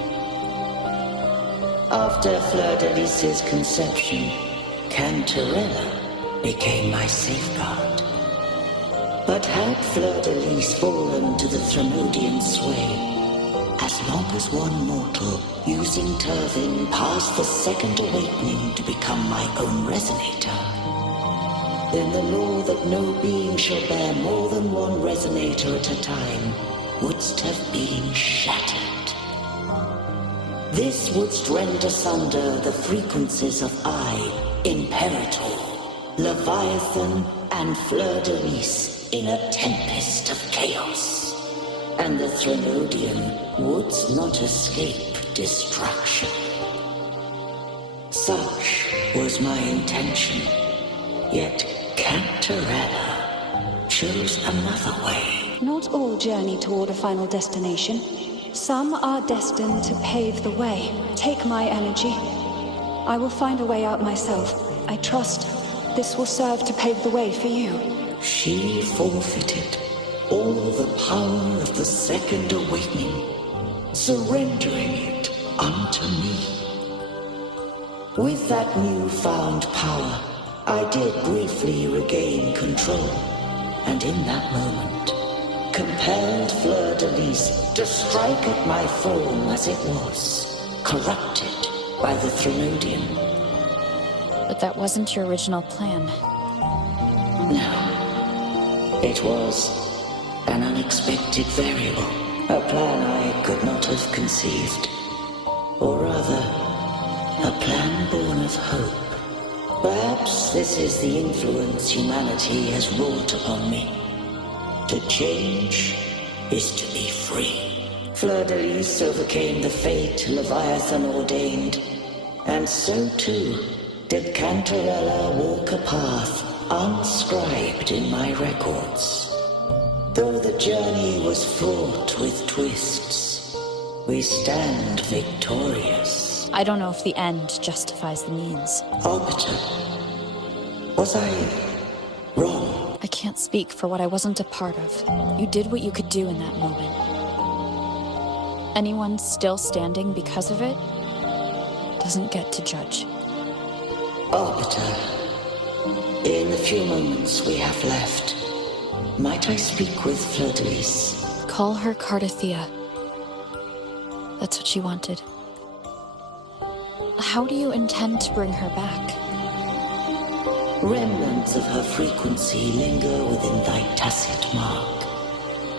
After Fleur de Lis's conception, Cantarella became my safeguard. But had Fleur de Lis fallen to the Threnodian sway, as long as one mortal using Turvan passed the second awakening to become my own Resonator, then the law that no being shall bear more than one Resonator at a time wouldst have been shattered. This wouldst rend asunder the frequencies of I, Imperator, Leviathan, and Fleur de Lis in a tempest of chaos. And the Threnodian wouldst not escape destruction. Such was my intention, yet Cantarella chose another way. Not all journey toward a final destination. Some are destined to pave the way. Take my energy. I will find a way out myself. I trust this will serve to pave the way for you. She forfeited all the power of the second awakening, surrendering it unto me. With that newfound power, I did briefly regain control, and in that moment, compelled Fleur-de-Lis to strike at my form as it was, corrupted by the Thremodian. But that wasn't your original plan. No. It was an unexpected variable. A plan I could not have conceived. Or rather, a plan born of hope. Perhaps this is the influence humanity has wrought upon me. To change is to be free. Fleur-de-Lis overcame the fate Leviathan ordained, and so too did Cantarella walk a path unscribed in my records. Though the journey was fraught with twists, we stand victorious. I don't know if the end justifies the means. Arbiter, was I wrong? I can't speak for what I wasn't a part of. You did what you could do in that moment. Anyone still standing because of it doesn't get to judge. Arbiter, in the few moments we have left, might I speak with Fleur-de-Lis? Call her Cardathia. That's what she wanted. How do you intend to bring her back? Remnants of her frequency linger within thy tacit mark.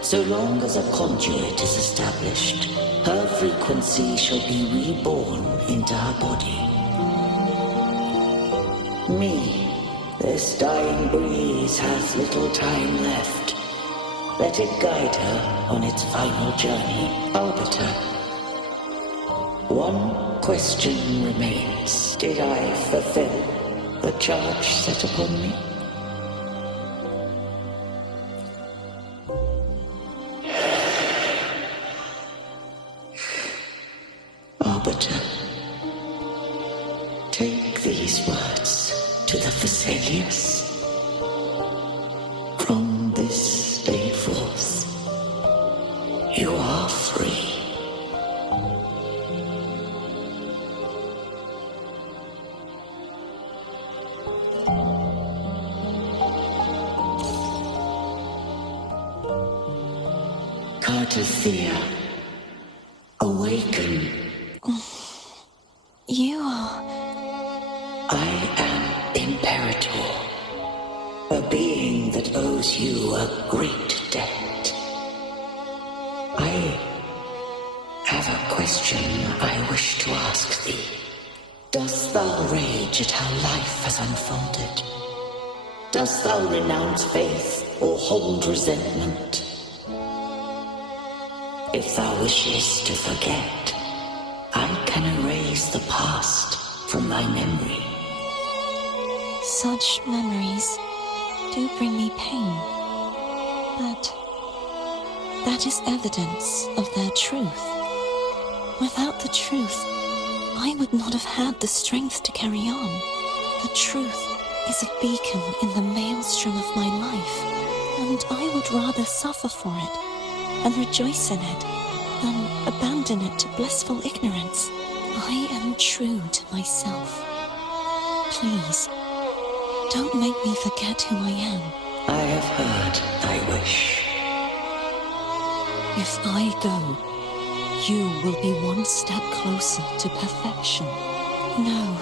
So long as a conduit is established, her frequency shall be reborn into her body. Me, this dying breeze hath little time left. Let it guide her on its final journey. Arbiter, one question remains. Did I fulfill the charge set upon me? Arbiter, take these words to the Phasaelius. From this day forth, you are free. Cardathia, awaken. You are... I am Imperator, a being that owes you a great debt. I have a question I wish to ask thee. Dost thou rage at how life has unfolded? Dost thou renounce faith or hold resentment? If thou wishes to forget, I can erase the past from thy memory. Such memories do bring me pain, but that is evidence of their truth. Without the truth, I would not have had the strength to carry on. The truth is a beacon in the maelstrom of my life, and I would rather suffer for it and rejoice in it than abandon it to blissful ignorance. I am true to myself. Please, don't make me forget who I am. I have heard thy wish. If I go, you will be one step closer to perfection. No,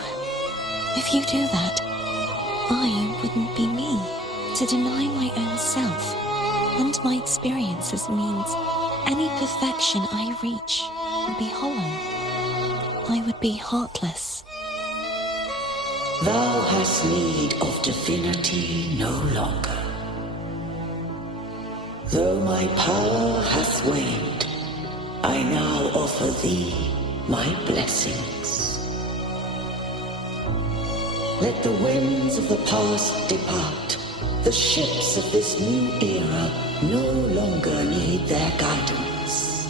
if you do that, I wouldn't be me. To deny my own self and my experiences means any perfection I reach will be hollow. I would be heartless. Thou hast need of divinity no longer. Though my power hath waned, I now offer thee my blessings. Let the winds of the past depart. The ships of this new era no longer need their guidance.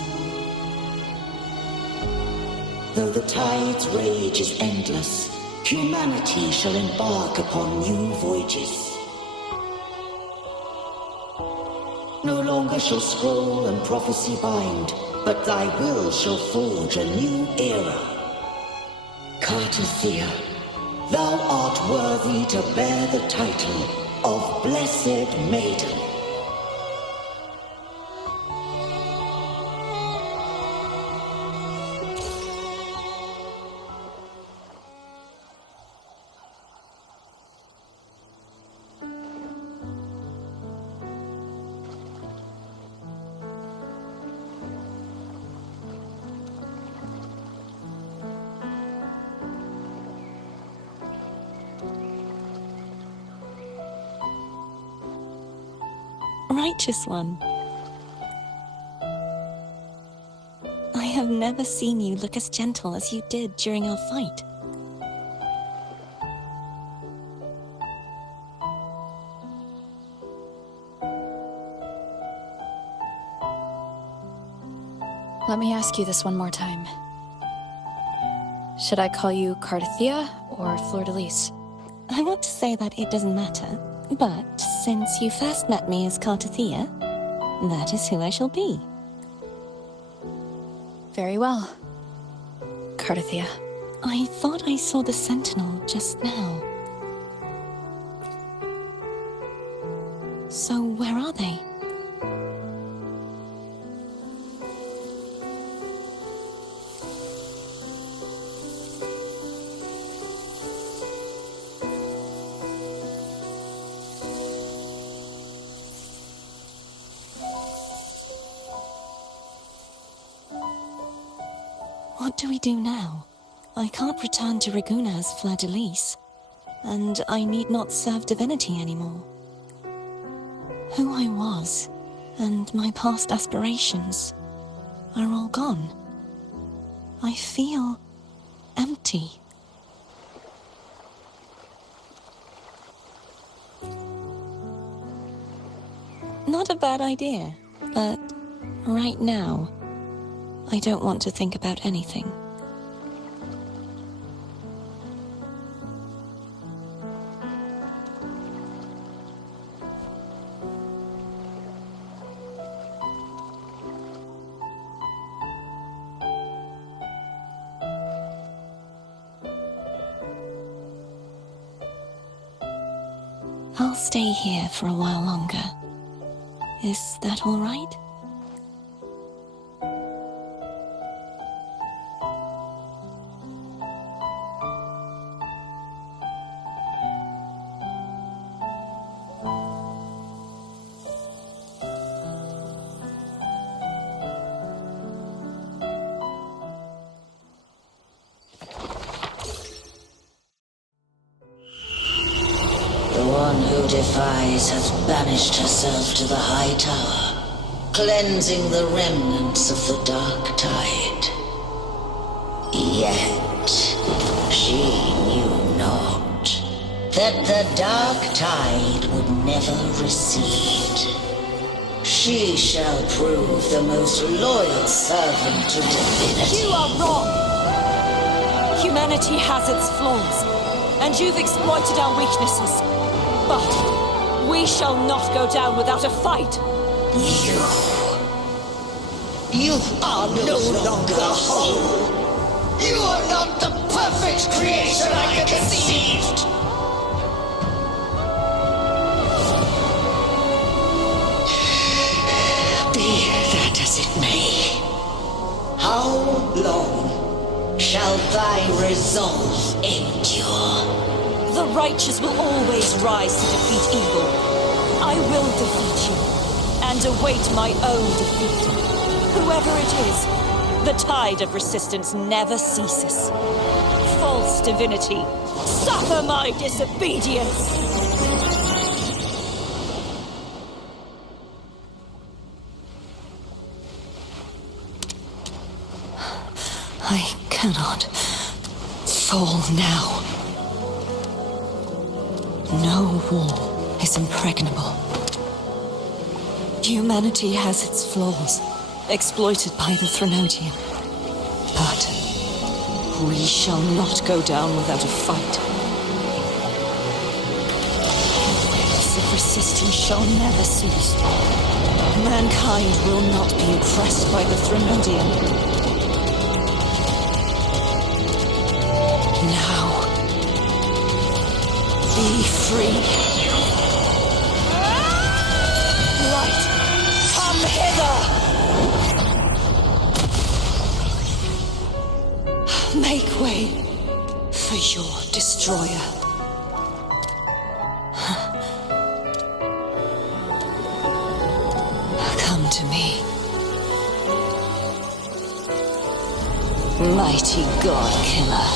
Though the tide's rage is endless, humanity shall embark upon new voyages. No longer shall scroll and prophecy bind, but thy will shall forge a new era. Cardathia, thou art worthy to bear the title of Blessed Maiden. Righteous One. I have never seen you look as gentle as you did during our fight. Let me ask you this one more time. Should I call you Cardathia or Fleur-de-Lis? I want to say that it doesn't matter, but since you first met me as Cardathia, that is who I shall be. Very well. Cardathia. I thought I saw the Sentinel just now. So where are they? What do we do now? I can't return to Reguna as Fleur-de-Lis, and I need not serve divinity anymore. Who I was, and my past aspirations, are all gone. I feel empty. Not a bad idea, but right now, I don't want to think about anything. I'll stay here for a while longer. Is that all right? The one who defies has banished herself to the High Tower, cleansing the remnants of the Dark Tide. Yet, she knew not that the Dark Tide would never recede. She shall prove the most loyal servant to divinity. You are wrong! Humanity has its flaws, and you've exploited our weaknesses. But we shall not go down without a fight. You are no longer whole. You are not the perfect creation I conceived. Be that as it may, how long shall thy resolve endure? The righteous will always rise to defeat evil. I will defeat you, and await my own defeat. Whoever it is, the tide of resistance never ceases. False divinity, suffer my disobedience! I cannot fall now. No wall is impregnable. Humanity has its flaws, exploited by the Threnodian. But we shall not go down without a fight. The waves of resistance shall never cease. Mankind will not be oppressed by the Threnodian. Now, be free. Light, come hither! Make way for your destroyer. Come to me. Mighty God Killer.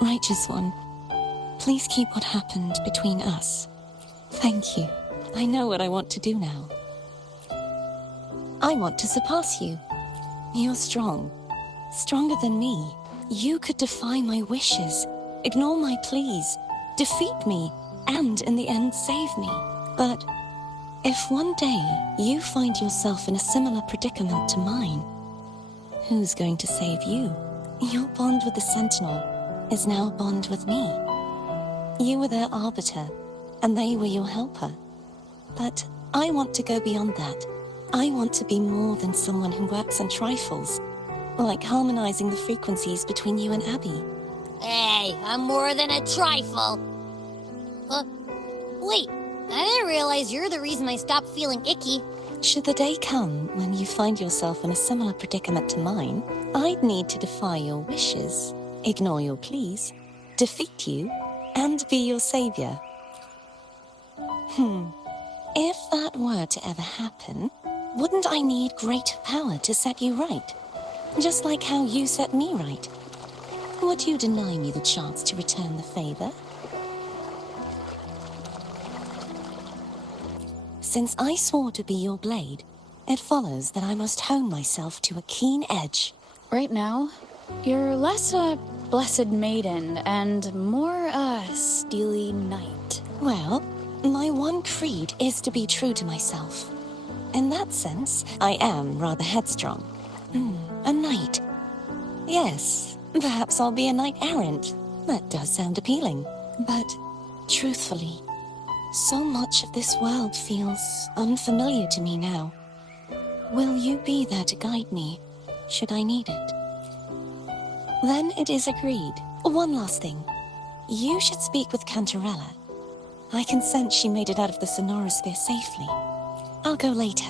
Righteous One, please keep what happened between us. Thank you. I know what I want to do now. I want to surpass you. You're strong. Stronger than me. You could defy my wishes, ignore my pleas, defeat me, and in the end save me. But if one day you find yourself in a similar predicament to mine, who's going to save you? Your bond with the Sentinel is now a bond with me. You were their arbiter, and they were your helper. But I want to go beyond that. I want to be more than someone who works on trifles, like harmonizing the frequencies between you and Abby. Hey, I'm more than a trifle. Wait, I didn't realize you're the reason I stopped feeling icky. Should the day come when you find yourself in a similar predicament to mine, I'd need to defy your wishes, ignore your pleas, defeat you, and be your savior. If that were to ever happen, wouldn't I need greater power to set you right? Just like how you set me right. Would you deny me the chance to return the favor? Since I swore to be your blade, it follows that I must hone myself to a keen edge. Right now, you're less a blessed maiden and more a steely knight. Well, my one creed is to be true to myself. In that sense, I am rather headstrong. A knight. Yes, perhaps I'll be a knight-errant. That does sound appealing. But, truthfully, so much of this world feels unfamiliar to me now. Will you be there to guide me, should I need it? Then it is agreed. One last thing. You should speak with Cantarella. I can sense she made it out of the Sonorosphere safely. I'll go later.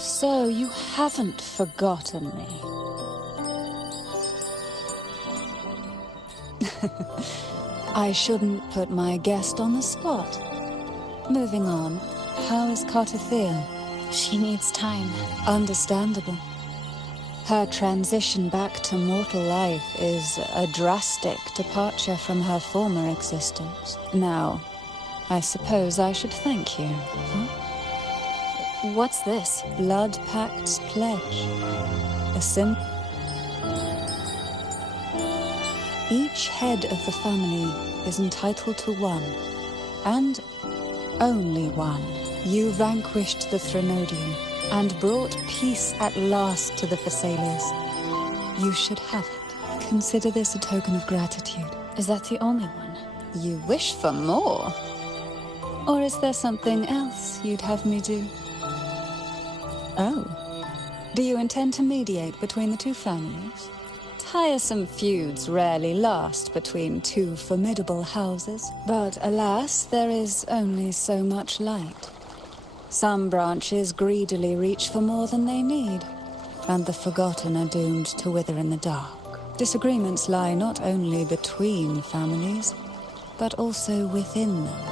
So you haven't forgotten me. I shouldn't put my guest on the spot. Moving on, how is Cartathea? She needs time. Understandable. Her transition back to mortal life is a drastic departure from her former existence. Now, I suppose I should thank you. What's this? Blood Pact's pledge. A symbol. Each head of the family is entitled to one, and only one. You vanquished the Threnodian and brought peace at last to the Thessalians. You should have it. Consider this a token of gratitude. Is that the only one? You wish for more? Or is there something else you'd have me do? Oh. Do you intend to mediate between the two families? Tiresome feuds rarely last between two formidable houses. But alas, there is only so much light. Some branches greedily reach for more than they need, and the forgotten are doomed to wither in the dark. Disagreements lie not only between families, but also within them.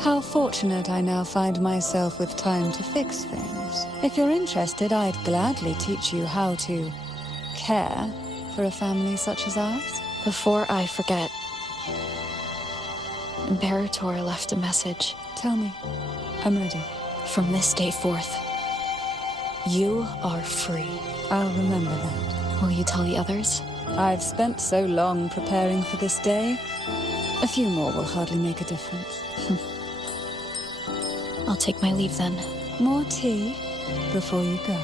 How fortunate I now find myself with time to fix things. If you're interested, I'd gladly teach you how to care for a family such as ours. Before I forget, Imperator left a message. Tell me. I'm ready. From this day forth, you are free. I'll remember that. Will you tell the others? I've spent so long preparing for this day. A few more will hardly make a difference. I'll take my leave then. More tea before you go.